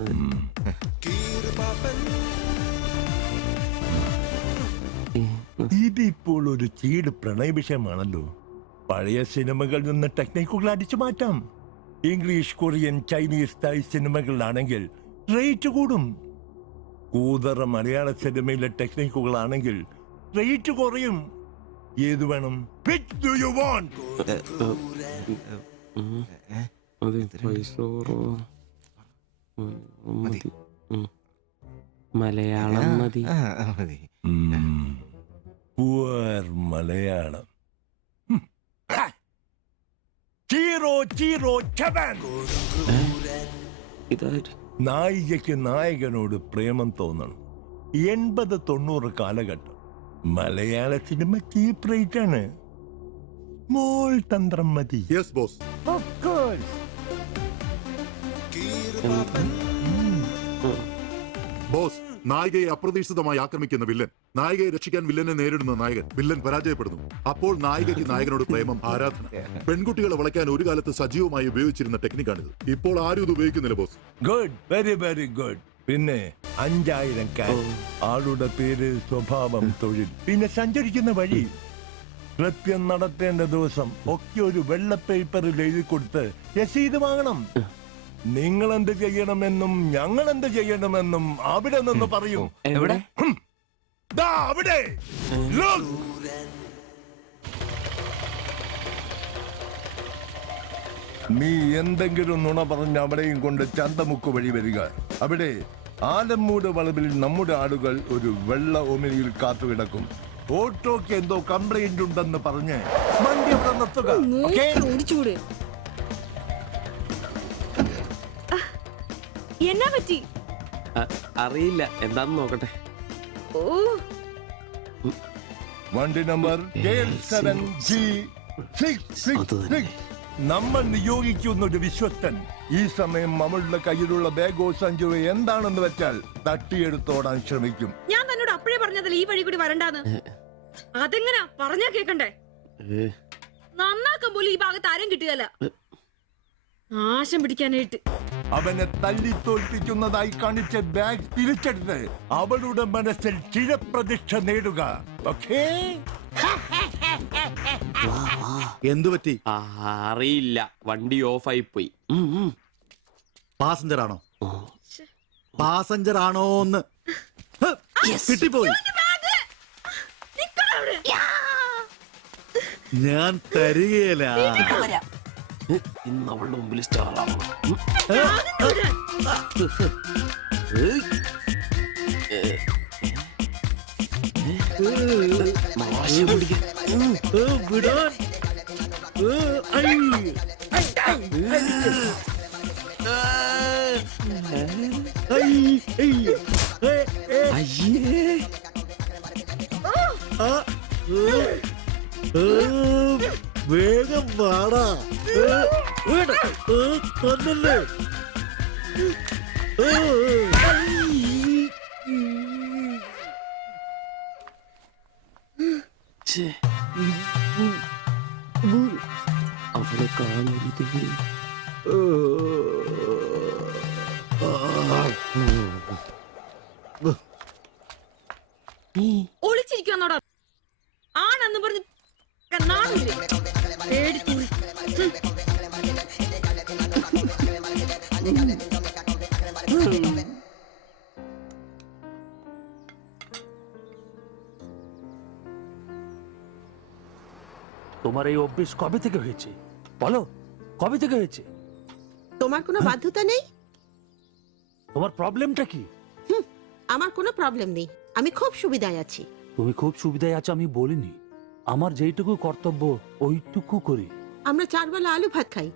ഇതിപ്പോൾ ഒരു ചീട് പ്രണയ വിഷയമാണല്ലോ. പഴയ സിനിമകളിൽ നിന്ന് ടെക്നിക്കുകൾ അടിച്ചു മാറ്റാം. ഇംഗ്ലീഷ്, കൊറിയൻ, ചൈനീസ്, തായ് സിനിമകളിലാണെങ്കിൽ റേറ്റ് കൂടും. കൂതറ മലയാള സിനിമയിലെ ടെക്നിക്കുകളാണെങ്കിൽ റേറ്റ് കുറയും. ഏത് വേണം? Which do you want? Malayalam മതി. Poor മലയാളം. Chi Rho Chi Rho ചവൻ. നായികയ്ക്ക് നായകനോട് പ്രേമം തോന്നണം. 80-90 കാലഘട്ടം മലയാള സിനിമ ചീപ്പ് റേറ്റ് ആണ്. മോൾ തന്ത്രം മതി. Yes boss. Of course. Boss, നായികയെ അപ്രതീക്ഷിതമായി ആക്രമിക്കുന്ന വില്ലൻ, നായികയെ രക്ഷിക്കാൻ വില്ലനെ നേരിടുന്ന നായകൻ, വില്ലൻ പരാജയപ്പെടുന്നു. അപ്പോൾ നായികയ്ക്ക് നായകനോട് പ്രേമം, ആരാധന. പെൺകുട്ടികളെ വളയ്ക്കാൻ ഒരു കാലത്ത് സജീവമായി ഉപയോഗിച്ചിരുന്ന ടെക്നിക്കാണിത്. ഇപ്പോൾ ആരും ഇത് ഉപയോഗിക്കുന്നില്ല boss. Good, very very good. പിന്നെ 5000 ക്യാഷ്, ആളുടെ പേര്, സ്വഭാവം, തൊഴിൽ, പിന്നെ സഞ്ചരിക്കുന്ന വഴി, കൃത്യം നടത്തേണ്ട ദിവസം ഒക്കെ ഒരു വെള്ള പേപ്പറിൽ എഴുതി കൊടുത്ത് രസീത് വാങ്ങണം. നിങ്ങൾ എന്ത് ചെയ്യണമെന്നും ഞങ്ങൾ എന്ത് ചെയ്യണമെന്നും അവിടെ നിന്ന് പറയൂ. എവിടെ? അവിടെ. നീ എന്തെങ്കിലും നുണ പറഞ്ഞ് അവിടെയും കൊണ്ട് ചന്തമുക്ക് വഴി വരിക. അവിടെ ആലമ്മൂട് വളവിൽ നമ്മുടെ ആളുകൾ ഒരു വെള്ള ഒമിനിയിൽ കാത്തുകിടക്കും. ഓട്ടോക്ക് എന്തോ കംപ്ലൈന്റ് ഉണ്ടെന്ന് പറഞ്ഞ് വണ്ടി അവിടെ നിർത്തുക. എന്നാ പറ്റി? അറിയില്ല, എന്താന്ന് നോക്കട്ടെ. വണ്ടി നമ്പർ K7G666. നമ്മൾ നിയോഗിക്കുന്ന ഒരു വിശ്വസ്തൻ ഈ സമയം അവളുടെ കയ്യിലുള്ള ബാഗോ സഞ്ചുവോ എന്താണെന്ന് വെച്ചാൽ തട്ടിയെടുത്തോടാൻ ശ്രമിക്കും. ഞാൻ തന്നോട് അപ്പോഴേ പറഞ്ഞതല്ലേ ഈ വഴി കൂടി വരണ്ടാന്ന്. അതെങ്ങനാ പറഞ്ഞാ കേക്കണ്ടേ? നന്നാക്കാൻ പോലും ഈ ഭാഗത്ത് ആരും കിട്ടുകയല്ല. നാശം പിടിക്കാനായിട്ട് അവനെ തല്ലി തോൽപ്പിക്കുന്നതായി കാണിച്ച ബാഗ് തിരിച്ചെടുത്ത് അവളുടെ മനസ്സിൽ ചിരപ്രതിഷ്ഠ നേടുക. ഓക്കേ? എന്തു പറ്റി? അറിയില്ല, വണ്ടി ഓഫായി പോയി. പാസഞ്ചർ ആണോ? പാസഞ്ചർ ആണോന്ന് കിട്ടിപ്പോയി. ഞാൻ തരികയില്ല. ഇന്ന് അവളുടെ മുമ്പിൽ സ്റ്റാറാവണം. വേഗം വാടാ. കൊന്നല്ലേ. അവളെ കാണരുത്. ഒളിച്ചിരിക്കുന്നോടാ ആണെന്ന് പറഞ്ഞ് നാളില്ലേ പേടിച്ചു. তোমার এই অভ্যেস কবে থেকে হয়েছে বলো, কবে থেকে হয়েছে? তোমার কোনো বাধ্যতা নেই। তোমার প্রবলেমটা কি? আমার কোনো প্রবলেম নেই, আমি খুব সুবিধায় আছি। তুমি খুব সুবিধায় আছো আমি বলিনি, আমার যেইটুকু কর্তব্য ওইটুকু করি। আমরা 4 বেলা আলু ভাত খাই,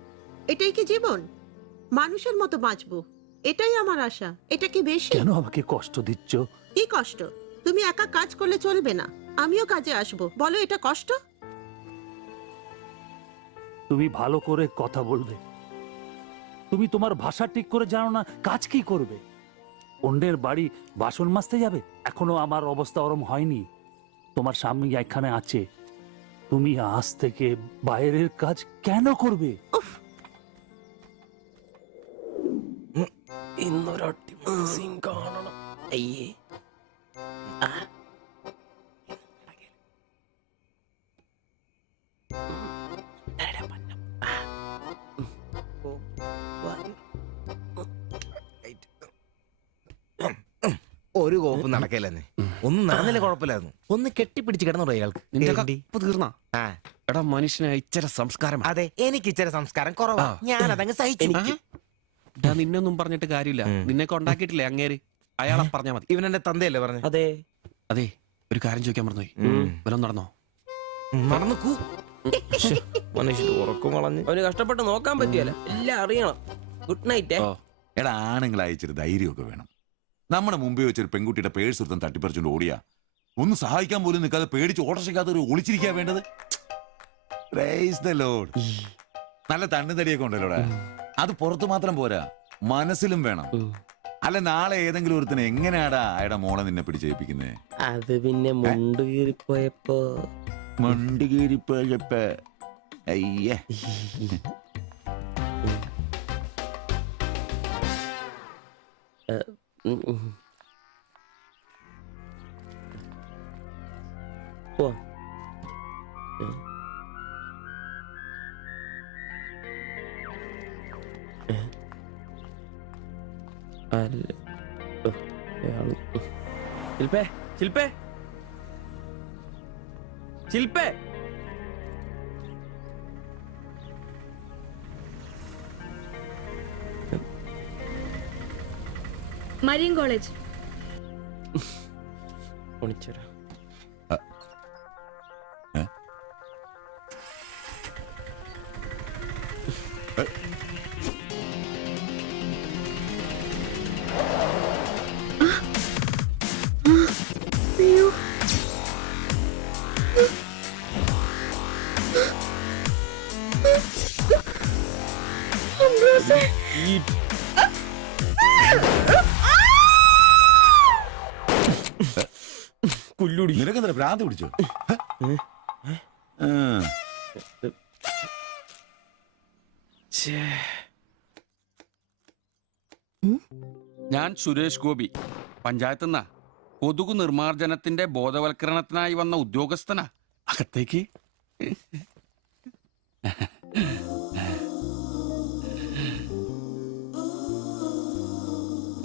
এটাই কি জীবন? মানুষের মতো বাঁচবো, এটাই আমার আশা। এটা কি বেশি? কেন আমাকে কষ্ট দিচ্ছ? কি কষ্ট? তুমি একা কাজ করলে চলবে না, আমিও কাজে আসবো। বলো এটা কষ্ট? তুমি ভালো করে কথা বলবে, তুমি তোমার ভাষা ঠিক করে জানো না, কাজ কি করবে? অন্যের বাড়ি বাসন মাজতে যাবে? এখনো আমার অবস্থা ওরম হয়নি। তোমার স্বামী এখানে আছে, তুমি আজ থেকে বাইরের কাজ কেন করবে? ഇന്നൊരട്ടി സീൻ കാണണം. അയ്യേ ഒരു കോപ്പ് നടക്കില്ലെന്ന്. ഒന്നും നടന്നില്ല കുഴപ്പമില്ലായിരുന്നു. ഒന്ന് കെട്ടിപ്പിടിച്ച് കിടന്നു അയാൾക്ക്. നിന്റെ കപ്പ് തീർന്നാ? ആ എടാ മനുഷ്യന് ഇച്ചിരി സംസ്കാരം. അതെ, എനിക്ക് ഇച്ചിരി സംസ്കാരം കുറവാ. ഞാൻ അതങ്ങ് സഹിച്ചു. നിന്നൊന്നും പറഞ്ഞിട്ട് കാര്യമില്ല, നിന്നെയൊക്കെ ഉണ്ടാക്കിയിട്ടില്ലേ അങ്ങേര്, അയാളെ പറഞ്ഞാ മതി. ഇവൻ എന്റെ തന്തയല്ലേ പറഞ്ഞു? അതെ അതെ. ഒരു കാര്യം ചോദിക്കാൻ മറന്നുപോയി, വല്ലതും നടന്നോ? നടന്നു മനുഷ്യർ ഉറക്കം കളഞ്ഞ്. അവന് കഷ്ടപ്പെട്ട് നോക്കാൻ പറ്റിയല്ല, എല്ലാം അറിയണം. Good night. എടാ ആണുങ്ങൾ അയച്ചൊരു ധൈര്യമൊക്കെ വേണം. നമ്മുടെ മുമ്പേ വെച്ചൊരു പെൺകുട്ടിയുടെ പേഴ്സ് ഒരുത്തം തട്ടിപ്പറിച്ചുകൊണ്ട് ഓടിയാ ഒന്ന് സഹായിക്കാൻ പോലും നിൽക്കാതെ പേടിച്ച് ഓട്ടർഷയ്ക്കകത്ത് ഒരു ഒളിച്ചിരിക്കാ വേണ്ടത്. Praise the Lord. നല്ല തണ്ണുതടിയൊക്കെ ഉണ്ടല്ലോടാ, അത് പുറത്തു മാത്രം പോരാ, മനസ്സിലും വേണം. അല്ല നാളെ ഏതെങ്കിലും ഒരുത്തനെ എങ്ങനെയാടാ അയാളുടെ മോളെ നിന്നെ പിടിച്ചേൽപ്പിക്കുന്നേ? അത് പിന്നെ മുണ്ട് കീറിപ്പോയപ്പോ അയ്യേ ശില്പേ ശില്പേ ശില്പേ മരിയൻ കോളേജ്. ഒളിച്ചരാ. നിനക്കെന്താ ഭ്രാന്ത് പിടിച്ചോ? ഞാൻ സുരേഷ് ഗോപി, പഞ്ചായത്ത് നിന്നാ. കൊതുകു നിർമാർജനത്തിന്റെ ബോധവൽക്കരണത്തിനായി വന്ന ഉദ്യോഗസ്ഥനാ. അകത്തേക്ക്.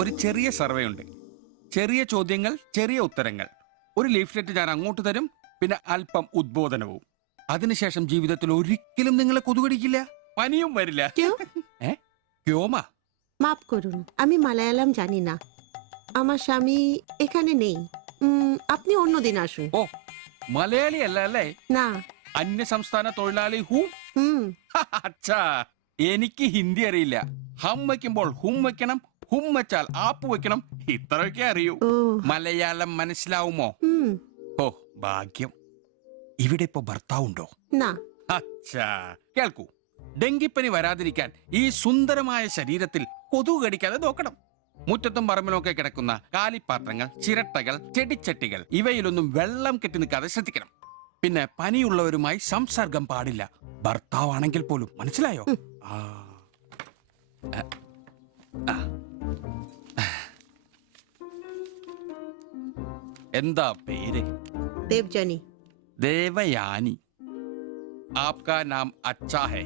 ഒരു ചെറിയ സർവേ ഉണ്ട്, ചെറിയ ചോദ്യങ്ങൾ, ചെറിയ ഉത്തരങ്ങൾ. ഒരു ലീഫ്ലെറ്റ് ഞാൻ അങ്ങോട്ട് തരും, പിന്നെ അല്പം ഉദ്ബോധനവും. അതിനുശേഷം ജീവിതത്തിൽ ഒരിക്കലും നിങ്ങളെ കൊതുകടിക്കില്ല, പനിയും വരില്ല. ക്യോമാ? মাফ করুন, আমি মালায়ালাম জানি না, আমার স্বামী এখানে নেই। আপনি অন্যদিন আসুন। ഓ, മലയാളി അല്ല അല്ലേ? না। അന്യ സംസ്ഥാന തൊഴിലാളി ഹൂം? അച്ഛാ, എനിക്ക് ഹിന്ദി അറിയില്ല. ഹം വയ്ക്കുമ്പോൾ ഹും വെക്കണം, ഹും വെച്ചാൽ ആപ്പ് വെക്കണം, ഇത്രയൊക്കെ അറിയൂ. മലയാളം മനസ്സിലാവുമോ? ഓ ഭാഗ്യം. ഇവിടെ ഇപ്പൊ ഭർത്താവുണ്ടോ? അച്ഛാ കേൾക്കൂ, ഡെങ്കിപ്പനി വരാതിരിക്കാൻ ഈ സുന്ദരമായ ശരീരത്തിൽ കൊതുക് കടിക്കാതെ നോക്കണം. മുറ്റത്തും പറമ്പിലൊക്കെ കിടക്കുന്ന കാലിപ്പാത്രങ്ങൾ, ചിരട്ടകൾ, ചെടിച്ചട്ടികൾ, ഇവയിലൊന്നും വെള്ളം കെട്ടി നിൽക്കാതെ ശ്രദ്ധിക്കണം. പിന്നെ പനിയുള്ളവരുമായി സംസർഗം പാടില്ല, ഭർത്താവാണെങ്കിൽ പോലും. മനസ്സിലായോ? ആ. എന്താ പേര്? ദേവ്ജാനി. ദേവയാനി. ആപ്കാ നാം അച്ഛാ ഹേ.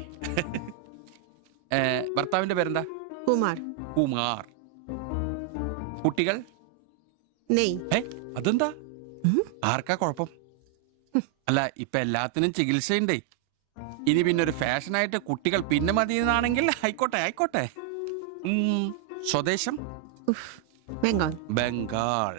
ഭർത്താവിന്റെ പേരെന്താ? കുമാർ. കുമാർ. കുട്ടികൾ? നെയ്. അതെന്താ? ആർക്കാ കുഴപ്പം? അല്ല, ഇപ്പൊ എല്ലാത്തിനും ചികിത്സയുണ്ടേ. ഇനി പിന്നെ ഒരു ഫാഷനായിട്ട് കുട്ടികൾ പിന്നെ മതി എന്നാണെങ്കിൽ ആയിക്കോട്ടെ ആയിക്കോട്ടെ. സ്വദേശം? ബംഗാൾ. ബംഗാൾ.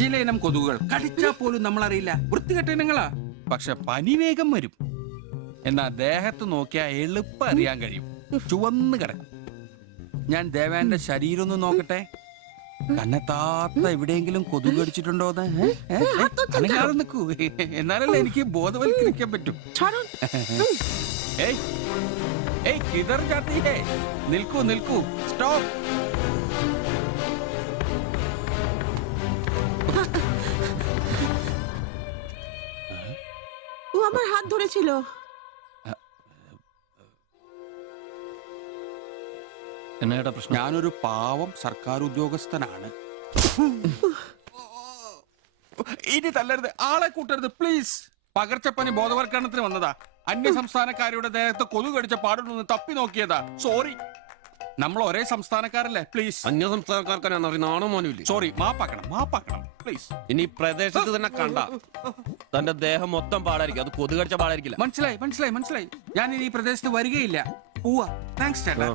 ചില ഇനം കൊതുകുകൾ കടിച്ചാൽ പോലും നമ്മൾ അറിയില്ല, വൃത്തികെട്ട ഇനങ്ങളാ. പക്ഷെ പനി വേഗം വരും. എന്നാ ദേഹത്ത് നോക്കിയാൽ എളുപ്പം അറിയാൻ കഴിയും, ചുവന്ന് കിടക്കും. ഞാൻ ദേവാന്റെ ശരീരം ഒന്ന് നോക്കട്ടെ. കന്നെത്താത്ത എവിടെയെങ്കിലും കൊതുക് കടിച്ചിട്ടുണ്ടോന്ന് അനങ്ങാതെ നിൽക്കൂ, എന്നാലല്ലേ എനിക്ക് ബോധവൽക്കരിക്കാൻ പറ്റും. ഏയ് ഏയ് കിതർ ജാത്തി ഹേ, നിൽക്കൂ നിൽക്കൂ, സ്റ്റോപ്പ്. ও আমার হাত ধরেছিল। എന്നാ പ്രശ്നം? ഞാനൊരു പാവം സർക്കാർ ഉദ്യോഗസ്ഥനാണ്. ഇനി തല്ലരുത്, ആളെ കൂട്ടരുത് പ്ലീസ്. പകർച്ചപ്പനി ബോധവൽക്കരണത്തിന് വന്നതാ. അന്യ സംസ്ഥാനക്കാരുടെ ദേഹത്ത് കൊതു കടിച്ച പാടുന്നു തപ്പി നോക്കിയതാ. സോറി, നമ്മൾ ഒരേ സംസ്ഥാനക്കാരല്ലേ, പ്ലീസ്. അന്യ സംസ്ഥാനക്കാർക്കാണ് നാണോ മോനുമില്ലേ? സോറി, മാപ്പാക്കണം മാപ്പാക്കണം പ്ലീസ്. ഇനി പ്രദേശത്ത് തന്നെ കണ്ട തന്റെ ദേഹം മൊത്തം പാടായിരിക്കും, അത് കൊതു കടിച്ച പാടായിരിക്കില്ല. മനസ്സിലായി മനസ്സിലായി മനസ്സിലായി. ഞാൻ ഇനി ഈ പ്രദേശത്ത് വരികയില്ല. പോവാ. താങ്ക്സ് ചേട്ടാ.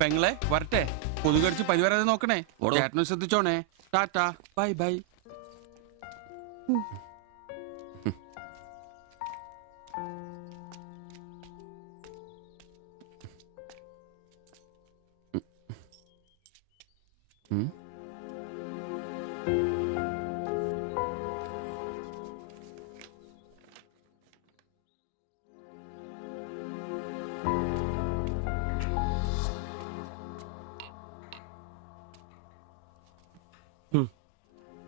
പെങ്ങളെ വരട്ടെ. കൊതു കടിച്ച് പനി വരാതെ നോക്കണേ. ചേട്ടനും ശ്രദ്ധിച്ചോണേ. Tata, bye bye.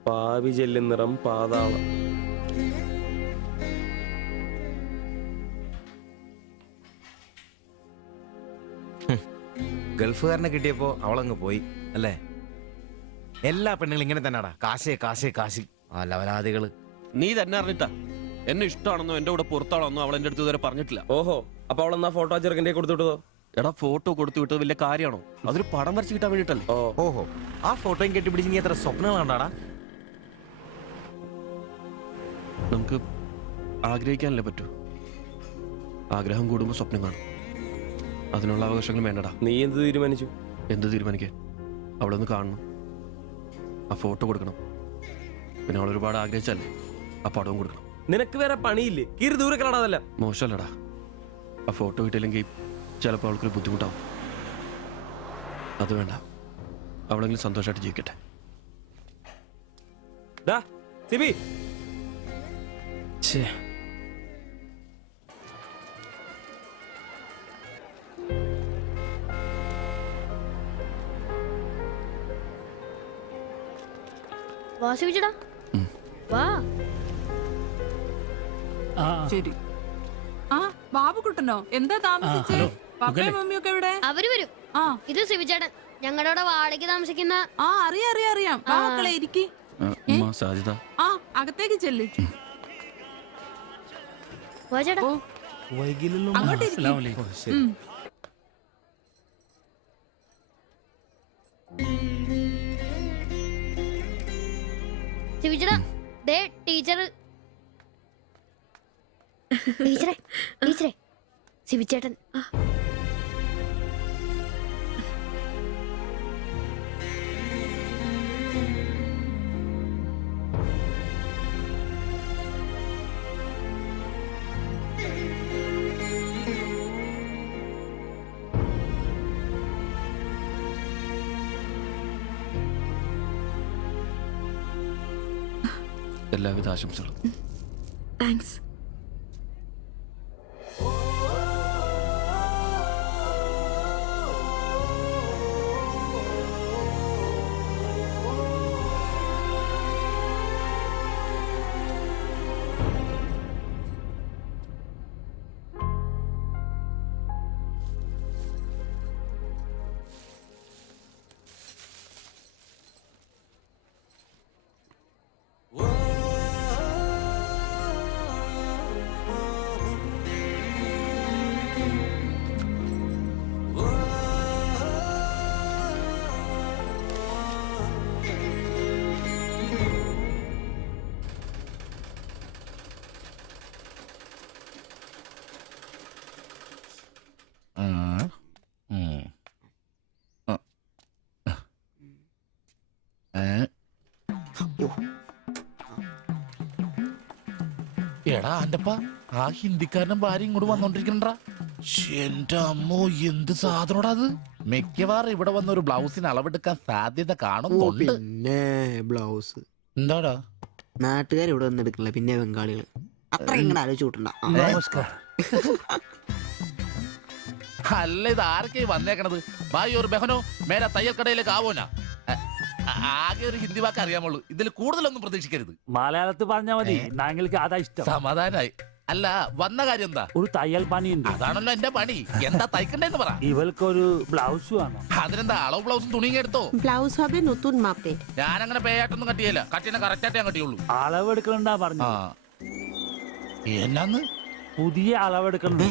പാവി ജെല്ലും നിറം പാതാളം. ഗൾഫുകാരനെ കിട്ടിയപ്പോ അവളങ്ങ് പോയി അല്ലേ? എല്ലാ പെണ്ണുങ്ങളും ഇങ്ങനെ തന്നെയാടാ, കാശേ കാശേ കാശ്. ആ ലവലാദികള്. നീ തന്നെ അറിഞ്ഞിട്ടാ എന്നെ ഇഷ്ടമാണെന്നോ എന്റെ കൂടെ പുറത്താണെന്നോ അവൾ എന്റെ അടുത്ത് ഇതുവരെ പറഞ്ഞിട്ടില്ല. ഓഹോ, അപ്പൊ അവളെന്നാ ഫോട്ടോ ചെറുക്കൻ്റെ കൊടുത്തു വിട്ടതോ? എടാ, ഫോട്ടോ കൊടുത്തു വിട്ടത് വലിയ കാര്യമാണോ? അതൊരു പടം വരച്ച് കിട്ടാൻ വേണ്ടിട്ടല്ലേ. ഓഹോ, ആ ഫോട്ടോയും കെട്ടിപ്പിടിച്ച് നീ എത്ര സ്വപ്നങ്ങൾ കണ്ടാടാ? നമുക്ക് ആഗ്രഹിക്കാനല്ലേ പറ്റൂ. ആഗ്രഹം കൂടുമ്പോ സ്വപ്നം കാണും. അതിനുള്ള അവകാശങ്ങൾ വേണ്ടടാ. നീ എന്ത് തീരുമാനിച്ചു? എന്ത് തീരുമാനിക്കാൻ? അവളൊന്ന് കാണണം, ആ ഫോട്ടോ കൊടുക്കണം, പിന്നെ അവൾ ഒരുപാട് ആഗ്രഹിച്ചല്ലേ ആ പടവും കൊടുക്കണം. നിനക്ക് വേറെ പണിയില്ലേ? കീറി ദൂരെ കളടാതല്ല. മോശമല്ലടാ, ആ ഫോട്ടോ കിട്ടിയില്ലെങ്കിൽ ചിലപ്പോൾ അവൾക്കൊരു ബുദ്ധിമുട്ടാവും. അത് വേണ്ട, അവളെങ്കിലും സന്തോഷമായിട്ട് ജീവിക്കട്ടെ. സിബി, വാസിച്ചടാ വാ. ശരി. ആ ബാബുക്കുട്ടനോ, എന്താ താമസിച്ചേ? പപ്പയും മമ്മിയൊക്കെ എവിടെ? അവര് വരും. ഇത് സിവിചേട്ടൻ, ഞങ്ങളുടെ വാടകയ്ക്ക് താമസിക്കുന്ന. ആ അറിയാം അറിയാം അറിയാം. മക്കളെ ഇരിക്കി. ആ അകത്തേക്ക് ചെല്ല്. അങ്ങോട്ട് സിവിചേട്ടാ, ദേ ടീച്ചർ. ടീച്ചറെ ടീച്ചറെ, സിവിചേട്ടൻ. എല്ലാവിധ ആശംസകളും. താങ്ക്സ്. എടാ ആന്റപ്പ, ആ ഹിന്ദിക്കാരനും ഭാര്യ ഇങ്ങോട്ട് വന്നോണ്ടിരിക്കണ്ടാ. എന്റെ അമ്മോ, എന്ത് സാധനോടാ അത്. മിക്കവാറും ഇവിടെ വന്ന ഒരു ബ്ലൗസിന് അളവെടുക്കാൻ സാധ്യത കാണുന്നുണ്ട്. പിന്നെ ബ്ലൗസ് എന്താടാ നാട്ടുകാർ ഇവിടെ വന്നെടുക്കണില്ല, പിന്നെ ബംഗാളികൾ. അത്ര ഇങ്ങനെ ആലോചിച്ച് കൂട്ടണ്ട. നമസ്കാരം. അല്ല, ഇത് ആരൊക്കെ വന്നേക്കണത്? ഭായി ഒരു ബഹനോ മേര തയ്യൽ കടയിലേക്ക് ആവോനാ. ആകെ ഒരു ഹിന്ദി വാക്ക് അറിയാമുള്ളൂ, ഇതിൽ കൂടുതലൊന്നും പ്രതീക്ഷിക്കരുത്. മലയാളത്തിൽ പറഞ്ഞാൽ മതി, ഞങ്ങൾക്ക് അതാ ഇഷ്ടം. സമാധാനായി. അല്ല, വന്ന കാര്യം എന്താ? ഒരു തയ്യൽ പണിയുണ്ട്. അതാണല്ലോ എന്റെ പണി. എന്താ തയ്ക്കണ്ടേന്ന് പറ. ഇവൾക്കൊരു ബ്ലൗസ് വേണം. അതിനെന്താ അളവ് ബ്ലൗസും തുണിയും എടുത്തോ? ব্লাউজ হবে নতুন মাপে। ഞാൻ അങ്ങനെ പേയായിട്ടൊന്നും കട്ടിയല്ല, കട്ടിനെ കറക്റ്റ് ആയിട്ട് ഞാൻ കട്ടിയുള്ളൂ. അളവെടുക്കണ്ടാ പറഞ്ഞു. എന്നാന്ന്? പുതിയ അളവെടുക്കണ്ടേ?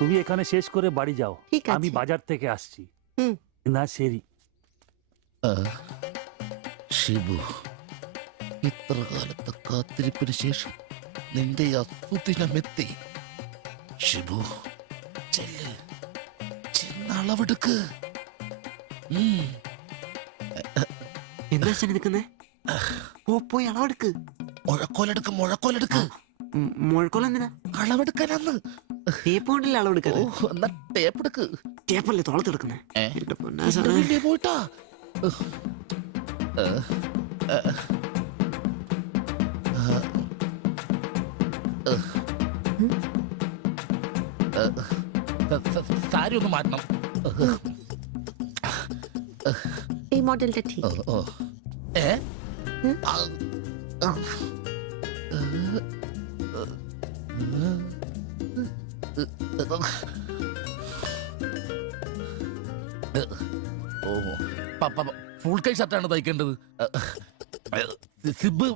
তুমি এখানে শেষ করে বাড়ি যাও, আমি বাজার থেকে আসছি। না ശരി. ഷിബു, ഇത്ര കാലത്തെ കാത്തിരിപ്പിന് ശേഷം നിന്റെ അസുദിനമെത്തി. ഷിബു, ചെല്ല്, ചെന്നളവെടുക്ക്. എന്താ എടുക്കുന്നേ? പോയി അളവെടുക്ക്. മുഴക്കോലെടുക്ക്, മുഴക്കോലെടുക്ക്. മുഴക്കോൽ എന്തിനാ? അളവെടുക്കാനാന്ന്. ടേപ്പ് കൊണ്ടല്ലേ അളവെടുക്കാൻ? എന്നാ ടേപ്പ് എടുക്ക്. ടേപ്പല്ലേ തോളത്തെടുക്കുന്നേ? പോയിട്ടാ സാരി ഒന്ന് മാറ്റണം. এই মডেলটা ঠিক। ഫുൾ കൈ ഷർട്ടാണ് തയ്ക്കേണ്ടത്. സിബ്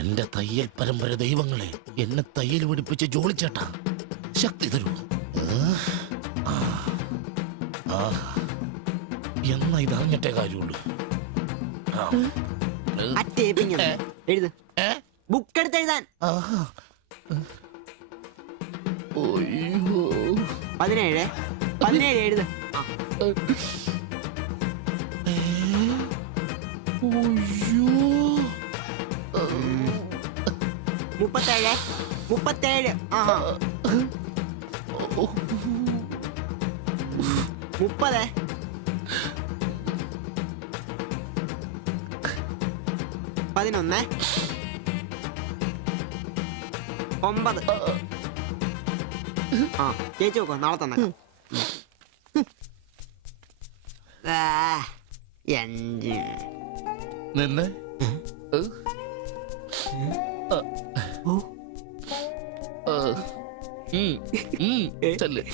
എന്റെ തയ്യൽ പരമ്പര ദൈവങ്ങളെ, എന്നെ തയ്യൽ പിടിപ്പിച്ച് ജോളിച്ചേട്ടാ, ശക്തി തരൂ. എന്നാ ഇതറിഞ്ഞിട്ടേ കാര്യമുള്ളൂ. ബുക്ക് എടുത്ത് എഴുതാൻ. 17 എഴുത്. 37. 30. 11. 9. ചേച്ചി നോക്കോ, നാളെ തന്നെ. 5. നിന്ന് ചെല്ല്.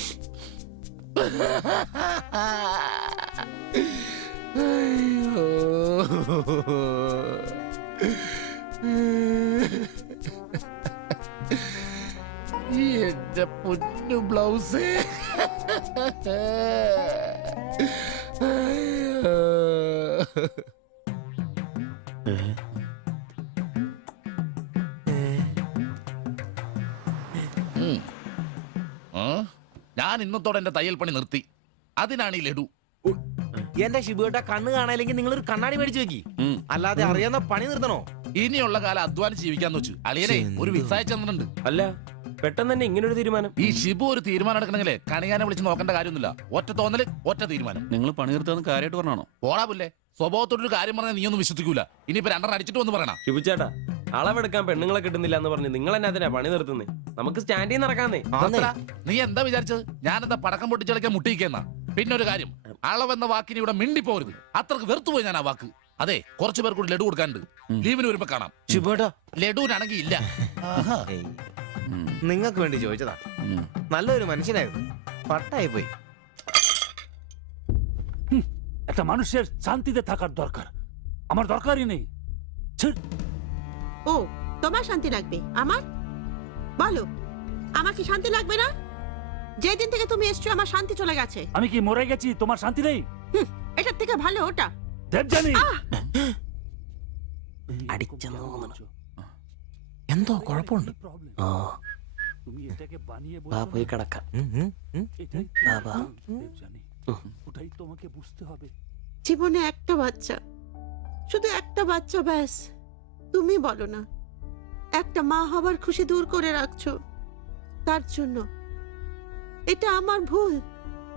എന്റെ പൊന്നു ബ്ലൗസ്. ഞാൻ ഇന്നത്തോടെ എന്റെ തയ്യൽ പണി നിർത്തി. അതിനാണ് ഈ ലഡു. എന്റെ ഷിബുവേട്ട കണ്ണ് കാണാനില്ലെങ്കിൽ നിങ്ങൾ ഒരു കണ്ണാടി മേടിച്ചു വെക്കി. അല്ലാതെ അറിയാവുന്ന പണി നിർത്തണോ? ഇനിയുള്ള കാലം അധ്വാനിച്ച് ജീവിക്കാന്ന് വെച്ചു അളിയനെ ഒരു വിസായ ചെന്നിട്ടുണ്ട്. അല്ല പെട്ടെന്ന് തന്നെ ഇങ്ങനെ ഒരു തീരുമാനം. ഈ ഷിബു ഒരു തീരുമാനം എടുക്കണമെങ്കിലേ കണിയാനെ വിളിച്ച് നോക്കേണ്ട കാര്യമൊന്നുമില്ല. ഒറ്റ തോന്നല്, ഒറ്റ തീരുമാനം. നിങ്ങൾ പണി നിർത്താന്ന് കാര്യമായിട്ട് പറഞ്ഞാണോ? പോടാ പുല്ലേ, സ്വഭാവത്തോടൊരു കാര്യം പറഞ്ഞാൽ നീയൊന്നും വിശ്വസിക്കൂല. ഇനിയിപ്പോ രണ്ടെണ്ണം അടിച്ചിട്ട് വന്ന് പറയണം. ഷിബുച്ചേട്ടാ അളവെടുക്കാൻ പെണ്ണുങ്ങളെ കിട്ടുന്നില്ല എന്ന് പറഞ്ഞ് നിങ്ങൾ തന്നെ അതിനാ പണി നിർത്തുന്നേ. നമുക്ക് സ്റ്റാൻഡിൽ നടക്കാന്നേ. നീ എന്താ വിചാരിച്ചത്? ഞാനെന്താ പടക്കം പൊട്ടിച്ചടക്കാൻ മുട്ടിക്കുന്ന? പിന്നെ ഒരു കാര്യം, അളവെന്ന വാക്കിന് ഇവിടെ മിണ്ടിപ്പോരുത്. അത്രക്ക് വെറുത്തുപോയി ഞാൻ ആ വാക്ക്. അതെ, കുറച്ചു പേർ കൂടി ലഡു കൊടുക്കാനുണ്ട്. ലീവിന് വരുമ്പോ കാണാം. ലഡുവിനാണെങ്കിൽ ഇല്ല. നിങ്ങൾക്ക് വേണ്ടി ചോദിച്ചതാ. നല്ലൊരു മനുഷ്യനായിരുന്നു, പട്ടായി പോയി. একটা মানুষের শান্তিতে থাকার দরকার, আমার দরকারই নেই। ও তোমার শান্তি লাগবে? আমার বলো, আমার কি শান্তি লাগবে না? যেদিন থেকে তুমি এসছো আমার শান্তি চলে গেছে। আমি কি মরে গেছি? তোমার শান্তি নেই? এটার থেকে ভালো ওটা। দেবজানি അടിച്ചെന്ന് തോന്നുന്നു. എന്തോ കുഴപ്പമുണ്ട്. তুমি এটাকে বানিয়ে പോയി കിടക്കാം. ওটাই তোমাকে বুঝতে হবে। জীবনে একটা বাচ্চা, শুধু একটা বাচ্চা, ব্যাস। তুমি বলো না, একটা মা হবার খুশি দূর করে রাখছো, তার জন্য এটা আমার ভুল?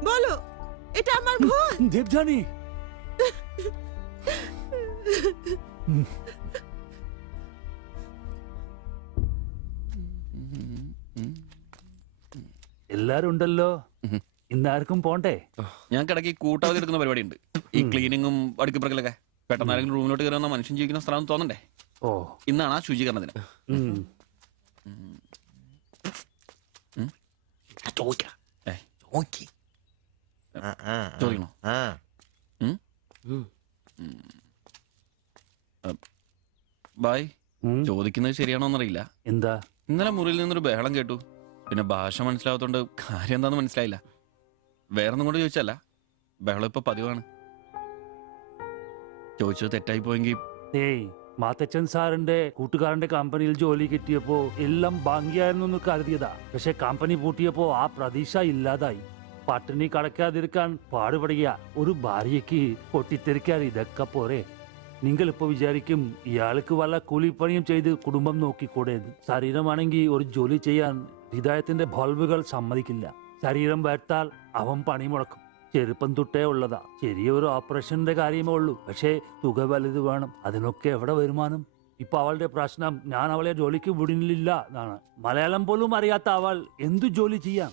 বলো, এটা আমার ভুল? দেবজানি എല്ലാരും ഉണ്ടല്ലോ, ഇന്നാർക്കും പോണ്ടേ? ഞാൻ കിടക്കി കൂട്ടാതെ എടുക്കുന്ന പരിപാടി ഉണ്ട്. ഈ ക്ലീനിങ്ങും അടുക്കിപ്പറക്കലൊക്കെ. പെട്ടെന്ന് ആരെങ്കിലും റൂമിലോട്ട് കയറുന്ന മനുഷ്യൻ ജീവിക്കുന്ന സ്ഥലം തോന്നണ്ടേ? ഓ, ഇന്നാണ് ആ ശുചീകരണത്തിന്. ചോദിക്കണോ? ബായ്, ചോദിക്കുന്നത് ശരിയാണോന്നറിയില്ല. എന്താ? ഇന്നലെ മുറിയിൽ നിന്നൊരു ബഹളം കേട്ടു. പിന്നെ ഭാഷ മനസ്സിലാവാത്തോണ്ട് കാര്യം എന്താന്ന് മനസ്സിലായില്ല. വേറൊന്നും കൊണ്ട് ചോദിച്ചല്ല, ബഹളം ഇപ്പൊ പതിവാണ്. ചോദിച്ചത് തെറ്റായി പോയെങ്കിൽ. ഏയ്, മാത്തച്ചൻ സാറിന്റെ കൂട്ടുകാരന്റെ കമ്പനിയിൽ ജോലി കിട്ടിയപ്പോ എല്ലാം ഭംഗിയായിരുന്നു എന്ന് കരുതിയതാ. പക്ഷെ കമ്പനി പൂട്ടിയപ്പോ ആ പ്രതീക്ഷ ഇല്ലാതായി. പട്ടിണി കടക്കാതിരിക്കാൻ പാടുപെടുക. ഒരു ഭാര്യയ്ക്ക് പൊട്ടിത്തെറിക്കാൻ ഇതൊക്കെ പോരെ? നിങ്ങൾ ഇപ്പൊ വിചാരിക്കും ഇയാൾക്ക് വല്ല കൂലിപ്പണിയും ചെയ്ത് കുടുംബം നോക്കിക്കൂടെ? ശരീരമാണെങ്കിൽ ഒരു ജോലി ചെയ്യാൻ ഹൃദയത്തിന്റെ ബൾബുകൾ സമ്മതിക്കില്ല. ശരീരം വേർത്താൽ അവൻ പണി മുടക്കും. ചെറുപ്പം തൊട്ടേ ഉള്ളതാ. ചെറിയൊരു ഓപ്പറേഷന്റെ കാര്യമേ ഉള്ളൂ, പക്ഷേ തുക വലുത് വേണം. അതിനൊക്കെ എവിടെ വരുമാനം? ഇപ്പൊ അവളുടെ പ്രശ്നം ഞാൻ അവളെ ജോലിക്ക് വിടുന്നില്ല എന്നാണ്. മലയാളം പോലും അറിയാത്ത അവൾ എന്തു ജോലി ചെയ്യാം?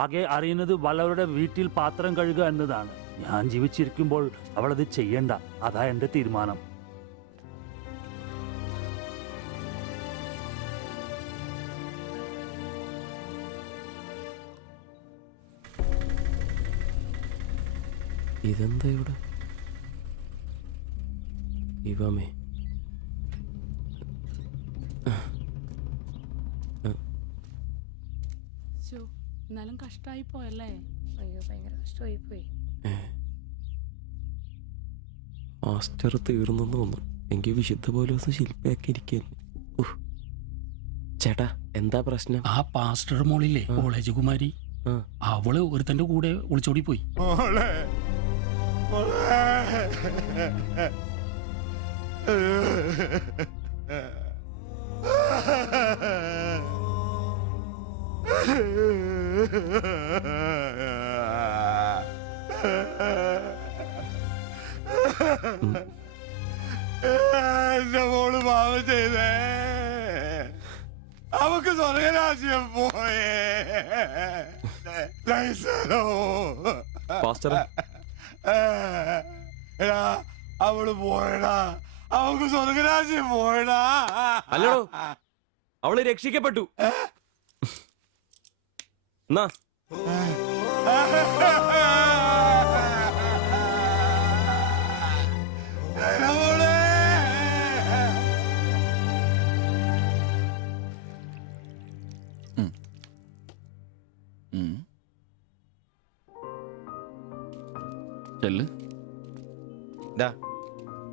ആകെ അറിയുന്നത് വല്ലവരുടെ വീട്ടിൽ പാത്രം കഴുകുക എന്നതാണ്. ഞാൻ ജീവിച്ചിരിക്കുമ്പോൾ അവളത് ചെയ്യണ്ട. അതാ എന്റെ തീരുമാനം. ഇതെന്താ ഇവിടെ? ഇവമേ എന്നാലും കഷ്ടായി പോയല്ലേ? അയ്യോ, ഭയങ്കര കഷ്ടമായി പോയി. മാസ്റ്റർ തീർന്നെന്ന് തോന്നുന്നു. എനിക്ക് വിശുദ്ധ പോലെ ശില്പയാക്കി ഇരിക്കുന്നു. ചേട്ടാ, എന്താ പ്രശ്നം? ആ പാസ്റ്റർ മോളില്ലേ, കോളേജ് കുമാരി, അവള് ഒരുത്തന്റെ കൂടെ ഒളിച്ചോടി പോയി. എന്റെ മോള് പാവം ചെയ്തേ. അവക്ക് സ്വർഗരാജ്യം പോയേ. അവള് പോയടാ, അവക്ക് സ്വർഗരാജ്യം പോയടാ. അല്ലടോ, അവള് രക്ഷിക്കപ്പെട്ടു. എന്നാ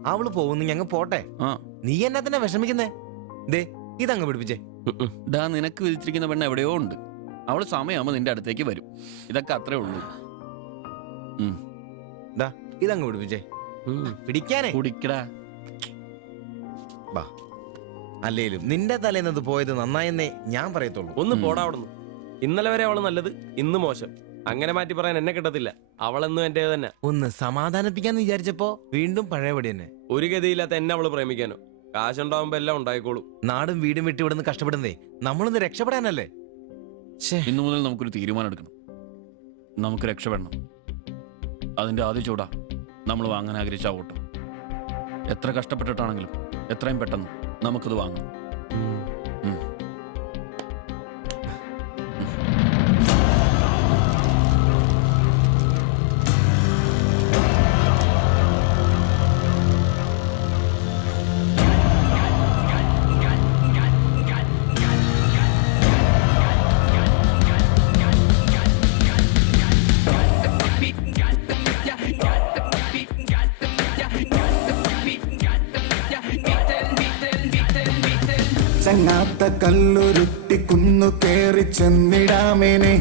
അവള് പോകുന്നു, ഞങ്ങ പോട്ടെ. നീ എന്നാ തന്നെ വിഷമിക്കുന്നേ? ദേ ഇതങ്ങ് പിടിപ്പിച്ചേ. നിനക്ക് വിളിച്ചിരിക്കുന്ന പെണ്ണ് എവിടെയോ ഉണ്ട്. അവള് സമയമാകുമ്പോ നിന്റെ അടുത്തേക്ക് വരും. ഇതൊക്കെ അത്രേ ഉള്ളൂ. ഇതങ്ങ് പിടിപ്പിച്ചേ. പിടിക്കാനേ കുടിക്കടാ. ബാ. അല്ലേലും നിന്റെ തലേന്നത് പോയത് നന്നായെന്നേ ഞാൻ പറയത്തുള്ളൂ. ഒന്ന് പോടാ അവിടുന്ന്. ഇന്നലെ വരെ അവള് നല്ലത്, ഇന്ന് മോശം. അങ്ങനെ മാറ്റി പറയാൻ എന്നെ കിട്ടത്തില്ല. അവളെന്നും എന്റെ തന്നെ. ഒന്ന് സമാധാനിപ്പിക്കാന്ന് വിചാരിച്ചപ്പോ വീണ്ടും പഴയപടി തന്നെ. ഒരു ഗതിയില്ലാത്ത എന്നെ അവള് പ്രേമിക്കാനോ? കാശുണ്ടാവുമ്പോ എല്ലാം ഉണ്ടായിക്കോളും. നാടും വീടും വിട്ട് ഇവിടുന്ന് കഷ്ടപ്പെടുന്നേ നമ്മളൊന്ന് രക്ഷപ്പെടാനല്ലേ. ഇന്നു മുതൽ നമുക്കൊരു തീരുമാനം എടുക്കണം. നമുക്ക് രക്ഷപ്പെടണം. അതിന്റെ ആദ്യ ചൂടാ നമ്മൾ വാങ്ങാൻ ആഗ്രഹിച്ച ഓട്ടം. എത്ര കഷ്ടപ്പെട്ടിട്ടാണെങ്കിലും എത്രയും പെട്ടെന്ന് നമുക്കത് വാങ്ങണം. ചങ്ങാത്ത കല്ലുരുട്ടി കുന്നു കേറി ചെന്നിടാമേനെ,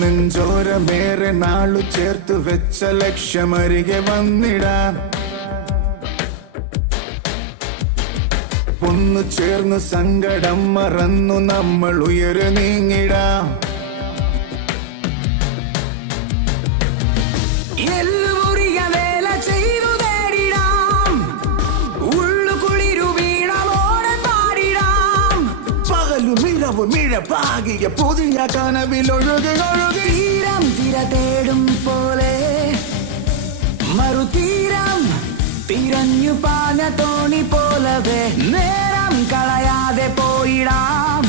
നെഞ്ചോരമേറെ നാളു ചേർത്ത് വെച്ച ലക്ഷ്യമരികെ വന്നിടാം. ഒന്നു ചേർന്ന് സങ്കടം മറന്നു നമ്മൾ ഉയര് നീങ്ങിടാം. മിഴപ്പാകിയ പുതിയ കനവിലൊഴുകി ഒഴുകി തീരം തിര തേടും പോലെ മറുതീരം തിരഞ്ഞു പാഞ്ഞ തോണി പോലവേ നേരം കളയാതെ പോയിടാം.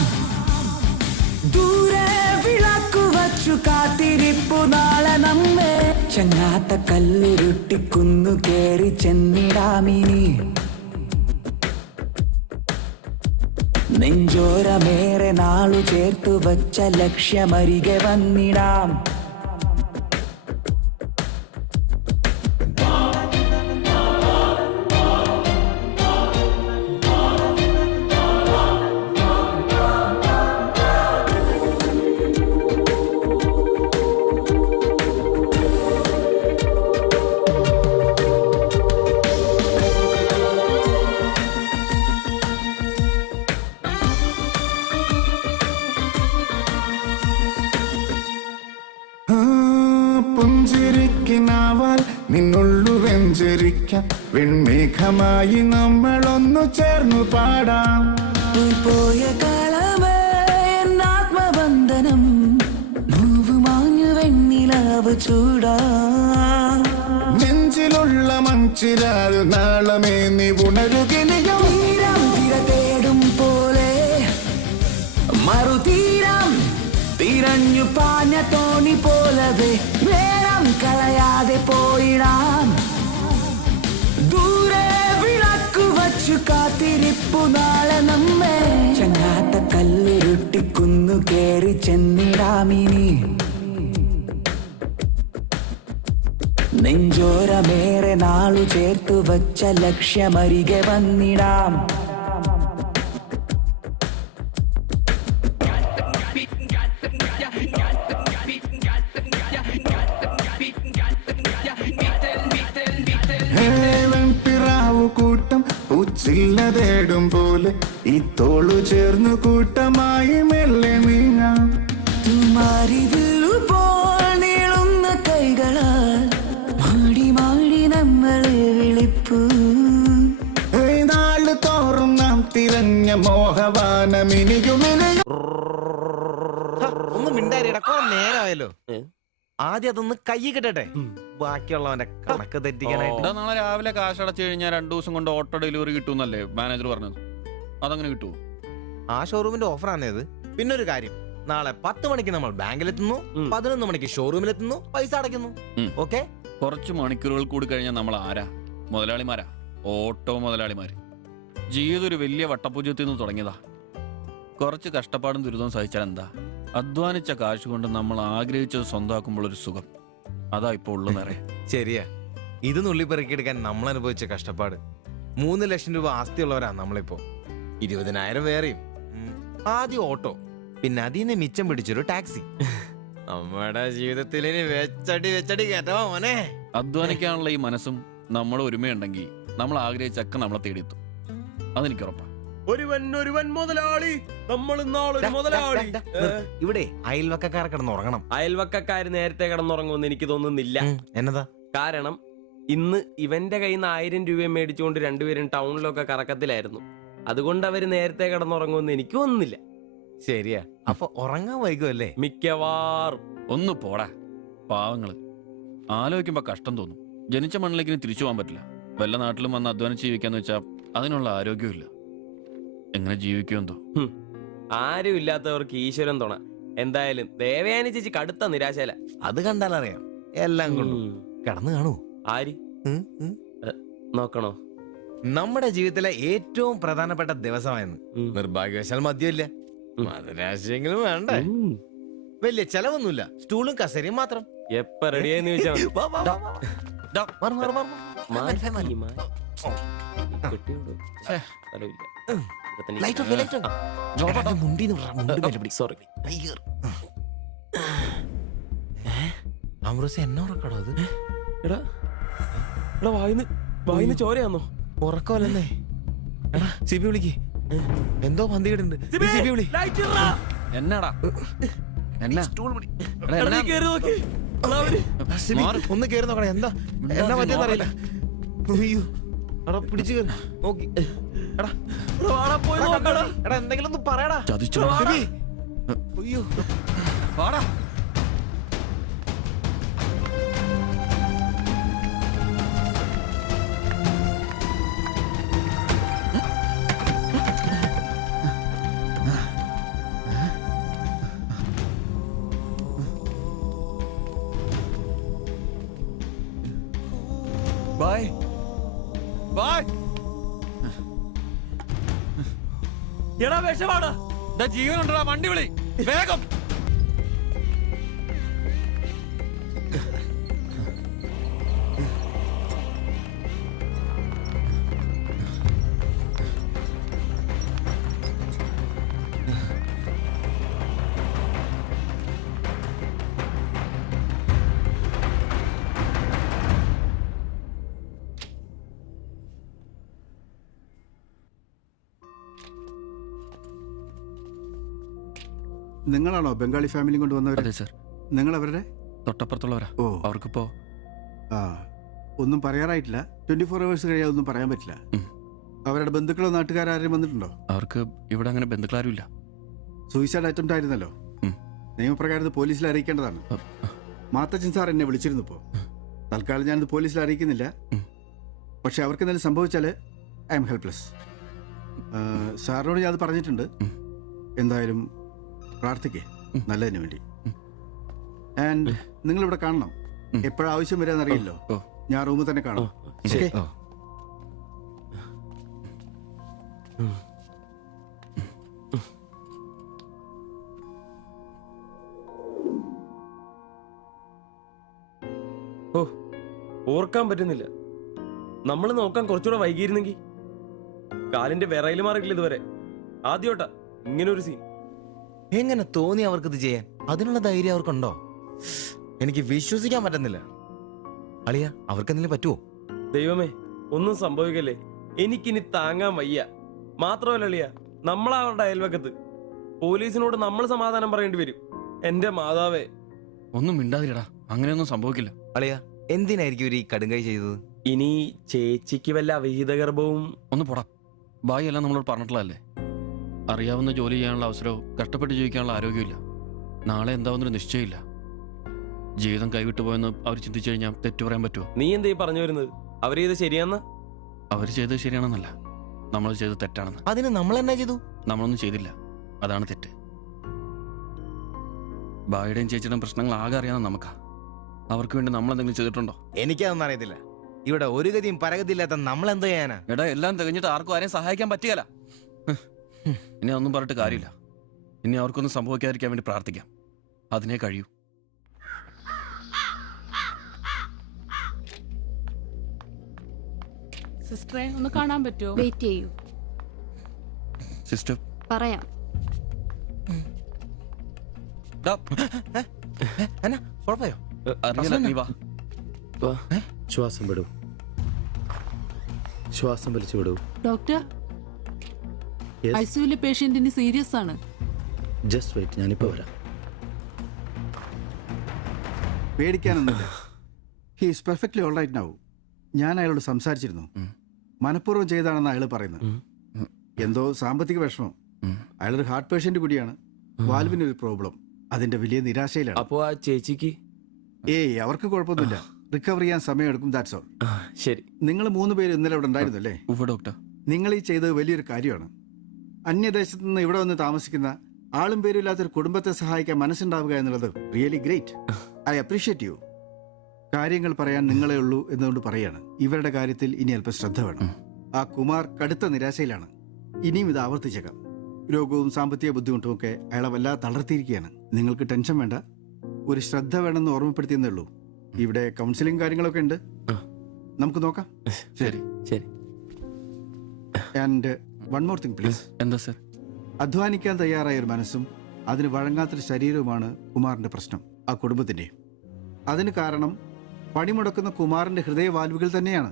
ദൂരെ വിളക്കു വച്ചു കാത്തിരിപ്പു നാളെ നമ്മെ. ചങ്ങാത്ത കല്ലുരുട്ടിക്കുന്നു കേറി ചെന്നിടാമിനി, നെഞ്ചോരമേറെ നാളു ചേർത്തു വച്ച ലക്ഷ്യമരികെ വന്നിടാം. പുഞ്ചിരിക്കിനാവാൽ നിന്നുള്ളു വെഞ്ചരിക്കാം, വെൺമേഘമായി നമ്മളൊന്നു ചേർന്നു പാടാം. പോയ കാലമേ എന്നാത്മബന്ധനം നോവ് മാഞ്ഞു വെണ്ണിലാവ് ചൂടാം. നെഞ്ചിലുള്ള മഞ്ചിരാൽ നാളമേ നീ ഉണരുകിനിയോ. തീരം തിര തേടും പോലെ മറുതീരം തിരഞ്ഞു പാഞ്ഞ തോണി പോലവേ നേരം കളയാതെ പോയിടാം. ദൂരെ വിളക്കു വച്ചു കാത്തിരിപ്പു നാളെ നമ്മെ. ചങ്ങാത്ത കല്ലുരുട്ടിക്കുന്നു കേറി ചെന്നിടാമിനി, നെഞ്ചോരമേറെ നാളു ചേർത്തു വച്ച ലക്ഷ്യമരികെ വന്നിടാം. കൂട്ടം പൂച്ചില്ല തേടും പോലെ ഈ തോളു ചേർന്നു കൂട്ടമായി മെല്ലെ നീങ്ങാം. തുമാരിതിലുപോൽ നീളുന്ന കൈകളാൽ മാടി മാടി നമ്മളെ വിളിപ്പൂ. നാളു തോറും നാം തിരഞ്ഞ മോഹവാനമിനിയുമിനിയും. ഒന്ന് മിണ്ടാരിടക്കോ, നേരമായല്ലോ. ആദ്യം അതൊന്ന് കൈ കിട്ടട്ടെ, ബാക്കിയുള്ളവന്റെ കണക്ക് തെറ്റിക്കാനായിട്ട്. നാളെ രാവിലെ കാശ് അടച്ചു കഴിഞ്ഞാൽ 2 ദിവസം കൊണ്ട് ഓട്ടോ ഡെലിവറി കിട്ടുമെന്നല്ലേ മാനേജർ പറഞ്ഞത്? അതങ്ങനെ കിട്ടുമോ? ആ ഷോറൂമിന്റെ ഓഫറാണേത്. പിന്നൊരു കാര്യം, നാളെ 10 മണിക്ക് നമ്മൾ ബാങ്കിലെത്തുന്നു, 11 മണിക്ക് ഷോറൂമിലെത്തുന്നു, പൈസ അടയ്ക്കുന്നു. ഓക്കെ, കുറച്ച് മണിക്കൂറുകൾ കൂടി കഴിഞ്ഞാൽ നമ്മൾ ആരാ? മുതലാളിമാരാ, ഓട്ടോ മുതലാളിമാര്. ജീവിതം ഒരു വലിയ വട്ടപൂജ്യത്തിൽ നിന്ന് തുടങ്ങിയതാ. കുറച്ച് കഷ്ടപ്പാടും ദുരിതവും സഹിച്ചാൽ എന്താ? അധ്വാനിച്ച കാശ് കൊണ്ട് നമ്മൾ ആഗ്രഹിച്ചത് സ്വന്തമാക്കുമ്പോൾ ഒരു സുഖം, അതാ ഇപ്പൊ ഉള്ളു നിറയെ. ശരിയാ, ഇത് നുള്ളിപ്പെറുക്കിയെടുക്കാൻ നമ്മൾ അനുഭവിച്ച കഷ്ടപ്പാട്. 3 ലക്ഷം രൂപ ആസ്തിയുള്ളവരാ നമ്മളിപ്പോ. 20,000 വേറെയും. ആദ്യം ഓട്ടോ, പിന്നെ അതിൽ നിന്ന് മിച്ചം പിടിച്ചൊരു ടാക്സി. നമ്മുടെ ജീവിതത്തിൽ ഇനി വെച്ചടി കേട്ടോ മോനെ. അധ്വാനിക്കാനുള്ള ഈ മനസ്സും നമ്മുടെ ഒരുമയുണ്ടെങ്കിൽ നമ്മൾ ആഗ്രഹിച്ചൊക്കെ നമ്മളെ തേടിയെത്തും. അതെനിക്ക് ഉറപ്പാ. ഒരുവൻ മുതലാളി, നമ്മൾ ഇന്നാളൊരു മുതലാളി. ഇവിടെ അയൽവക്കക്കാർ കിടന്നുറങ്ങണം. അയൽവക്കക്കാര് നേരത്തെ കിടന്നുറങ്ങുമെന്ന് എനിക്ക് തോന്നുന്നില്ല. എന്നതാ കാരണം ഇന്ന് ഇവന്റെ കയ്യിൽ നിന്ന് 1000 രൂപ മേടിച്ചുകൊണ്ട് രണ്ടുപേരും ടൗണിലൊക്കെ കറക്കത്തിലായിരുന്നു. അതുകൊണ്ട് അവര് നേരത്തെ കിടന്നുറങ്ങുമെന്ന് എനിക്ക് തോന്നുന്നില്ല. ശരിയാ, അപ്പൊ ഉറങ്ങാൻ വൈകുമല്ലേ? മിക്കവാറും. ഒന്ന് പോടാ പാവങ്ങള്. ആലോചിക്കുമ്പോ കഷ്ടം തോന്നും. ജനിച്ച മണ്ണിലേക്ക് ഇനി തിരിച്ചു പോകാൻ പറ്റില്ല. വല്ല നാട്ടിലും വന്ന് അധ്വാനിച്ച് ജീവിക്കാന്ന് വെച്ചാൽ അതിനുള്ള ആരോഗ്യമില്ല. എങ്ങനെ ജീവിക്കുമെന്തോ. ആരും ഇല്ലാത്തവർക്ക് ഈശ്വരൻ തുണ. എന്തായാലും ദേവയാനി ചേച്ചി കടുത്ത നിരാശയില. അത് കണ്ടാലറിയാം എല്ലാം കൊണ്ടും. കിടന്നു കാണൂ. ആര് നോക്കണോ? നമ്മുടെ ജീവിതത്തിലെ ഏറ്റവും പ്രധാനപ്പെട്ട ദിവസമായിരുന്നു. നിർഭാഗ്യവശാൽ മദ്യമില്ല. മധുരാശയെങ്കിലും വേണ്ടേ? വലിയ ചെലവൊന്നുമില്ല. സ്റ്റൂളും കസേരയും മാത്രം. എപ്പ റെഡിയായെന്ന് ചോദിച്ചാൽ എന്നെ ഉറക്കടോ അത്? എടാ വായിന്ന് ചോരയാന്നോ? ഉറക്കമല്ലേ? എടാ സിബി വിളിക്ക്. എന്തോ പന്തികേടുണ്ട്. സിബി വിളി. എന്നാടാ ഒന്ന് കേറി നോക്കണേ. എന്താ എന്നാ പറ്റിയെന്ന് അറിയില്ല. അയ്യോ എടാ പിടിച്ചു കയറി നോക്കി. എടാ എന്തെങ്കിലും ഒന്ന് പറയടാ. അയ്യോ വാടാ. Bye bye. എടാ വിഷമാടാ. ജീവനുണ്ടാ വണ്ടി വിളി വേഗം. നിങ്ങളാണോ ബംഗാളി ഫാമിലി കൊണ്ടുവന്നവർ? അതെ സർ. നിങ്ങൾ അവരുടെ തൊട്ടപ്പുറത്തുള്ളവരാ. ഓ അവർക്കിപ്പോ ഒന്നും പറയാറായിട്ടില്ല. 24 hours കഴിയാതെ ഒന്നും പറയാൻ പറ്റില്ല. അവരുടെ ബന്ധുക്കളോ നാട്ടുകാരും വന്നിട്ടുണ്ടോ? അവർക്ക് ഇവിടെ അങ്ങനെ ബന്ധുക്കളാരും ഇല്ല. സൂയിസൈഡ് അറ്റംപ്റ്റ് ആയിരുന്നല്ലോ. നിയമപ്രകാരം പോലീസിൽ അറിയിക്കേണ്ടതാണ്. മാത്തച്ചൻ സാർ എന്നെ വിളിച്ചിരുന്നു. ഇപ്പോൾ തൽക്കാലം ഞാനിത് പോലീസിൽ അറിയിക്കുന്നില്ല. പക്ഷെ അവർക്ക് എന്തെങ്കിലും സംഭവിച്ചാൽ ഐ എം ഹെൽപ്ലെസ്. സാറിനോട് ഞാൻ അത് പറഞ്ഞിട്ടുണ്ട്. എന്തായാലും പ്രാർത്ഥിക്കേ നല്ലതിന് വേണ്ടി. ആൻഡ് നിങ്ങളിവിടെ കാണണം. എപ്പോഴാവശ്യം വരാന്നറിയില്ലോ. ഞാൻ റൂമിൽ തന്നെ കാണാം. ഓ ഓർക്കാൻ പറ്റുന്നില്ല. നമ്മൾ നോക്കാൻ കുറച്ചുകൂടെ വൈകിയിരുന്നെങ്കിൽ. കാലിന്റെ വിറയിൽ മാറിയിട്ടില്ല ഇതുവരെ. ആദ്യോട്ടാ ഇങ്ങനെ ഒരു സീൻ. എങ്ങനെ തോന്നി അവർക്കിത് ചെയ്യാൻ? അതിനുള്ള ധൈര്യം അവർക്കുണ്ടോ? എനിക്ക് വിശ്വസിക്കാൻ പറ്റുന്നില്ല. അളിയ അവർക്ക് എന്തെങ്കിലും പറ്റുമോ? ദൈവമേ ഒന്നും സംഭവിക്കല്ലേ. എനിക്കിനി താങ്ങാൻ വയ്യ. മാത്രമല്ല അളിയ, നമ്മളവരുടെ അയൽവക്കത്ത്. പോലീസിനോട് നമ്മൾ സമാധാനം പറയേണ്ടി വരും. എന്റെ മാതാവേ. ഒന്നും മിണ്ടാതിരടാ. അങ്ങനെയൊന്നും സംഭവിക്കില്ല. അളിയ എന്തിനായിരിക്കും ഇവർ ഈ കടുങ്കൈ ചെയ്തത്? ഇനി ചേച്ചിക്ക് വല്ല അവിഹിത ഗർഭവും. ഒന്ന് പോടാ. ബായി എല്ലാം നമ്മളോട് പറഞ്ഞിട്ടുള്ളതല്ലേ. അറിയാവുന്ന ജോലി ചെയ്യാനുള്ള അവസരവും കഷ്ടപ്പെട്ട് ജീവിക്കാനുള്ള ആരോഗ്യമില്ല. നാളെ എന്താവുന്നൊരു നിശ്ചയമില്ല. ജീവിതം കൈവിട്ടു പോയെന്ന് അവർ ചിന്തിച്ചു കഴിഞ്ഞാൽ തെറ്റു പറയാൻ പറ്റുമോ? നീ എന്തേ പറഞ്ഞു വരുന്നത്? അവർ ചെയ്ത് ശരിയാന്ന്? അവർ ചെയ്തത് ശരിയാണെന്നല്ല, നമ്മൾ ചെയ്തത് തെറ്റാണെന്ന്. അതിന് നമ്മൾ എന്നാ ചെയ്തു? നമ്മളൊന്നും ചെയ്തില്ല. അതാണ് തെറ്റ്. ബായുടെയും ചേച്ചിയുടെയും പ്രശ്നങ്ങൾ ആകെ അറിയാവുന്ന നമുക്കാ. അവർക്ക് വേണ്ടി നമ്മൾ എന്തെങ്കിലും ചെയ്തിട്ടുണ്ടോ? എനിക്കതൊന്നും അറിയത്തില്ല. ഇവിടെ ഒരു ഗതിയും പരഗതിയില്ലാത്ത നമ്മൾ എന്തോ ചെയ്യാനാ? എടാ എല്ലാം തികഞ്ഞിട്ട് ആർക്കും ആരെയും സഹായിക്കാൻ പറ്റിയല്ല. ഇനി അതൊന്നും പറഞ്ഞിട്ട് കാര്യമില്ല. ഇനി അവർക്കൊന്നും സംഭവിക്കാതിരിക്കാൻ വേണ്ടി പ്രാർത്ഥിക്കാം. അതിനെ കഴിയൂ. സിസ്റ്ററെ ഒന്ന് കാണാൻ പറ്റുമോ? വെയിറ്റ് ചെയ്യൂ. സിസ്റ്റർ പറയാം. എന്നാ കുഴപ്പമായോ? അറിയില്ല, നീ വാ. ശ്വാസം വിടൂ, ശ്വാസം വലിച്ചു വിടൂ. ഡോക്ടർ, ഐസിയുലെ പേഷ്യന്റിന് സീരിയസ് ആണ്. ജസ്റ്റ് വെയിറ്റ്, ഞാനിപ്പോ വരാം. പേടിക്കാനൊന്നുമില്ല. He is perfectly all right now. ഞാൻ അയാളോട് സംസാരിച്ചിരുന്നു. മനഃപൂർവ്വം ചെയ്താണെന്ന് അയാൾ പറയുന്നത്. എന്തോ സാമ്പത്തിക വിഷമം. അയാളൊരു ഹാർട്ട് പേഷ്യന്റ് കൂടിയാണ്. വാൽവിനൊരു പ്രോബ്ലം. അതിന്റെ വലിയ നിരാശയിലാണ്. അപ്പോ ആ ചേച്ചിക്ക്? ഏയ്, അവർക്ക് കുഴപ്പമൊന്നുമില്ല. റിക്കവർ ചെയ്യാൻ സമയമെടുക്കും. That's all. ശരി. നിങ്ങൾ 3 പേര് ഇന്നലെ ഇവിടെ ഉണ്ടായിരുന്നു അല്ലേ? ഡോക്ടർ, നിങ്ങൾ ഈ ചെയ്തത് വലിയൊരു കാര്യമാണ്. അന്യദേശത്ത് നിന്ന് ഇവിടെ വന്ന് താമസിക്കുന്ന ആളും പേരും ഇല്ലാത്തൊരു കുടുംബത്തെ സഹായിക്കാൻ മനസ്സുണ്ടാവുക എന്നുള്ളത് really great. I appreciate you. കാര്യങ്ങൾ പറയാൻ നിങ്ങളെ ഉള്ളൂ എന്നുകൊണ്ട് പറയാണ്. ഇവരുടെ കാര്യത്തിൽ ഇനി അല്പം ശ്രദ്ധ വേണം. ആ കുമാർ കടുത്ത നിരാശയിലാണ്. ഇനിയും ഇത് ആവർത്തിച്ചേക്കാം. രോഗവും സാമ്പത്തിക ബുദ്ധിമുട്ടും ഒക്കെ അയാളെ വല്ലാതെ തളർത്തിയിരിക്കുകയാണ്. നിങ്ങൾക്ക് ടെൻഷൻ വേണ്ട. ഒരു ശ്രദ്ധ വേണമെന്ന് ഓർമ്മപ്പെടുത്തിയെന്നേ ഉള്ളൂ. ഇവിടെ കൗൺസിലിംഗ് കാര്യങ്ങളൊക്കെ ഉണ്ട്. നമുക്ക് നോക്കാം. ശരി ശരി. And one more thing please. എന്താ സർ? അധ്വാനിക്കാൻ തയ്യാറായ ഒരു മനസ്സും അതിന് വഴങ്ങാത്തൊരു ശരീരവുമാണ് കുമാറിന്റെ പ്രശ്നം, ആ കുടുംബത്തിന്റെ. അതിന് കാരണം പണിമുടക്കുന്ന കുമാറിന്റെ ഹൃദയവാൽവുകൾ തന്നെയാണ്.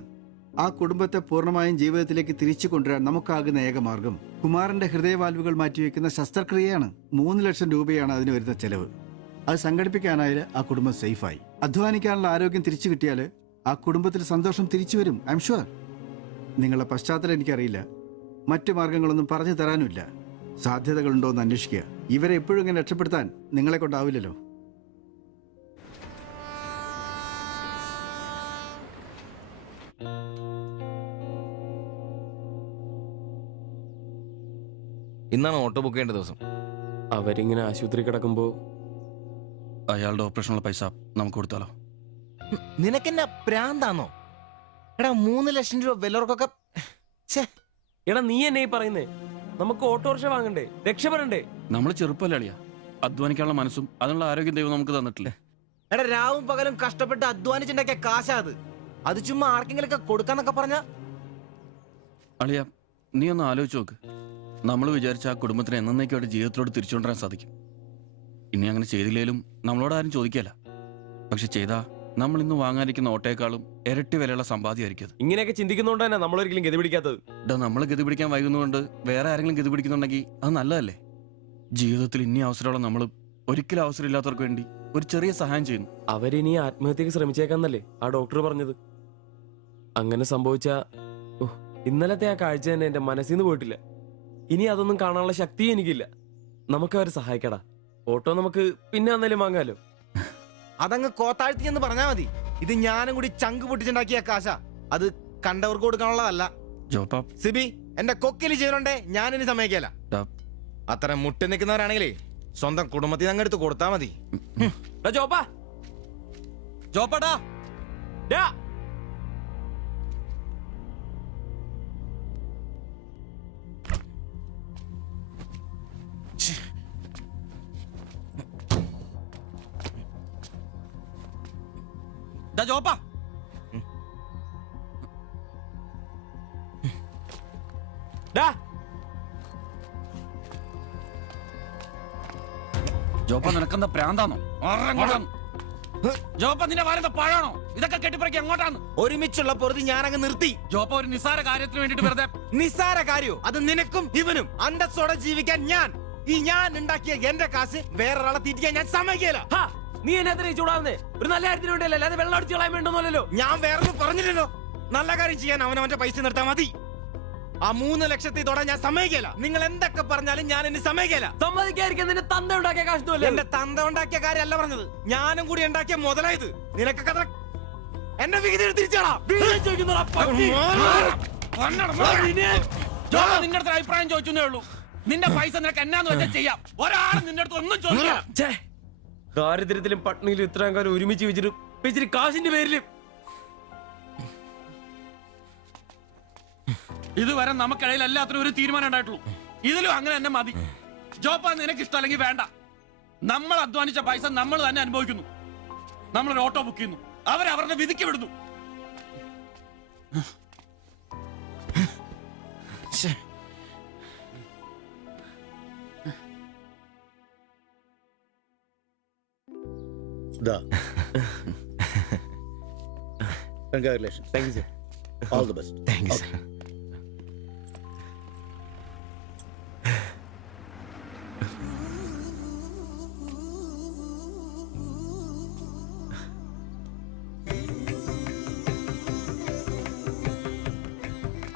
ആ കുടുംബത്തെ പൂർണ്ണമായും ജീവിതത്തിലേക്ക് തിരിച്ചു കൊണ്ടുവരാൻ നമുക്കാകുന്ന ഏക മാർഗം കുമാറിന്റെ ഹൃദയവാൽവുകൾ മാറ്റിവെക്കുന്ന ശസ്ത്രക്രിയയാണ്. 3 ലക്ഷം രൂപയാണ് അതിന് വരുന്ന ചെലവ്. അത് സംഘടിപ്പിക്കാനായാൽ ആ കുടുംബം സേഫായി. അധ്വാനിക്കാനുള്ള ആരോഗ്യം തിരിച്ചു കിട്ടിയാൽ ആ കുടുംബത്തിൽ സന്തോഷം തിരിച്ചു വരും. I am sure. നിങ്ങളുടെ പശ്ചാത്തലം എനിക്കറിയില്ല. മറ്റു മാർഗങ്ങളൊന്നും പറഞ്ഞു തരാനുമില്ല. സാധ്യതകളുണ്ടോ എന്ന് അന്വേഷിക്കുക. ഇവരെ എപ്പോഴും ഇങ്ങനെ രക്ഷപ്പെടുത്താൻ നിങ്ങളെ കൊണ്ടാവില്ലല്ലോ. ഇന്നാണ് ഓട്ടോ ബുക്ക് ചെയ്യേണ്ട ദിവസം. അവരിങ്ങനെ ആശുപത്രി കിടക്കുമ്പോ അയാളുടെ ഓപ്പറേഷനുള്ള പൈസ നമുക്ക് കൊടുത്താലോ? നിനക്കെന്നാ പ്രാന്താന്നോ? എടാ 3 ലക്ഷം രൂപ വിലർക്കൊക്കെ. എടാ നീ എന്നെ ഈ പറയുന്നേ? നമുക്ക് ഓട്ടോറിക്ഷ വാങ്ങണ്ടേ? രക്ഷപ്പെടണ്ടേ? നമ്മൾ ചെറുപ്പല്ലേ അളിയാ. അധ്വാനിക്കാനുള്ള മനസ്സും അതിനുള്ള ആരോഗ്യം ദൈവം നമുക്ക് തന്നിട്ടില്ലേ? എടാ രാവും പകലും കഷ്ടപ്പെട്ട് അധ്വാനിച്ചുണ്ടാക്കിയ കാശാ അത്. അത് ചുമ്മാ ആർക്കെങ്കിലും ഒക്കെ കൊടുക്കാന്നൊക്കെ പറഞ്ഞ. അളിയ, നീ ഒന്ന് ആലോചിച്ച് നോക്ക്. നമ്മൾ വിചാരിച്ച ആ കുടുംബത്തിന് എന്നേക്കുമായിട്ട് ജീവിതത്തിലോട് തിരിച്ചുകൊണ്ടുവരാൻ സാധിക്കും. ഇനി അങ്ങനെ ചെയ്തില്ലേലും നമ്മളോട് ആരും ചോദിക്കല്ല. പക്ഷെ ചെയ്താ നമ്മൾ ഇന്ന് വാങ്ങാനിരിക്കുന്ന ഓട്ടേക്കാളും ഇരട്ടി വിലയുള്ള സമ്പാദ്യമായിരിക്കും അത്. ഇങ്ങനെയൊക്കെ ചിന്തിക്കുന്നതുകൊണ്ട് തന്നെ നമ്മളൊരിക്കലും ഗതി പിടിക്കാത്തത്. നമ്മൾ ഗതി പിടിക്കാൻ വൈകുന്നതുകൊണ്ട് വേറെ ആരെങ്കിലും ഗതി പിടിക്കുന്നുണ്ടെങ്കിൽ അത് നല്ലതല്ലേ? ജീവിതത്തിൽ ഇനി അവസരമുള്ള നമ്മൾ ഒരിക്കലും അവസരമില്ലാത്തവർക്ക് വേണ്ടി ഒരു ചെറിയ സഹായം ചെയ്യുന്നു. അവരിനി ആത്മഹത്യക്ക് ശ്രമിച്ചേക്കാന്നല്ലേ ആ ഡോക്ടർ പറഞ്ഞത്? അങ്ങനെ സംഭവിച്ച ഇന്നലത്തെ ആ കാഴ്ച തന്നെ എന്റെ മനസ്സിൽ നിന്ന് പോയിട്ടില്ല. ഇനി അതൊന്നും കാണാനുള്ള ശക്തിയും എനിക്കില്ല. നമുക്ക് അവരെ സഹായിക്കടാ. ഓട്ടോ നമുക്ക് പിന്നെ വന്നാലും വാങ്ങാലോ. അതങ്ങ് കോത്താഴ്ത്തി എന്ന് പറഞ്ഞാ മതി. ഇത് ഞാനും കൂടി ചങ്ക് പൊട്ടിച്ചുണ്ടാക്കിയ കാശ. അത് കണ്ടവർക്ക് കൊടുക്കാനുള്ളതല്ല. സിബി, എന്റെ കൊക്കില് ജീവനുണ്ടേ ഞാനിനി സമ്മതിക്കല. അത്ര മുട്ടി നിൽക്കുന്നവരാണെങ്കിലേ സ്വന്തം കുടുംബത്തിൽ അങ്ങ് എടുത്ത് കൊടുത്താ മതി. ജോപ്പാടാ ജോപ്പാ, ജോപ്പ നിനക്കെന്താ പ്രാന്താണോ? ജോപ്പ നിന്റെ വാലെന്താ പഴാണോ? ഇതൊക്കെ കെട്ടിപ്പറക്കി എങ്ങോട്ടാണ്? ഒരുമിച്ചുള്ള പൊറുതി ഞാനങ്ങ് നിർത്തി. ജോപ്പ ഒരു നിസ്സാര കാര്യത്തിന് വേണ്ടിട്ട് വെറുതെ. നിസ്സാര കാര്യോ? അത് നിനക്കും ഇവനും അന്തസ്സോടെ ജീവിക്കാൻ ഞാൻ ഉണ്ടാക്കിയ എന്റെ കാശ് വേറൊരാളെ തീറ്റിക്കാൻ ഞാൻ സമ്മതിക്കില്ല. നീ എന്നെ ചൂടാവുന്നേ? ഒരു നല്ല കാര്യത്തിന് വേണ്ടിയല്ലേ, അല്ലാതെ വെള്ളം അടിച്ചു കളയാൻ വേണ്ടല്ലോ. ഞാൻ വേറൊന്നും പറഞ്ഞില്ലല്ലോ. നല്ല കാര്യം ചെയ്യാൻ അവനവന്റെ പൈസ നിർത്താൻ മതി. ആ 3 ലക്ഷത്തിൽ തൊടാൻ ഞാൻ സമ്മതിക്കില്ല. നിങ്ങൾ എന്തൊക്കെ പറഞ്ഞാലും ഞാൻ എന്നെ സമ്മതിക്കില്ല. സമ്മതിക്കാതിരിക്കാൻ നിന്റെ തന്ത ഉണ്ടാക്കിയ കാശ്. എന്റെ തന്ത ഉണ്ടാക്കിയ കാര്യമല്ല പറഞ്ഞത്, ഞാനും കൂടി ഉണ്ടാക്കിയ മുതലായത്. നിനക്കൊക്കെ എന്റെ വിഹിതം തിരിച്ചാടാ. നിന്റെ അടുത്ത് അഭിപ്രായം ചോദിച്ചേ ഉള്ളൂ. നിന്റെ പൈസ നിനക്ക് എന്നാന്ന് വെച്ചാൽ ചെയ്യാം. ഒരാളും നിന്റെ അടുത്ത് ഒന്നും ചോദിക്കാം. ദാരിദ്ര്യത്തിലും പട്ടിണിയിലും ഇത്രയും കാലം ഒരുമിച്ച് വെച്ചിട്ട് കാശിന്റെ പേരിലും. ഇതുവരെ നമുക്കിടയിൽ എല്ലാത്തിനും ഒരു തീരുമാനം ഉണ്ടായിട്ടുള്ളൂ. ഇതിലും അങ്ങനെ തന്നെ മതി. ജോപ്പ നിനക്ക് ഇഷ്ടമല്ലെങ്കിൽ വേണ്ട. നമ്മൾ അധ്വാനിച്ച പൈസ നമ്മൾ തന്നെ അനുഭവിക്കുന്നു. നമ്മളൊരു ഓട്ടോ ബുക്ക് ചെയ്യുന്നു, അവരവരുടെ വിധിക്ക് വിടുന്നു. Congratulations. Thank you, sir. All the best. Thank you, sir.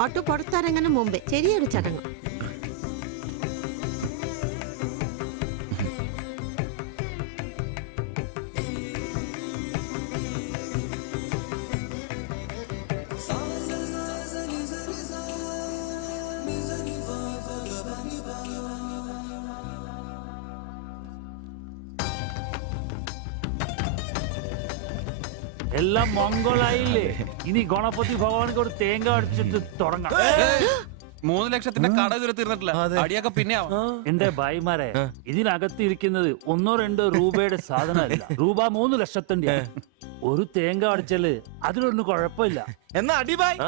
Auto പുറത്തിറങ്ങുന്ന മുമ്പേ ചെറിയൊരു ചടങ്ങ്. എല്ലാം മംഗളായില്ലേ? ഇനി ഗണപതി ഭഗവാനക്ക് ഒരു തേങ്ങ അടിച്ചിട്ട് തുടങ്ങാം. 3 ലക്ഷത്തിന്റെ കട ഇതുവരെ തീർന്നിട്ടില്ല. അടിയൊക്കെ പിന്നെ എന്റെ ഭായിമാരെ, ഇതിനകത്ത് ഇരിക്കുന്നത് 1-2 രൂപയുടെ സാധനമല്ല, രൂപ 3 ലക്ഷത്തിന്റെ. ഒരു തേങ്ങ അടിച്ചാല് അതിലൊന്നും കുഴപ്പമില്ല. എന്നാ അടിബായ്.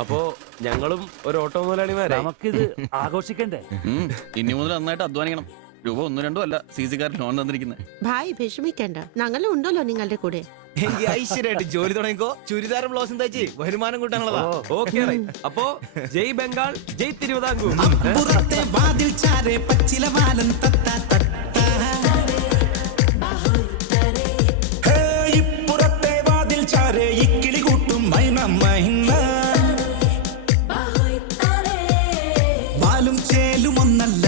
അപ്പോ ഞങ്ങളും ഒരു ഓട്ടോ മുതലാളിമാരെ. നമുക്കിത് ആഘോഷിക്കണ്ടേ? ഇനി മുതൽ നന്നായിട്ട് അധ്വാനിക്കണം. രൂപ 1-2 അല്ല CC-കാർ ലോൺ തന്നിരിക്കുന്നത്. ഭായ് വിഷമിക്കണ്ട, ഞങ്ങളും ഉണ്ടല്ലോ നിങ്ങളുടെ കൂടെ. എങ്കിൽ ഐശ്വര്യമായിട്ട് ജോലി തുടങ്ങിക്കോ. ചുരിദാറും ബ്ലൗസും തയ്ച്ച് വരുമാനം കൂട്ടാനുള്ളതാ. ഓക്കെ. അപ്പോ ജയ് ബംഗാൾ, ജയ് തിരുവിതാംകൂർ. പുറത്തെ വാതിൽ ചാരെ പച്ചിലവാലൻ ഇപ്പുറത്തെ വാതിൽ ചാരെ ഇക്കിളി കൂട്ടും മൈന മൈന. വാലും ചേലും ഒന്നല്ല,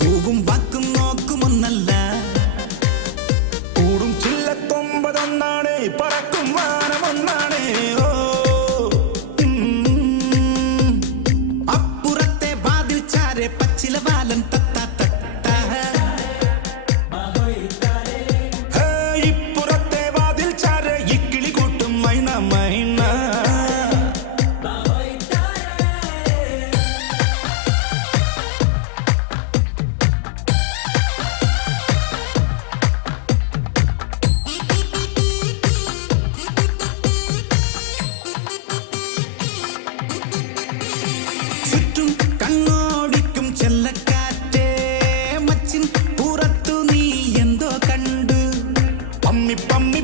കൂവും വാക്കും നോക്കും ഒന്നല്ല, കൂടും ചില്ലത്തൊമ്പതൊന്നാണ്, പറക്കും വാനം ഒന്നാണ്. ഓ അപ്പുറത്തെ വാതിൽ ചാരെ പച്ചിലവാലൻ ഇപ്പുറത്തെ വാതിൽ ചാരെ ഇക്കിളി കൂട്ടും മൈന മൈന. ചുറ്റും കണ്ണോടിക്കും ചെല്ലക്കാറ്റേ, മച്ചിൻ പുറത്തു നീ എന്തോ കണ്ടു. പമ്മി പമ്മി